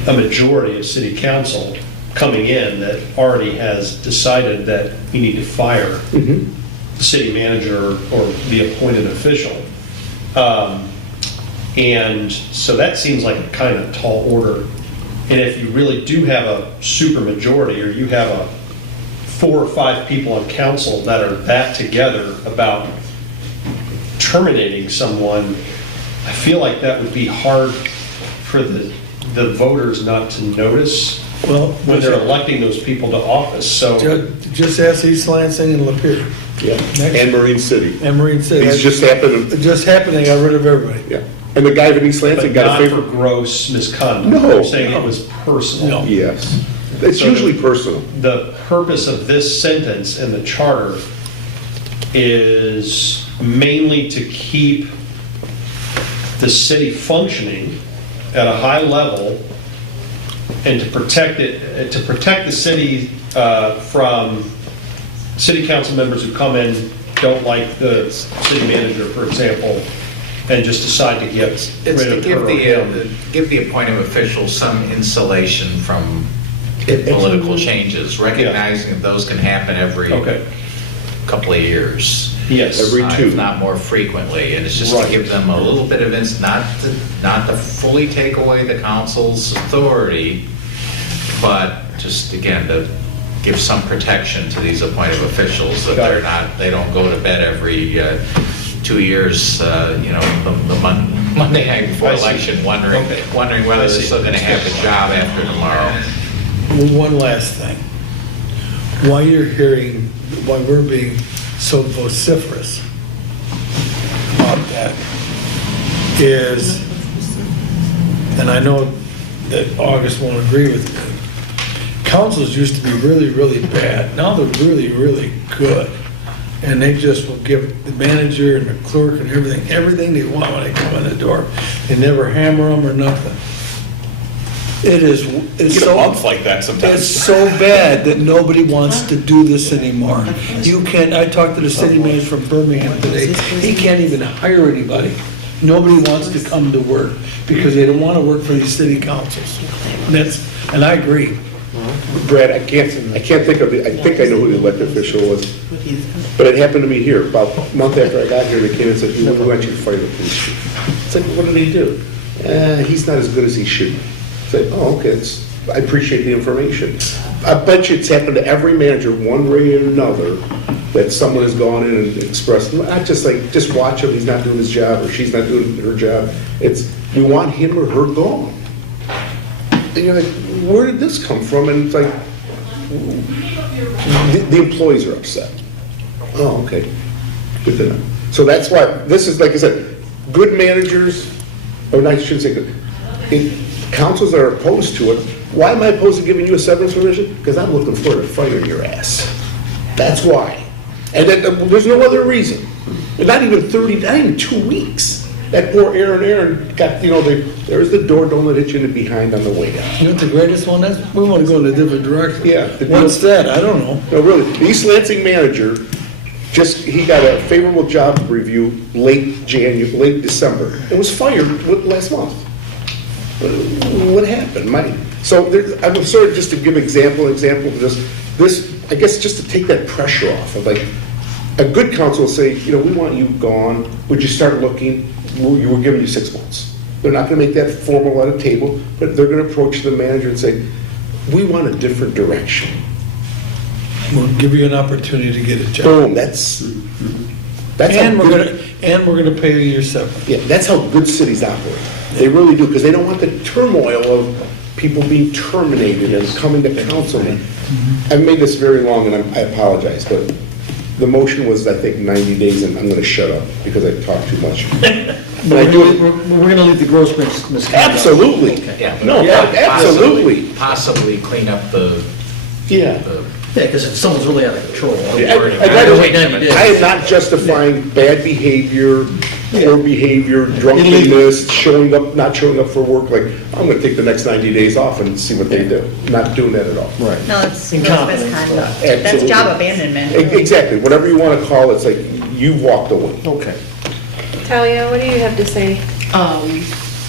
majority of city council coming in that already has decided that we need to fire the city manager or the appointed official. And so that seems like a kind of tall order. And if you really do have a super majority, or you have 4 or 5 people on council that are that together about terminating someone, I feel like that would be hard for the voters not to notice Well, when they're electing those people to office. So just ask East Lansing and Lapeer Yeah, Next. and Marine City. and Marine City. It's just happened, It just happened, they got rid of everybody. yeah. And the guy in East but Lansing got a not for favor. gross misconduct. No. They're saying it was personal. No. Yes. It's So usually personal. The purpose of this sentence in the charter is mainly to keep the city functioning at a high level and to protect the city from city council members who come in, don't like the city manager, for example, and just decide to get It's rid to of her or him. give the appointed official some insulation from political changes, recognizing that those can happen every Okay, couple of years. yes. Every two. If not more frequently, and it's just to Right. give them a little bit of, not to fully take away the council's authority, but just, again, to give some protection to these appointed officials, that Got it. they don't go to bed every 2 years, the Monday night before I see. election, wondering Okay. whether I they're see. still gonna have a job after tomorrow. One last thing. Why we're being so vociferous about that is, and I know that August won't agree with me. Councils used to be really, really bad. Now they're really, really good. And they just will give the manager and the clerk and everything they want when they come in the door. They never hammer them or nothing. It's Get a month like that sometimes. It's so bad that nobody wants to do this anymore. You can't, I talked to the city manager from Birmingham today, he can't even hire anybody. Nobody wants to come to work because they don't want to work for these city councils. And I agree. Brad, I can't think of I think I know who the elected official was, but it happened to me here. About a month after I got here, they came and said, we want you to fire the police chief. It's like, what did he do? He's not as good as he should be. I said, oh, okay, I appreciate the information. I bet you it's happened to every manager, one way or another, that someone has gone in and expressed, not just like, just watch him, he's not doing his job, or she's not doing her job. It's, we want him or her gone. And you're like, where did this come from? And it's like, the employees are upset. Oh, okay, good to know. So that's why, this is, like I said, good managers, or I shouldn't say good, councils that are opposed to it. Why am I opposed to giving you a severance provision? Because I'm looking forward to firing your ass. That's why. And there's no other reason. And not even 2 weeks. That poor Aaron got, there's the door, don't let it hit you in the behind on the way out. You know what the greatest one is? We want to go in a different direction. Yeah. What's that? I don't know. No, really, the East Lansing manager, he got a favorable job review late December, and was fired last month. What happened? I'm sorry, just to give example of this, I guess just to take that pressure off of like, a good council will say, we want you gone, would you start looking? You were giving you 6 months. They're not gonna make that formal at a table, but they're gonna approach the manager and say, we want a different direction. We'll give you an opportunity to get a job. Boom, that's And how we're gonna pay you your severance. Yeah, that's how good cities operate. They really do, because they don't want the turmoil of people being terminated and coming to council. I've made this very long, and I apologize, but the motion was, I think, 90 days, and I'm going to shut up because I talk too much. But I do it. We're going to leave the gross misconduct. Absolutely. Yeah. No, absolutely. Possibly clean up the. Yeah. Yeah, because if someone's really out of control. I am not justifying bad behavior, poor behavior, drunkenness, not showing up for work, like, I'm gonna take the next 90 days off and see what they do. Not doing that at all. Right. No, it's Incompetence. misconduct. Absolutely. That's job abandonment. Exactly, whatever you wanna call it, it's like, you've walked away. Okay. Talia, what do you have to say?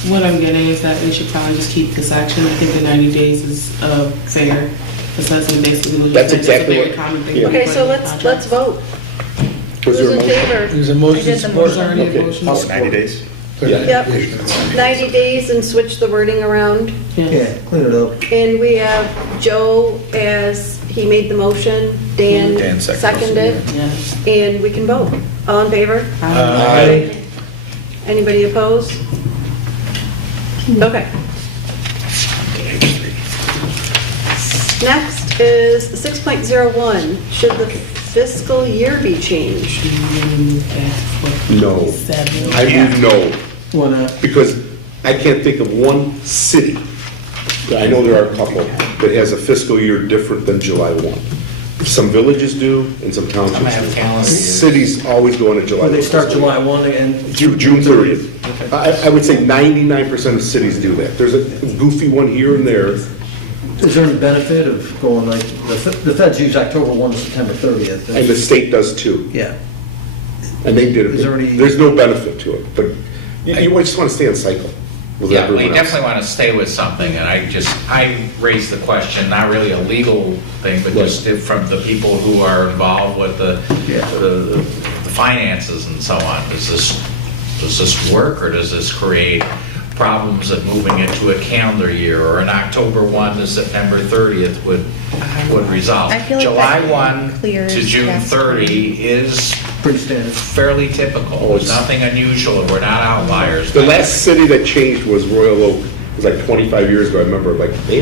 What I'm getting is that we should probably just keep this action. I think the 90 days is fair. Because that's basically what you That's said. exactly It's a very what- common thing. yeah. Okay, so let's vote. Was Who's there a in motion? favor? There's a motion I did the support. motion. Okay. I'll support. 90 days. Yep, 90 days and switch the wording around. Yeah, clean it up. And we have Joe as, he made the motion, Dan Dan seconded, Yes. and we can vote. All in favor? Aye. Anybody opposed? Okay. Next is 6.01. Should the fiscal year be changed? No. I mean, no. Why not? Because I can't think of one city, I know there are a couple, that has a fiscal year different than July 1. Some villages do, and some townships I'm gonna have calendar do. years. Cities always go into July. Well, they start July 1 and. June 30th. I would say 99% of cities do that. There's a goofy one here and there. Is there any benefit of going like, the feds use October 1 to September 30th? And the state does too. Yeah. And they did it. Is there any- There's no benefit to it, but you just want to stay on cycle with Yeah, we everyone else. definitely want to stay with something, and I raised the question, not really a legal thing, but just from the people who are involved with the finances and so on. Does this work, or does this create problems of moving into a calendar year, or an October 1 to September 30th would resolve? I feel like July that 1 clears to June that 30 is Pretty standard. fairly typical. There's nothing unusual, we're not outliers. The last city that changed was Royal Oak. It was like 25 years ago. I remember, like, they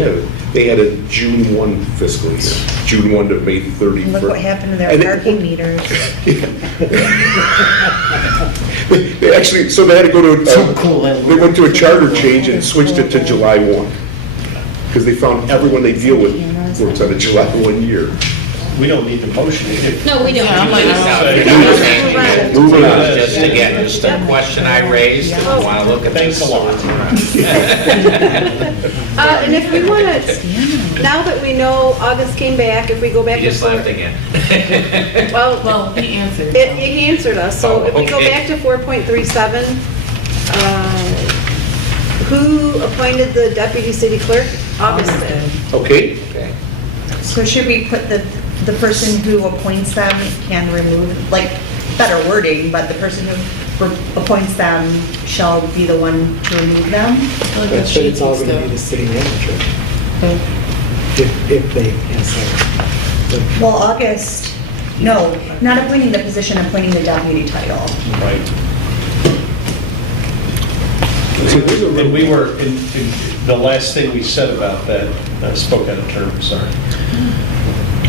had a June 1 fiscal year, June 1 to May 31st. Look what happened to their And parking meters. They actually, so they had to go to, So cool, that they went to a charter change and switched it to July 1. Because they found everyone they deal with works on a July 1 year. We don't need the motion. If- No, we don't. Yeah, I'm like, Moving on. Just again, just a question I raised, and I want to look at this. Thanks a lot. And if we want to, now that we know August came back, if we go back You to just laughed again. well, he answered. He answered us, so Oh, if we go okay. back to 4.37, who appointed the deputy city clerk? August did. Okay? Okay. So should we put the person who appoints them can remove, like, better wording, but the person who appoints them shall be the one to remove them? But it's all going to be the city manager. If they, yes, Well, August, no, not appointing the position, appointing the deputy title. Right. And we were, in the last thing we said about that, I spoke out of turn, sorry.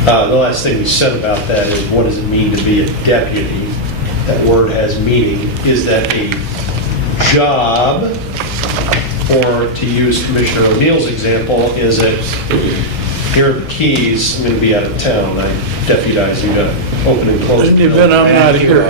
The last thing we said about that is what does it mean to be a deputy? That word has meaning. Is that a job? Or to use Commissioner O'Neill's example, is it, here are the keys, I'm going to be out of town, I deputize you to open and close. In the event I'm not here.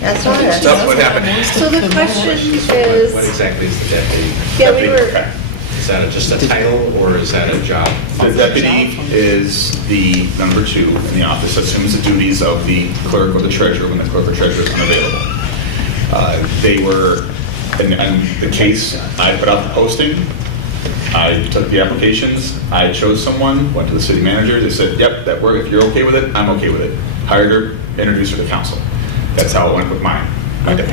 That's all it So is. what happened? So the question What is, exactly is the deputy? yeah, we were, Is that just a title, or is that a job? The deputy is the number 2 in the office, assumes the duties of the clerk or the treasurer when the clerk or treasurer is unavailable. They were, in the case, I put out the posting, I took the applications, I chose someone, went to the city manager, they said, yep, that worked, if you're okay with it, I'm okay with it. Hired her, introduced her to council. That's how it went with my deputy.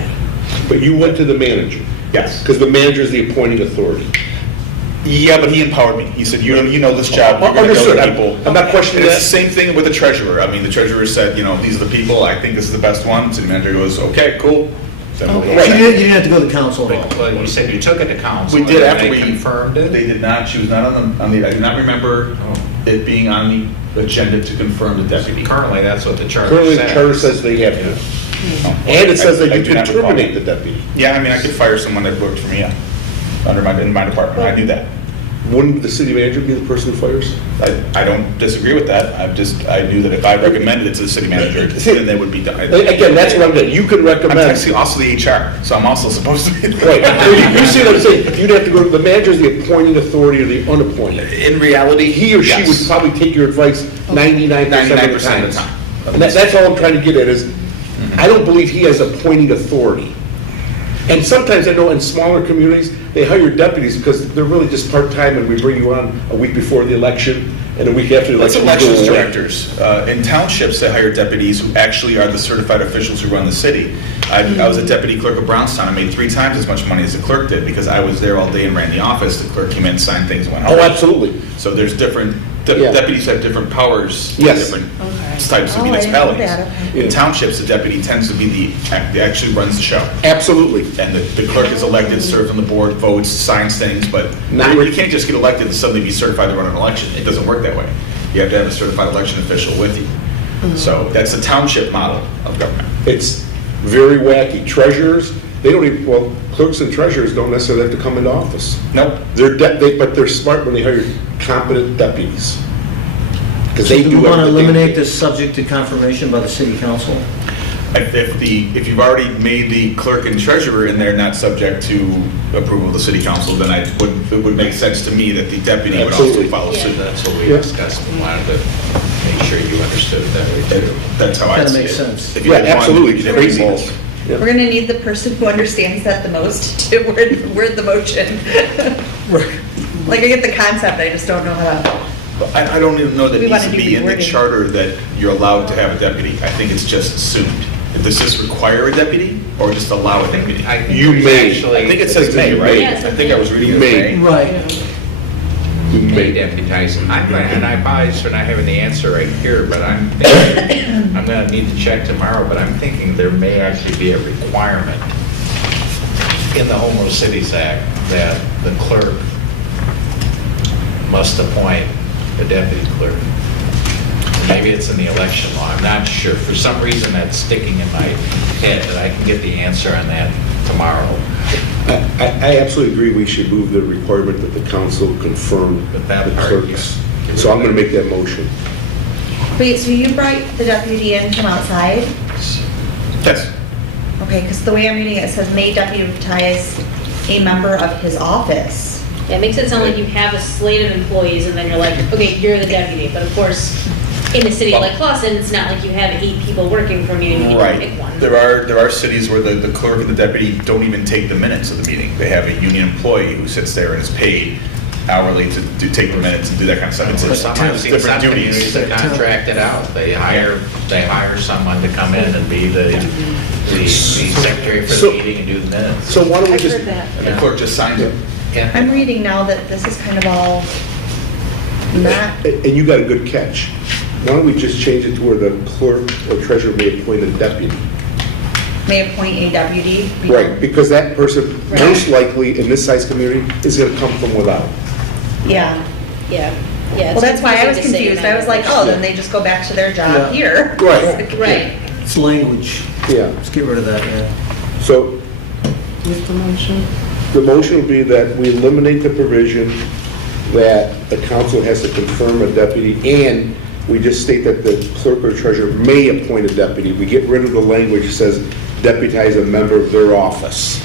But you went to the manager? Yes. Because the manager is the appointing authority. Yeah, but he empowered me. He said, you know this job, you're going to Understood. know the people. I'm not questioning And it's that. the same thing with the treasurer. I mean, the treasurer said, these are the people, I think this is the best one. City manager goes, okay, cool. Then we'll go So with you that. didn't have to go to council at all? But you said you took it to council. We did and after they we. confirmed it? They did not, she was not on the, I do not remember it being on the agenda to confirm the deputy. Currently, that's what the charter Currently, says. the charter says they have to. And it says that I you do can not recall. terminate the deputy. Yeah, I mean, I could fire someone that worked for me, yeah, in my department. I knew that. Wouldn't the city manager be the person who fires? I don't disagree with that. I knew that if I recommended it to the city manager, then they would be done. Again, that's what I'm getting. You could I'm recommend. actually also the HR, so I'm also supposed to be. Right. So you see what I'm saying? You'd have to go to, the manager is the appointing authority or the unappointed. In reality, He or she yes. would probably take your advice 99% 99% of the of the time. time. And that's all I'm trying to get at is, I don't believe he has appointing authority. And sometimes I know in smaller communities, they hire deputies because they're really just part-time and we bring you on a week before the election and a week after the That's election. you elections go away. directors. In townships, they hire deputies who actually are the certified officials who run the city. I was a deputy clerk of Brownstown. I made 3 times as much money as the clerk did because I was there all day and ran the office. The clerk came in, signed things, and went home. Oh, absolutely. So there's different, Yeah. deputies have different powers in Yes. different Okay. types of Oh, I didn't know municipalities. that. Okay. In townships, the deputy tends to be the actually runs the show. Absolutely. And the clerk is elected, serves on the board, votes, signs things, but Not- you can't just get elected and suddenly be certified to run an election. It doesn't work that way. You have to have a certified election official with you. So that's the township model of government. It's very wacky. Treasurers, they don't even, well, clerks and treasurers don't necessarily have to come into office. Nope. But they're smart when they hire competent deputies. Because So they do do we want to everything. eliminate this subject to confirmation by the city council? If you've already made the clerk and treasurer and they're not subject to approval of the city council, then it would make sense to me that the deputy would also Absolutely. follow So suit. that's what we Yeah. discussed, we wanted to make sure you understood it that way too. That's how I Kinda see it. makes sense. If you Yeah, did one, absolutely. you did Craziness. both. Yeah. We're gonna need the person who understands that the most to word the motion. Like, I get the concept, I just don't know how to. I don't even know that We it needs wanna to do be in the rewording. charter that you're allowed to have a deputy. I think it's just assumed. Does this require a deputy or just allow a deputy? I think You there's may. actually- I think it says may, right? Yes, I think I was reading You it may. may. Right. You May may. deputize him. And I apologize for not having the answer right here, but I'm thinking, I'm gonna need to check tomorrow, but I'm thinking there may actually be a requirement in the Home Rule Cities Act that the clerk must appoint a deputy clerk. Maybe it's in the election law, I'm not sure. For some reason, that's sticking in my head, but I can get the answer on that tomorrow. I absolutely agree we should move the requirement that the council confirm But that the part, clerks. yeah. So I'm going to make that motion. Wait, so you brought the deputy in from outside? Yes. Okay, because the way I'm reading it says may deputize a member of his office. Yeah, it makes it sound like you have a slate of employees and then you're like, okay, you're the deputy. But of course, in a city like Clawson, it's not like you have 8 people working for you and you can pick one. Right. There are cities where the clerk and the deputy don't even take the minutes of the meeting. They have a union employee who sits there and is paid hourly to take the minutes and do that kind of stuff. For some, I've seen some communities that contract it out. They hire someone to come in and be the secretary for the meeting and do the minutes. So why don't we I've just... heard that. And the clerk just signs it. Yeah. I'm reading now that this is kind of all not, And you got a good catch. Why don't we just change it to where the clerk or treasurer may appoint a deputy? may appoint a deputy. Right, because that person, most likely in this size community, is going to come from without. Yeah. Yeah, yeah. Well, that's why I was it's confusing to confused. say I was like, oh, then they just go back to their job here. Right. Right. It's language. Yeah. Let's get rid of that, yeah. So What's the motion? the motion will be that we eliminate the provision that the council has to confirm a deputy, and we just state that the clerk or treasurer may appoint a deputy. We get rid of the language that says deputize a member of their office.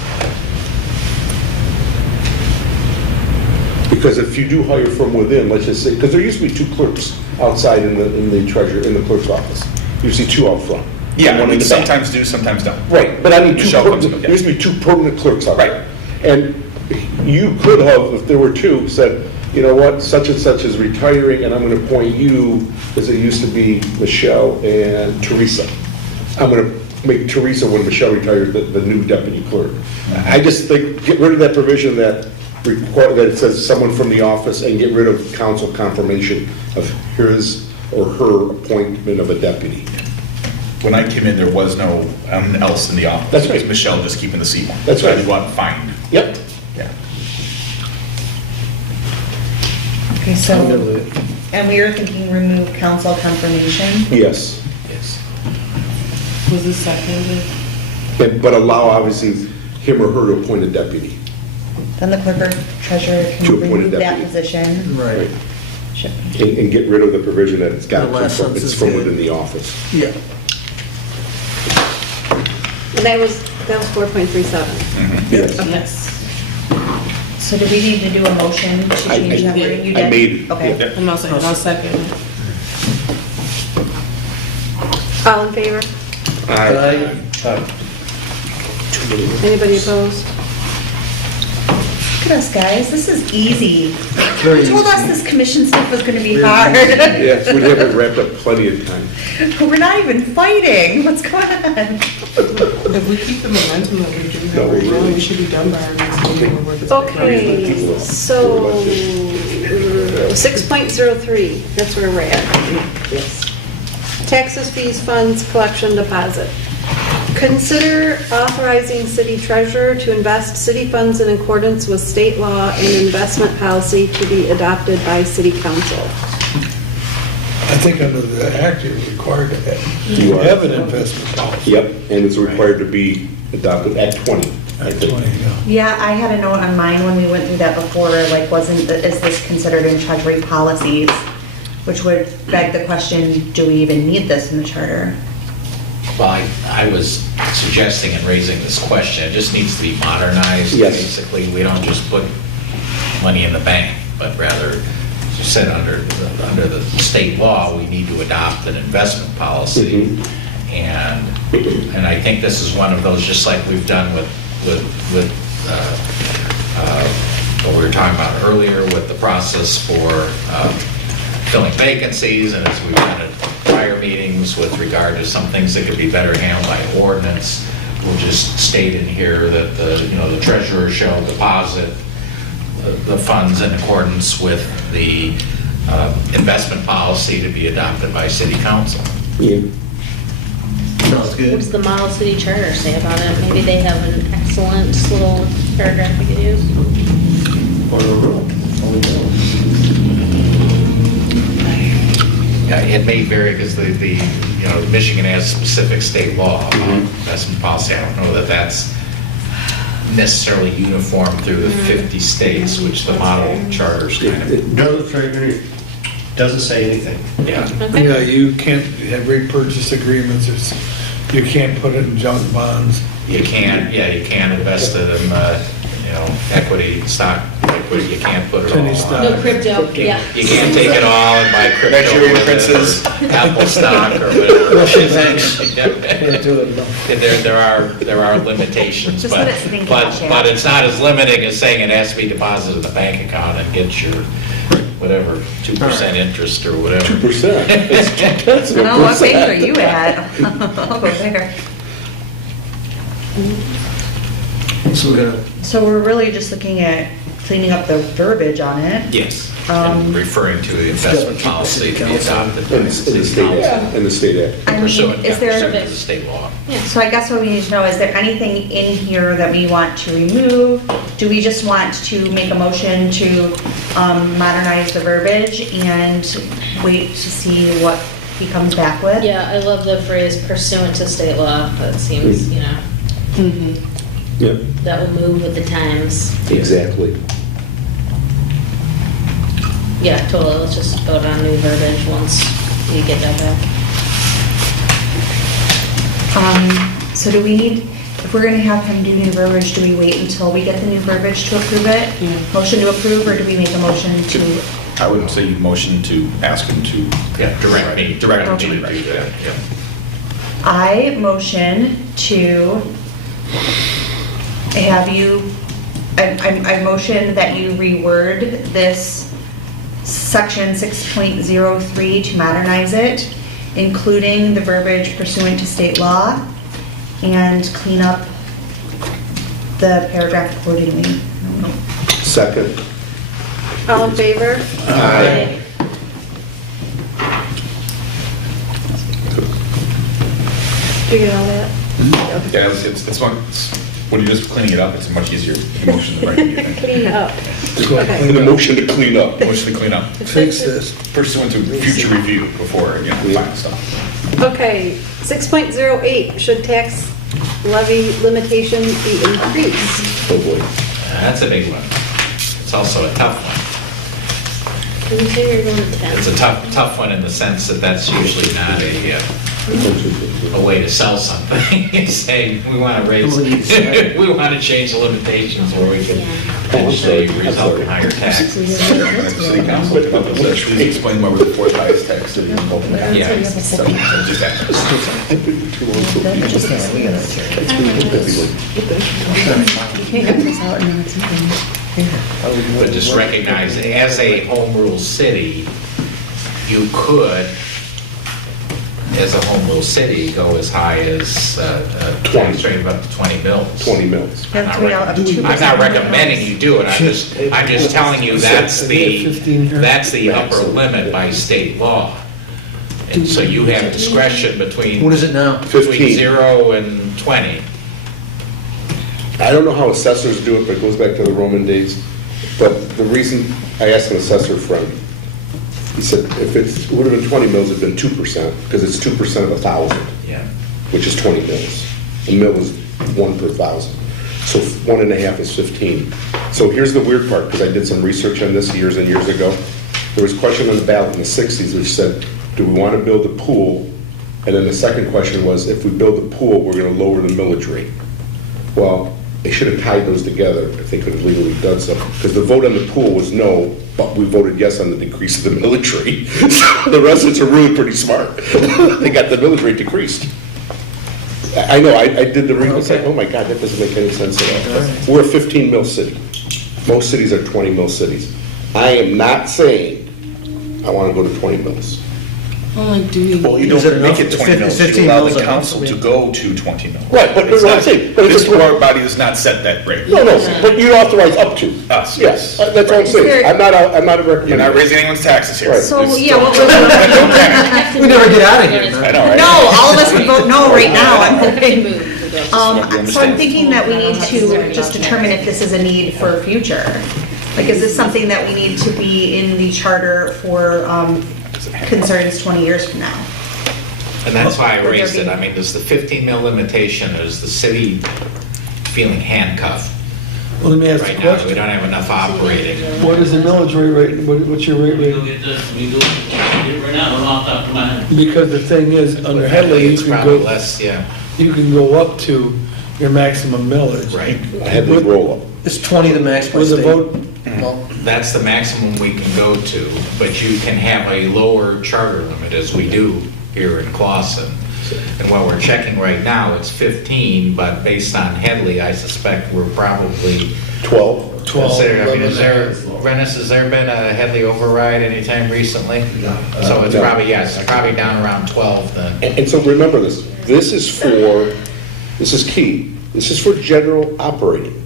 Because if you do hire from within, let's just say, because there used to be 2 clerks outside in the treasurer, in the clerk's office. You see 2 out front. Yeah, One in we the back. sometimes do, sometimes don't. Right, but I mean, Michelle comes in, there used to be 2 permanent clerks out there. Right. And you could have, if there were 2, said, you know what, such and such is retiring, and I'm going to appoint you, as it used to be Michelle and Teresa. I'm going to make Teresa, when Michelle retires, the new deputy clerk. I just think, get rid of that provision that it says someone from the office, and get rid of council confirmation of his or her appointment of a deputy. When I came in, there was no one else in the office. That's right. It was Michelle just keeping the seat. That's So I right. had to go out and find. Yep. Yeah. Okay, so, I'm good with it. and we were thinking remove council confirmation. Yes. Yes. Was this seconded? But allow, obviously, him or her to appoint a deputy. Then the clerk or treasurer To can appoint a remove that deputy. position. Right. Should- And get rid of the provision that it's got The to last come from, sentence it's is from good. within the office. Yeah. And that was 4.37. Yes. Yes. So do we need to do a motion to I- change that wording? You I did? made it, Okay. yeah. I'm not saying, I'll second. All in favor? Aye. Anybody opposed? Look at us, guys, this is easy. Very You told easy. us this commission stuff was gonna be Very hard. Yes, we'd have it wrapped up plenty of time. We're not even fighting, what's going on? If we keep the momentum that we do No, have we right now, really- we should be done by our next meeting. We'll work its way Okay, so 6.03, that's where we're at. Yes. Taxes, fees, funds, collection, deposit. Consider authorizing city treasurer to invest city funds in accordance with state law and investment policy to be adopted by city council. I think under the act, you're required to You are. have an investment policy. Yep, and it's required to be adopted at 20, I At think. 20, yeah. Yeah, I had a note on mine when we went through that before, like, is this considered in treasury policies? Which would beg the question, do we even need this in the charter? Well, I was suggesting and raising this question, it just needs to be modernized. Yes. Basically, we don't just put money in the bank, but rather, as you said, under the state law, we need to adopt an investment policy. And I think this is one of those, just like we've done with what we were talking about earlier with the process for filling vacancies, and as we've done at prior meetings with regard to some things that could be better handled by ordinance, we'll just state in here that the treasurer shall deposit the funds in accordance with the investment policy to be adopted by city council. Yeah. Sounds What good. does the Model City Charter say about it? Maybe they have an excellent little paragraph we could use. It may vary because Michigan has specific state law, investment policy. I don't know that that's necessarily uniform through the 50 states, which the model charters kind of, Doesn't say anything. yeah. Yeah, you can't have repurchase agreements, you can't put it in junk bonds. You can't invest it in, equity, stock, equity, you can't put it all Penny on. stock. No crypto, yeah. You can't take it all and buy crypto. Nigerian with it, princes. or Apple stock or whatever. Russian banks can't do it, no. There are limitations, Just let it sink in, but Shannon. it's not as limiting as saying it has to be deposited in the bank account and get your, whatever, 2% interest or whatever. 2%. It's 2 I know, what bank are you at? I'll go there. So we're gonna, So we're really just looking at cleaning up the verbiage on it. Yes, and referring to the investment policy to be adopted by In the the city state council. act, in the state act. I mean, Pursuant is there, to the state law. so I guess what we need to know, is there anything in here that we want to remove? Do we just want to make a motion to modernize the verbiage and wait to see what he comes back with? Yeah, I love the phrase pursuant to state law. That seems, Yep, that will move with the times. exactly. Yeah, totally. Let's just vote on new verbiage once we get that back. So do we need, if we're gonna have him do new verbiage, do we wait until we get the new verbiage to approve it? Motion to approve, or do we make a motion to? I would say you motion to ask him to. Yeah, direct me. Direct him to Okay. do that, yeah. I motion to have you, I motion that you reword this section 6.03 to modernize it, including the verbiage pursuant to state law, and clean up the paragraph accordingly. Second. All in favor? Aye. Do you get all that? Yeah, it's one, when you're just cleaning it up, it's a much easier motion than writing it. Clean up. Okay. And a motion to clean up. Motion to clean up Fix this. pursuant to future review before, final stuff. Okay, 6.08, should tax levy limitation be increased? Oh, boy. That's a big one. It's also a tough one. Can you say you're going to 10? It's a tough one in the sense that that's usually not a way to sell something. You say, we want to raise, we want to change the limitations where we can potentially result in higher taxes. City council, explain why we're the fourth highest tax city in Bolton County. Yeah. So, just that. But just recognize, as a home rule city, you could, as a home rule city, go as high as a tax rate of up to 20 mils. 20 mils. I'm not recommending you do it, I'm just telling you that's the upper limit by state law. And so you have discretion between. what is it now? Between 15. 0 and 20. I don't know how assessors do it, but it goes back to the Roman days. But the reason, I asked an assessor friend, he said if it would have been 20 mils, it'd been 2%, because it's 2% of 1,000, Yeah. which is 20 mils. A mil is 1 per 1,000. So 1.5 is 15. So here's the weird part, because I did some research on this years and years ago. There was a question on the ballot in the 60s which said, do we want to build a pool? And then the second question was, if we build the pool, we're going to lower the millage rate. Well, they should have tied those together if they could have legally done so. Because the vote on the pool was no, but we voted yes on the decrease of the millage rate. So the residents are really pretty smart. They got the millage rate decreased. I know, I did the research, like, oh my God, that doesn't make any sense at all. We're a 15 mil city. Most cities are 20 mil cities. I am not saying I want to go to 20 mils. Well, like, do you? Well, you Is it don't make enough? it 20 mils, 15 you allow mils the enough? council to go to 20 mils. Right, but It's what I'm not- saying, but it's This a- board body does not set that rate. No, but you authorize up to. Us, Yes, yes. that's what I'm saying. I'm not a You're not recommender. raising anyone's taxes here. Right. So, It's- yeah, what don't- was don't panic. We never get out of here, I man. know, right? No, all of us would vote no right now, I'm hoping. Move to go. So I'm understand. thinking that we need to just determine if this is a need for future. Like, is this something that we need to be in the charter for concerns 20 years from now. And that's why I Would there raised it. be- I mean, there's the 15 mil limitation, is the city feeling handcuffed Well, let me ask right a now. We question. don't have enough operating. What is the millage rate? What's your rate? We go get this, we go, right now, we're off the top of my head. Because the thing is, under Headley, It's probably less, yeah, you can go up to your maximum millage. right. I had the roll-up. It's 20 the max by With a state. vote, Well, That's the maximum we can go to, but you can have a lower charter limit, as we do here in Clausen. And what we're checking right now, it's 15, but based on Headley, I suspect we're probably 12? 12, considered, I mean, 11. Rennis, has there been a Headley override anytime recently? So it's No. probably, yes, probably down around 12 then. And so remember this, this is key, this is for general operating.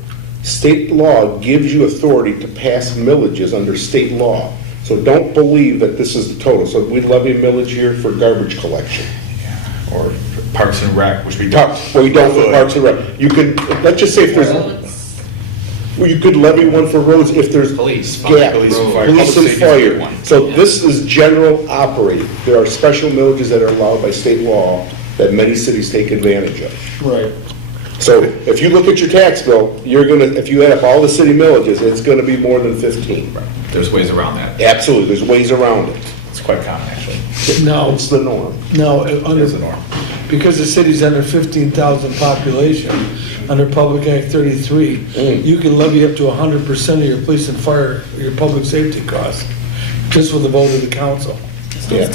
State law gives you authority to pass millages under state law. So don't believe that this is the total. So we levy a millage here for garbage collection. Or Parks and Rec, which we Well, don't. we don't for Parks and Rec. You could, let's just say if there's, well, you could levy one for roads if there's Police, gap. police and fire. Police and Public safety is a big fire. one. So this is general operating. There are special millages that are allowed by state law that many cities take advantage of. right. So if you look at your tax bill, you're gonna, if you add up all the city millages, it's gonna be more than 15. There's ways around that. Absolutely, there's ways around it. It's quite common, actually. Now, It's the norm. now, It's the norm. because the city's under 15,000 population, under Public Act 33, you can levy up to 100% of your police and fire, your public safety costs, just with the vote of the council. Yeah,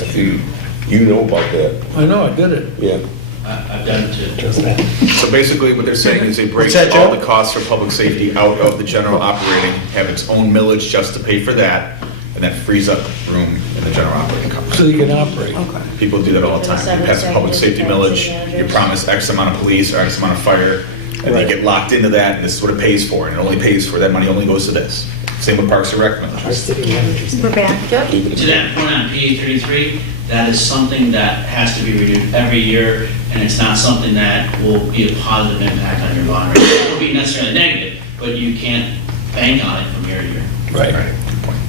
you know about that, I know, I did it. yeah. I've done it too. So basically, what they're saying is they break What's that, all Joe? the costs for public safety out of the general operating, have its own millage just to pay for that, and that frees up room in the general operating cost. So you can operate. People do that all the time. You pass a public safety millage, you promise X amount of police or X amount of fire, and they get locked into that, and this is what it pays for, and it only pays for, that money only goes to this. Same with Parks and Rec millages. We're back. To that point on PA 33, that is something that has to be reviewed every year, and it's not something that will be a positive impact on your bond rate. It won't be necessarily negative, but you can't bank on it from year to year. Right. Right, good point.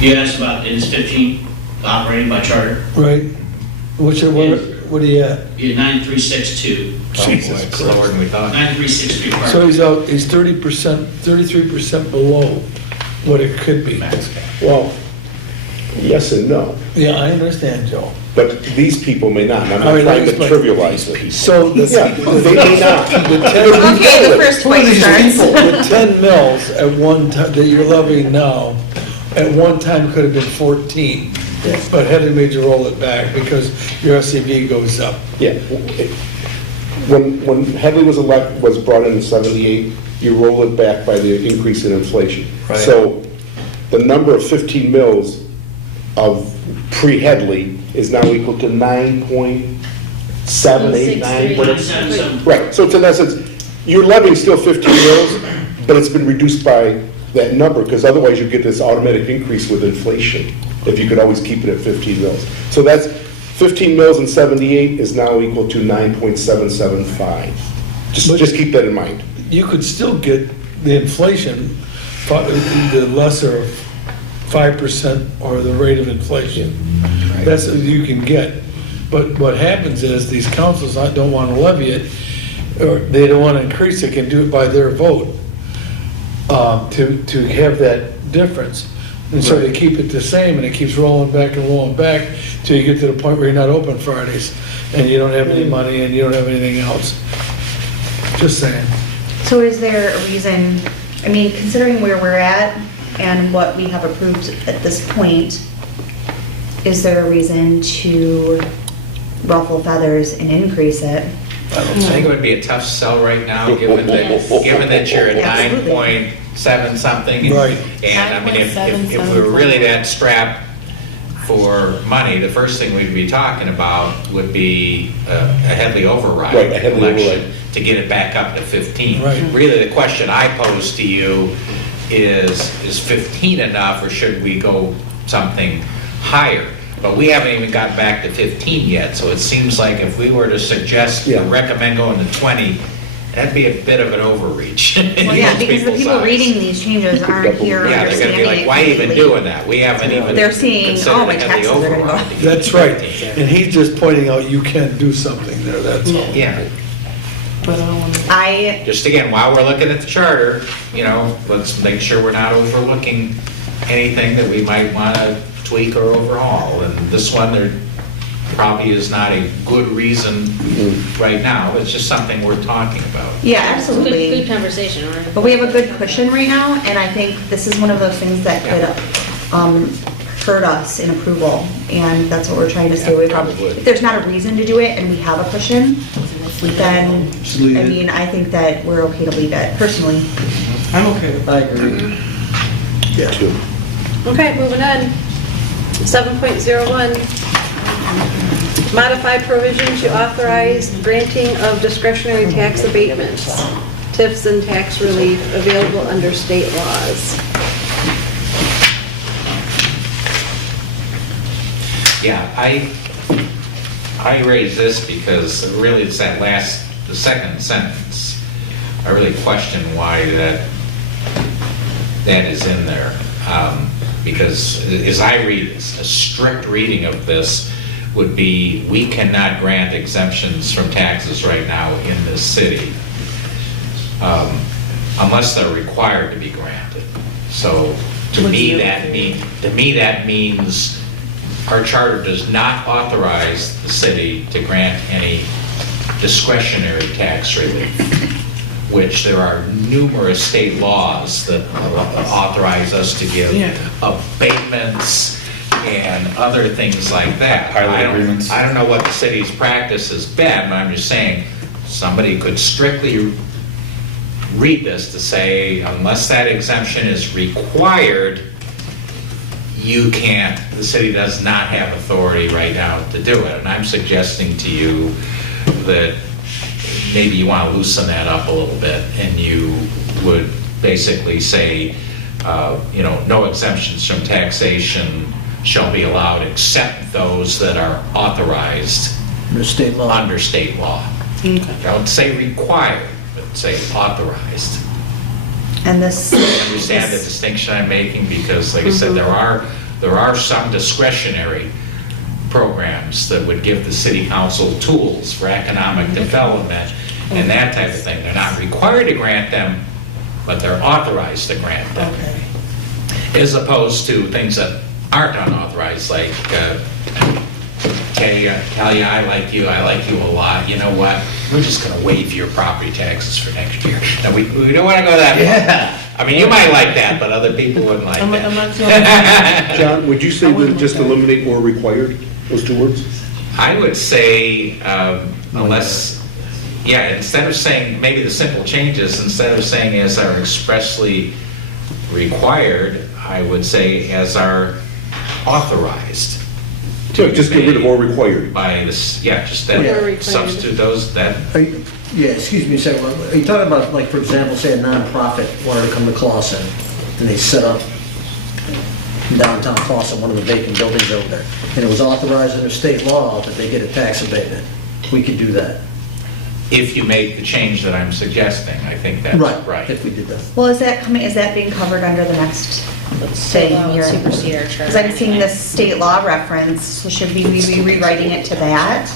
You asked about, is 15 operating by charter? Right. What are you at? Be at 9362. Jesus, it's lower than we thought. 9363 per. So he's 30%, 33% below what it could be. Well, yes and no, Yeah, I understand, Joe. but these people may not, and I'm All not right, trying to explain. trivialize it. So the, Yeah, they may not. Okay, the first Who are fight these starts. the 10 mils at one time, that you're levying now, at one time could have been 14. But Headley made you roll it back because your SCV goes up. Yeah. When Headley was brought in 78, you roll it back by the increase in inflation. Right. So the number of 15 mils of pre-Headley is now equal to 9.789, whatever. 977. Right, so it's in essence, you're levying still 15 mils, but it's been reduced by that number, because otherwise you get this automatic increase with inflation, if you could always keep it at 15 mils. So that's, 15 mils in 78 is now equal to 9.775. Just keep that in mind. You could still get the inflation, the lesser of 5% or the rate of inflation. That's what you can get. But what happens is these councils don't want to levy it, or they don't want to increase it, can do it by their vote, to have that difference. And so they keep it the same, and it keeps rolling back till you get to the point where you're not open Fridays, and you don't have any money, and you don't have anything else. Just saying. So is there a reason, I mean, considering where we're at and what we have approved at this point, is there a reason to ruffle feathers and I increase it? think it would be a tough sell right now, given that you're at Absolutely. 9.7 something. Right. And I mean, if we were really that strapped for money, the first thing we'd be talking about would be a Headley override. Right, a Headley election override. To get it back up to 15. Right. Really, the question I pose to you is 15 enough, or should we go something higher? But we haven't even gotten back to 15 yet, so it seems like if we were to suggest, Yeah. recommend going to 20, that'd be a bit of an overreach. Well, yeah, because the people reading these changes aren't here Yeah, they're gonna be understanding like, it why even completely. doing that? We haven't even. They're seeing, oh, my considered any taxes are gonna go override up. to get That's right. 15. And he's just pointing out you can do something there, that's all. Yeah, But I don't want to. I, just again, while we're looking at the charter, you know, let's make sure we're not overlooking anything that we might want to tweak or overhaul. And this one, there probably is not a good reason right now, it's just something we're talking about. yeah, Good absolutely. conversation, right? But we have a good cushion right now, and I think this is one of those things that could hurt us in approval, and that's what we're trying to stay away from. probably would. If there's not a reason to do it and we have a cushion, then, Just leave I it. mean, I think that we're okay to leave it, personally. I'm okay with I agree. Yeah. Too. Okay, moving on. 7.01, modify provision to authorize granting of discretionary tax abatements, tips and tax relief available under state laws. Yeah, I raise this because really it's that the second sentence. I really question why that is in there. Because as I read this, a strict reading of this would be, we cannot grant exemptions from taxes right now in this city unless they're required to be granted. So to me, that means our charter does not authorize the city to grant any discretionary tax relief, which there are numerous state laws that authorize us to give abatements and other things like that. Pilot agreements. I don't know what the city's practice has been, but I'm just saying, somebody could strictly read this to say, unless that exemption is required, you can't, the city does not have authority right now to do it. And I'm suggesting to you that maybe you want to loosen that up a little bit, and you would basically say, no exemptions from taxation shall be allowed except those that are authorized Under state law. under state law. Don't say required, but say authorized. And this. Understand the distinction I'm making? Because like I said, there are some discretionary programs that would give the city council tools for economic development and that type of thing. They're not required to grant them, but they're authorized to grant them. As opposed to things that aren't unauthorized, like, Talia, I like you a lot. You know what? We're just going to waive your property taxes for next year. Now, we don't want to go that far. I mean, you might like that, but other people wouldn't like that. John, would you say that just eliminate or required, those two words? I would say, unless, instead of saying, maybe the simple changes, instead of saying as are expressly required, I would say as are authorized. So just get rid of or required. By this, just Or that, required. substitute those, that, Yeah, excuse me a second. Are you talking about, like, for example, say a nonprofit wanted to come to Clawson, and they set up in downtown Clawson, one of the vacant buildings over there, and it was authorized under state law that they get a tax abatement? We could do that. if you make the change that I'm suggesting, I think that's right. If we did that. Well, is that being covered under the next thing here? Supersede our charter. Because I'm seeing this state law reference, so should we be rewriting it to that?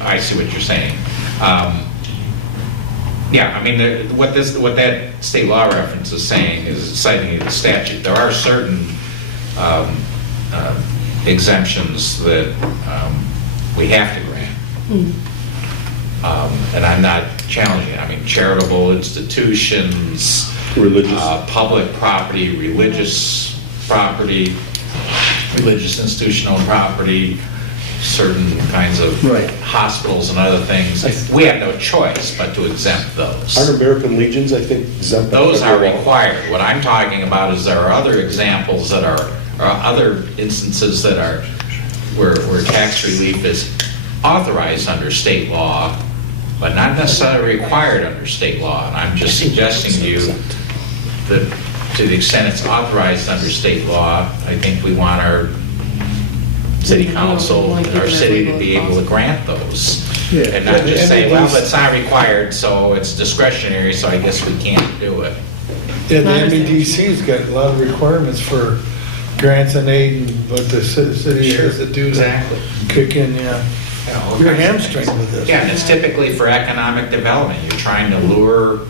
I see what you're saying. Yeah, I mean, what that state law reference is saying is citing the statute. There are certain exemptions that we have to grant. And I'm not challenging it. I mean, charitable institutions, Religious. Public property, religious property, religious institutional property, certain kinds of Right. hospitals and other things. We have no choice but to exempt those. Aren't American Legions, I think, exempt? Those are required. What I'm talking about is there are other examples that are other instances that are where tax relief is authorized under state law, but not necessarily required under state law. And I'm just suggesting to you that to the extent it's authorized under state law, I think we want our city council, our city to be able to grant those. Yeah. And not just And say, it well, is- it's not required, so it's discretionary, so I guess we can't do it. Yeah, the MEDC's got a lot of requirements for grants and aid and what the city has to do to Exactly. kick in, yeah. Yeah, all You're kinds of hamstringed things. with this. Yeah, and it's typically for economic development. You're trying to lure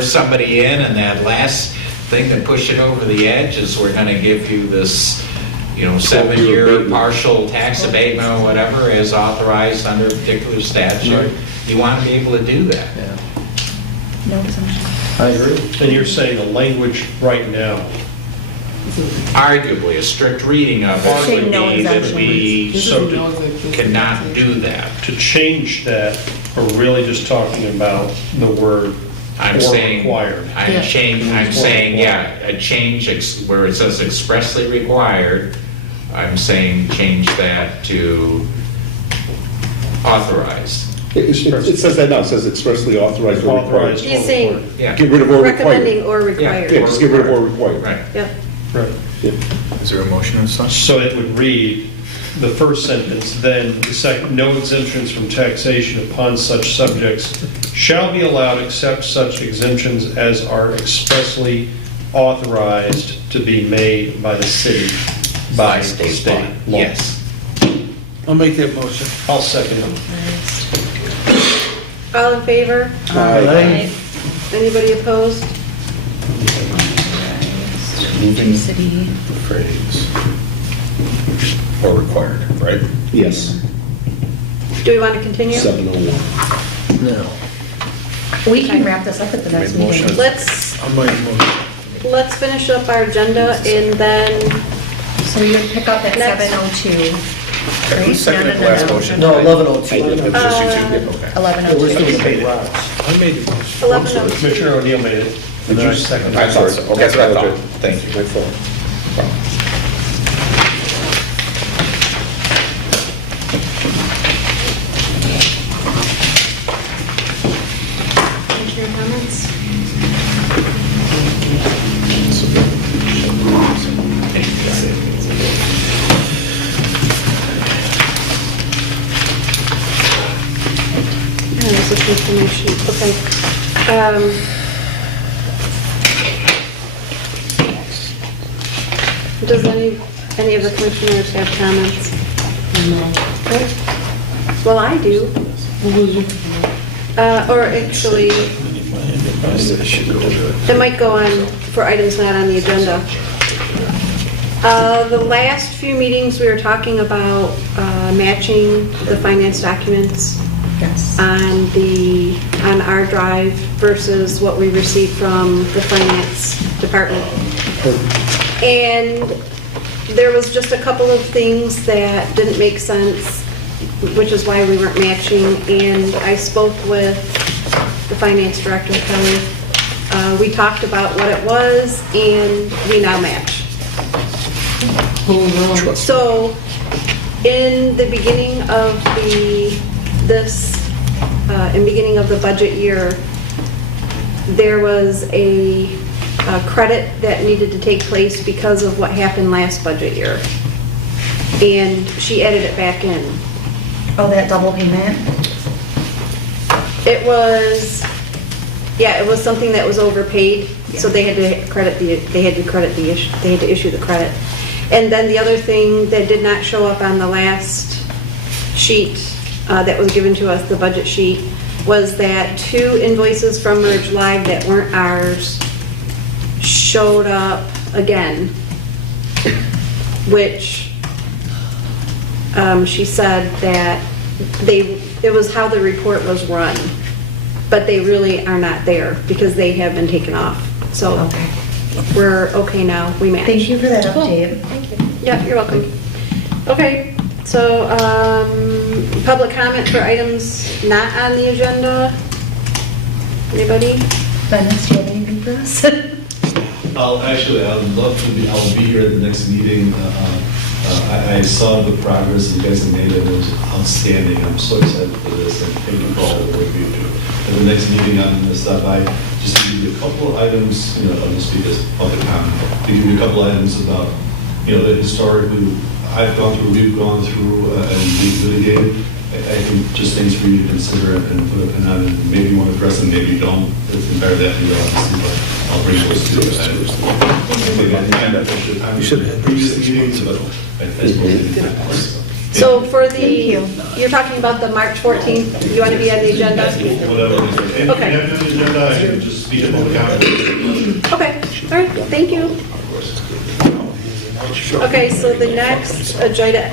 somebody in, and that last thing to push it over the edge is we're gonna give you this, 7-year partial tax abatement or whatever as authorized under a particular statute. You want to be able to do that. No assumption. I agree. And you're saying the language right now, Arguably, a strict reading of it Say would no be that exemptions. we This So is no exemption. cannot do that. to change that, we're really just talking about the word I'm or saying, required. I'm saying, yeah, a change where it says expressly required, I'm saying change that to authorized. It says that now, it says expressly authorized or required. Authorized. He's saying Yeah, Get rid of or recommending required. or required. Yeah, just get rid of or required. right. Yep. Right. Yeah. Is there a motion as such? So it would read, the first sentence, then the second, no exemptions from taxation upon such subjects shall be allowed except such exemptions as are expressly authorized to be made by the city by state law. Yes. I'll make that motion. I'll second it. All in favor? Aye. Anybody opposed? Moving the City. phrase. Or required, right? Yes, Do we want to continue? 701. No. We can wrap this up at the next Made motion. meeting. Let's I'll make a motion. finish up our agenda and then, So you're gonna pick up at Next. 7:02. Who seconded the last motion? No, 11:02. It was just you two? Yeah, okay. Yeah, we're still 11:02. gonna pay rocks. I made the motion. 11:02. Commissioner O'Neill made it. And then I seconded I it. thought so. Okay, that's what I thought. Thank you. My fault. Commissioner comments? Yeah, this is information, okay. Does any of the commissioners have comments? No. Well, I do. Or actually, it might go on for items not on the agenda. The last few meetings, we were talking about matching the finance documents Yes. on our drive versus what we received from the finance department. And there was just a couple of things that didn't make sense, which is why we weren't matching. And I spoke with the finance director, Kelly. We talked about what it was, and we now match. So, in the beginning of beginning of the budget year, there was a credit that needed to take place because of what happened last budget year. And she added it back in. Oh, that double payment? It was, yeah, it was something that was overpaid, so they had to issue the credit. And then the other thing that did not show up on the last sheet that was given to us, the budget sheet, was that 2 invoices from Merge Live that weren't ours showed up again, which she said that it was how the report was run, but they really are not there because they have been taken off. So Okay. we're okay now, we match. Thank you for that update. Thank you. Yeah, you're welcome. Okay, so, public comment for items not on the agenda? Anybody? Dennis, do you have anything for us? I'd love to be, I'll be here at the next meeting. I saw the progress you guys have made, and it was outstanding. I'm so excited for this, and thank you for all the work you do. At the next meeting, I'm going to stop by just to give you a couple of items, I'll just speak as public comment, to give you a couple items about, the historically, I I've gone through, we've gone through and we've litigated. I think just things for you to consider and put a pin on, and maybe you want to address them, maybe you don't. It's entirely up to you, obviously, but I'll bring those to you. You should have previous meetings, but I suppose. So for the, Thank you. you're talking about the March 14th, you want to be on the agenda? Whatever. And Okay. if you have the agenda, I can just speak about the comment. Okay, all right, thank you. Okay, so the next agenda,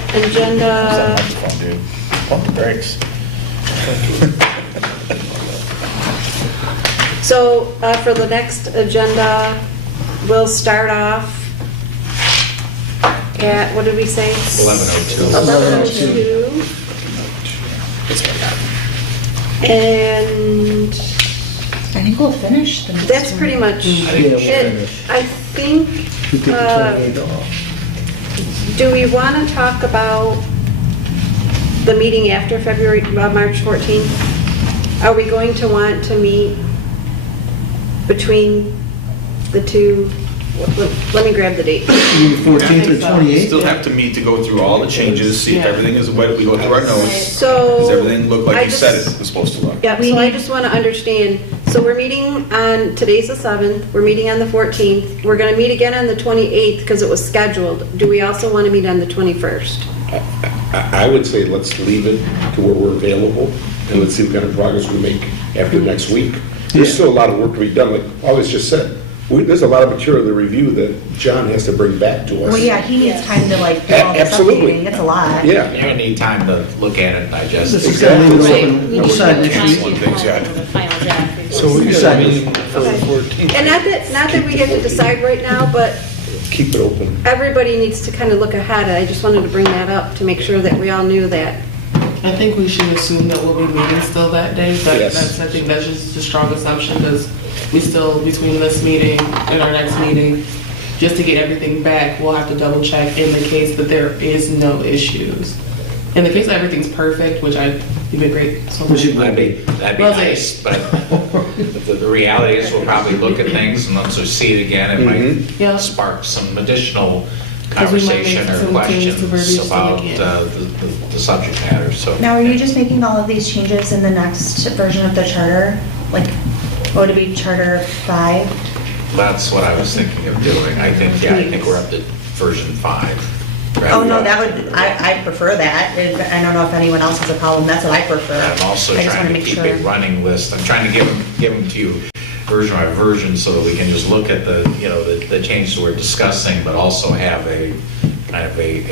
Pump the brakes. so for the next agenda, we'll start off at, what did we say? 11:02. 11:02. And I think we'll finish the next that's one. pretty much Yeah, we'll it. finish. I think, We get the 28 off. do we want to talk about the meeting after March 14th? Are we going to want to meet between the two? Let me grab the date. 14th or 28th? Still have to meet to go through all the changes, see if everything is what we go through our notes. So. Does everything look I like you said just- it was supposed to look? Yeah, so I just want to understand, so we're meeting on, today's the 7th, we're meeting on the 14th, we're going to meet again on the 28th because it was scheduled. Do we also want to meet on the 21st? I would say let's leave it to where we're available, and let's see what kind of progress we make after next week. There's still a lot of work to be done, like I always just said. There's a lot of material to review that John has to bring back to us. Well, yeah, he needs time to like do all this Absolutely. updating. It's a lot. Yeah. You're gonna need time to look at it, digest This it. is gonna leave it Right, open, we need decide to next find week. One thing's got- the final draft before. So we got a Decide. meeting for the 14th. And not that we get to decide right now, but Keep it open. everybody needs to kind of look ahead. I just wanted to bring that up to make sure that we all knew that. I think we should assume that we'll be meeting still that day, but Yes. I think that's just a strong assumption, because we still, between this meeting and our next meeting, just to get everything back, we'll have to double check in the case that there is no issues. In the case that everything's perfect, which you've been great so We far. should- That'd be Well, nice, but the reality is we'll probably look at things and once we see it again, it Yeah. might spark some additional 'Cause we might make conversation or some changes to questions verbiage to about make it- the subject matter, so. Now, are you just making all of these changes in the next version of the charter? Like, would it be Charter 5? That's what I was thinking of doing. I think we're up to version 5. Oh, no, that would, I prefer that. I don't know if anyone else has a problem. That's what I prefer. I'm also I just trying wanna to make keep sure. a running list. I'm trying to give them to you version by version so that we can just look at the changes we're discussing, but also have a kind of a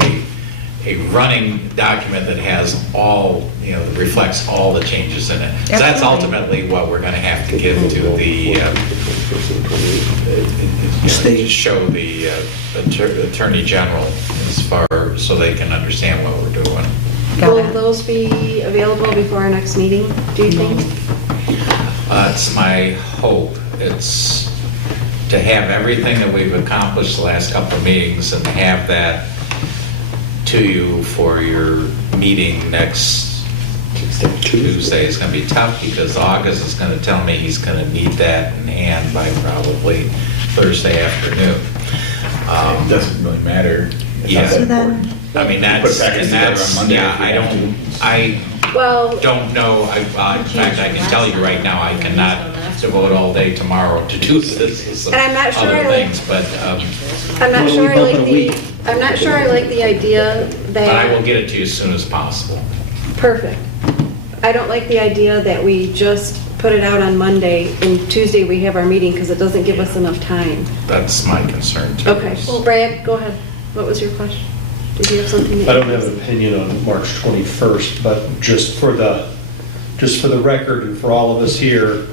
running document that has all, that reflects all the changes in it. So that's Absolutely. ultimately what we're going to have to give to the, to show the Attorney General as far, so they can understand what we're doing. Got Will it. those be available before our next meeting, do you think? It's my hope. It's to have everything that we've accomplished the last couple of meetings and to have that to you for your meeting next Tuesday. Is going to be tough because August is going to tell me he's going to need that in hand by probably Thursday afternoon. It doesn't really matter. It's Yeah. not So that then, important. I mean, Put a that's, package and together that's, on Monday yeah, if you I want Well, don't know, in fact, I can tell you right now, I cannot devote all day tomorrow to do this. And I'm not sure Other I like- things, but I'm not Well, sure we I bump like it a the, week. I'm not sure I like the idea but I will that, get it to you as soon as possible. perfect. I don't like the idea that we just put it out on Monday and Tuesday we have our meeting because it doesn't give us enough time. That's my concern too. Okay, Brad, go ahead. What was your question? Did you have something? that I you- don't have an opinion on March 21st, but just for the record and for all of us here,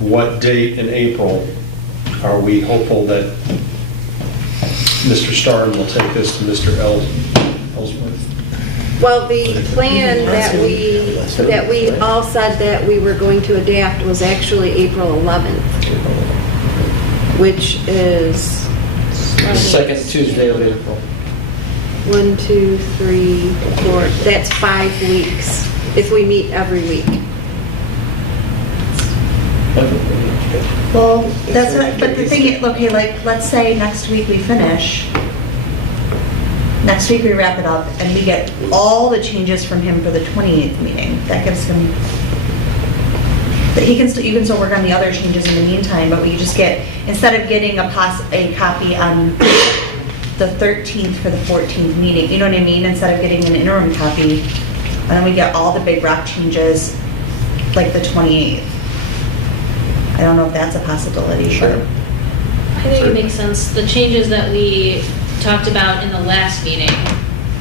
what date in April are we hopeful that Mr. Starn will take this to Mr. Ellsworth? Well, the plan that we all said that we were going to adapt was actually April 11th, which is Second Tuesday of April. 1, 2, 3, 4, that's 5 weeks if we meet every week. well, that's what, but the thing is, okay, like, let's say next week we finish. next week we wrap it up and we get all the changes from him for the 28th meeting. That gives him, you can still work on the other changes in the meantime, but we just get, instead of getting a copy on the 13th for the 14th meeting, you know what I mean? Instead of getting an interim copy, and then we get all the big rock changes like the 28th. I don't know if that's a possibility. Sure. but- I think it makes sense. The changes that we talked about in the last meeting,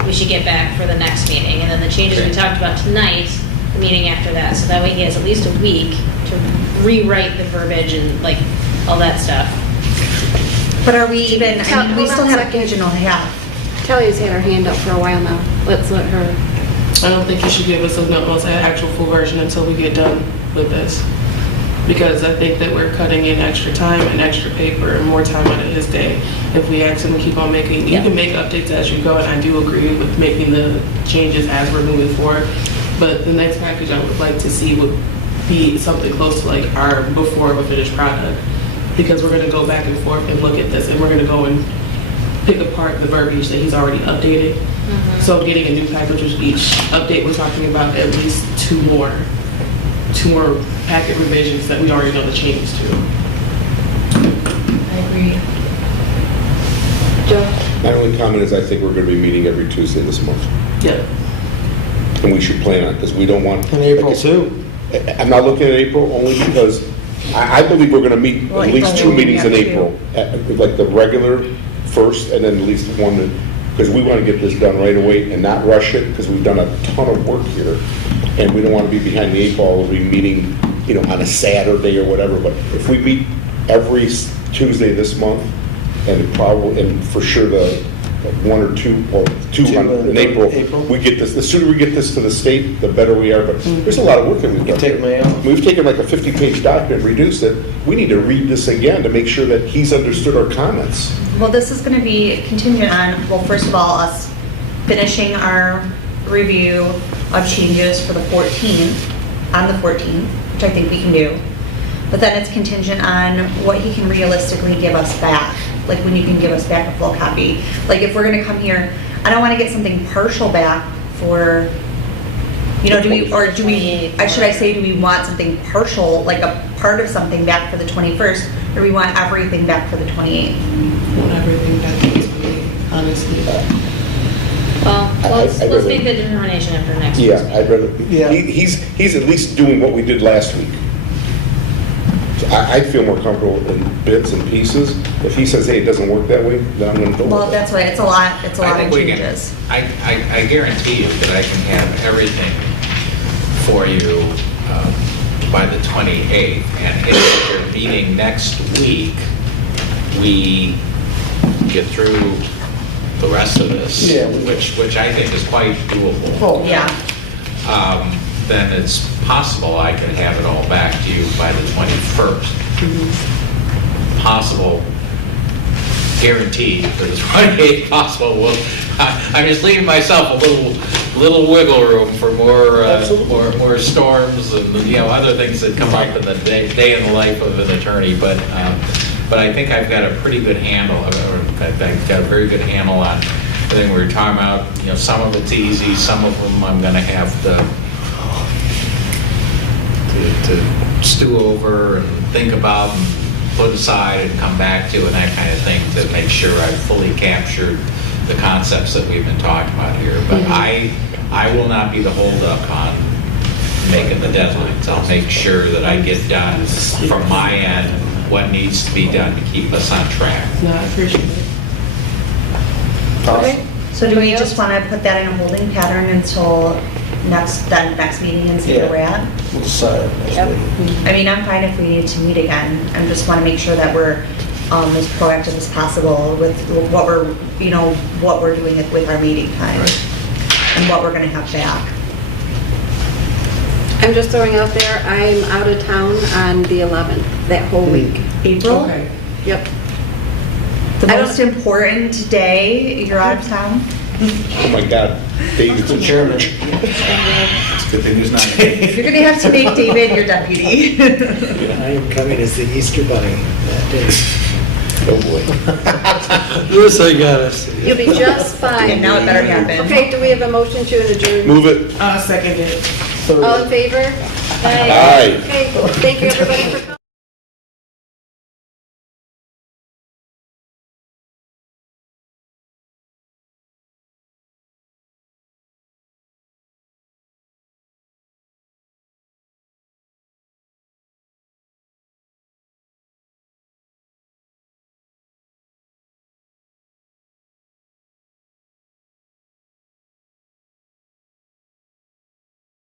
we should get back for the next meeting. And then the changes we talked about tonight, the meeting after that. So that way he has at least a week to rewrite the verbiage and like all that stuff. But are we even, I mean, we Hold still on a have a second. page and a half. Kelly's had her hand up for a while now. Let's let her. I don't think you should give us an actual full version until we get done with this. Because I think that we're cutting in extra time and extra paper and more time out of his day if we ask him to keep on making, you can make updates as you go, and I do agree with making the changes as we're moving forward. But the next package I would like to see would be something close to like our before a finished product. Because we're gonna go back and forth and look at this, and we're gonna go and pick apart the verbiage that he's already updated. So getting a new package with each update, we're talking about at least two more packet revisions that we already know the changes to. I agree. Joe? My only comment is I think we're going to be meeting every Tuesday this month. Yeah. And we should plan on it, because we don't want... In April too. I'm not looking at April only because I believe we're going to meet Well, at least April, 2 meetings in we have April. Like the regular first and then at least one, because we want to get this done right away and not rush it, because we've done a ton of work here. And we don't want to be behind the 8 ball, we'll be meeting, on a Saturday or whatever. But if we meet every Tuesday this month, and for sure the 1 or 2, well, 2 in April, we get this, the sooner we get this to the state, the better we are. But there's a lot of work that we've done. Take May off. We've taken like a 50-page document, reduced it. We need to read this again to make sure that he's understood our comments. Well, this is going to be contingent on, well, first of all, us finishing our review of changes for the 14th, on the 14th, which I think we can do. But then it's contingent on what he can realistically give us back, like when you can give us back a full copy. Like if we're going to come here, I don't want to get something partial back for, do we want something partial, like a part of something back for the 21st, or we want everything back for the 28th? I want everything back to this meeting, honestly. Well, let's I'd rather- make the determination after next week's Yeah, meeting. I'd rather, Yeah. he's at least doing what we did last week. So I'd feel more comfortable in bits and pieces. If he says, hey, it doesn't work that way, then I'm going to go Well, with it. that's why, it's a lot I of think we can, changes. I guarantee you that I can have everything for you by the 28th. And if you're meeting next week, we get through the rest of this, Yeah, which I think is quite doable. Oh, Yeah. Then it's possible I could have it all back to you by the 21st. Possible, guaranteed for the 28th, possible. Well, I'm just leaving myself a little wiggle room for more storms and other things that come up in the day in the life of an attorney. But I think I've got a pretty good handle, or I've got a very good handle on everything we were talking about. Some of it's easy, some of them I'm going to have to stew over and think about and put aside and come back to and that kind of thing to make sure I've fully captured the concepts that we've been talking about here. But I will not be the holdup on making the deadlines. I'll make sure that I get done from my end what needs to be done to keep us on track. No, I appreciate it. Okay. So do we just want to put that in a holding pattern until next meeting and see where we're at? We'll decide next week. I mean, I'm fine if we need to meet again. I just want to make sure that we're as proactive as possible with what we're, what we're doing with our meeting time and what we're going to have back. I'm just throwing out there, I'm out of town on the 11th, that whole week. April? Okay. Yep. The most important day, you're out of town? Oh my God, David's in Chairman. charge. It's good thing he's not. You're going to have to make David your deputy. I am coming as the Easter Bunny that day. Oh, boy. This I gotta see. You'll be just fine. And now it better happen. Okay, do we have a motion to adjourn? Move it. Second it. All in favor? Aye. Okay, thank you everybody for coming.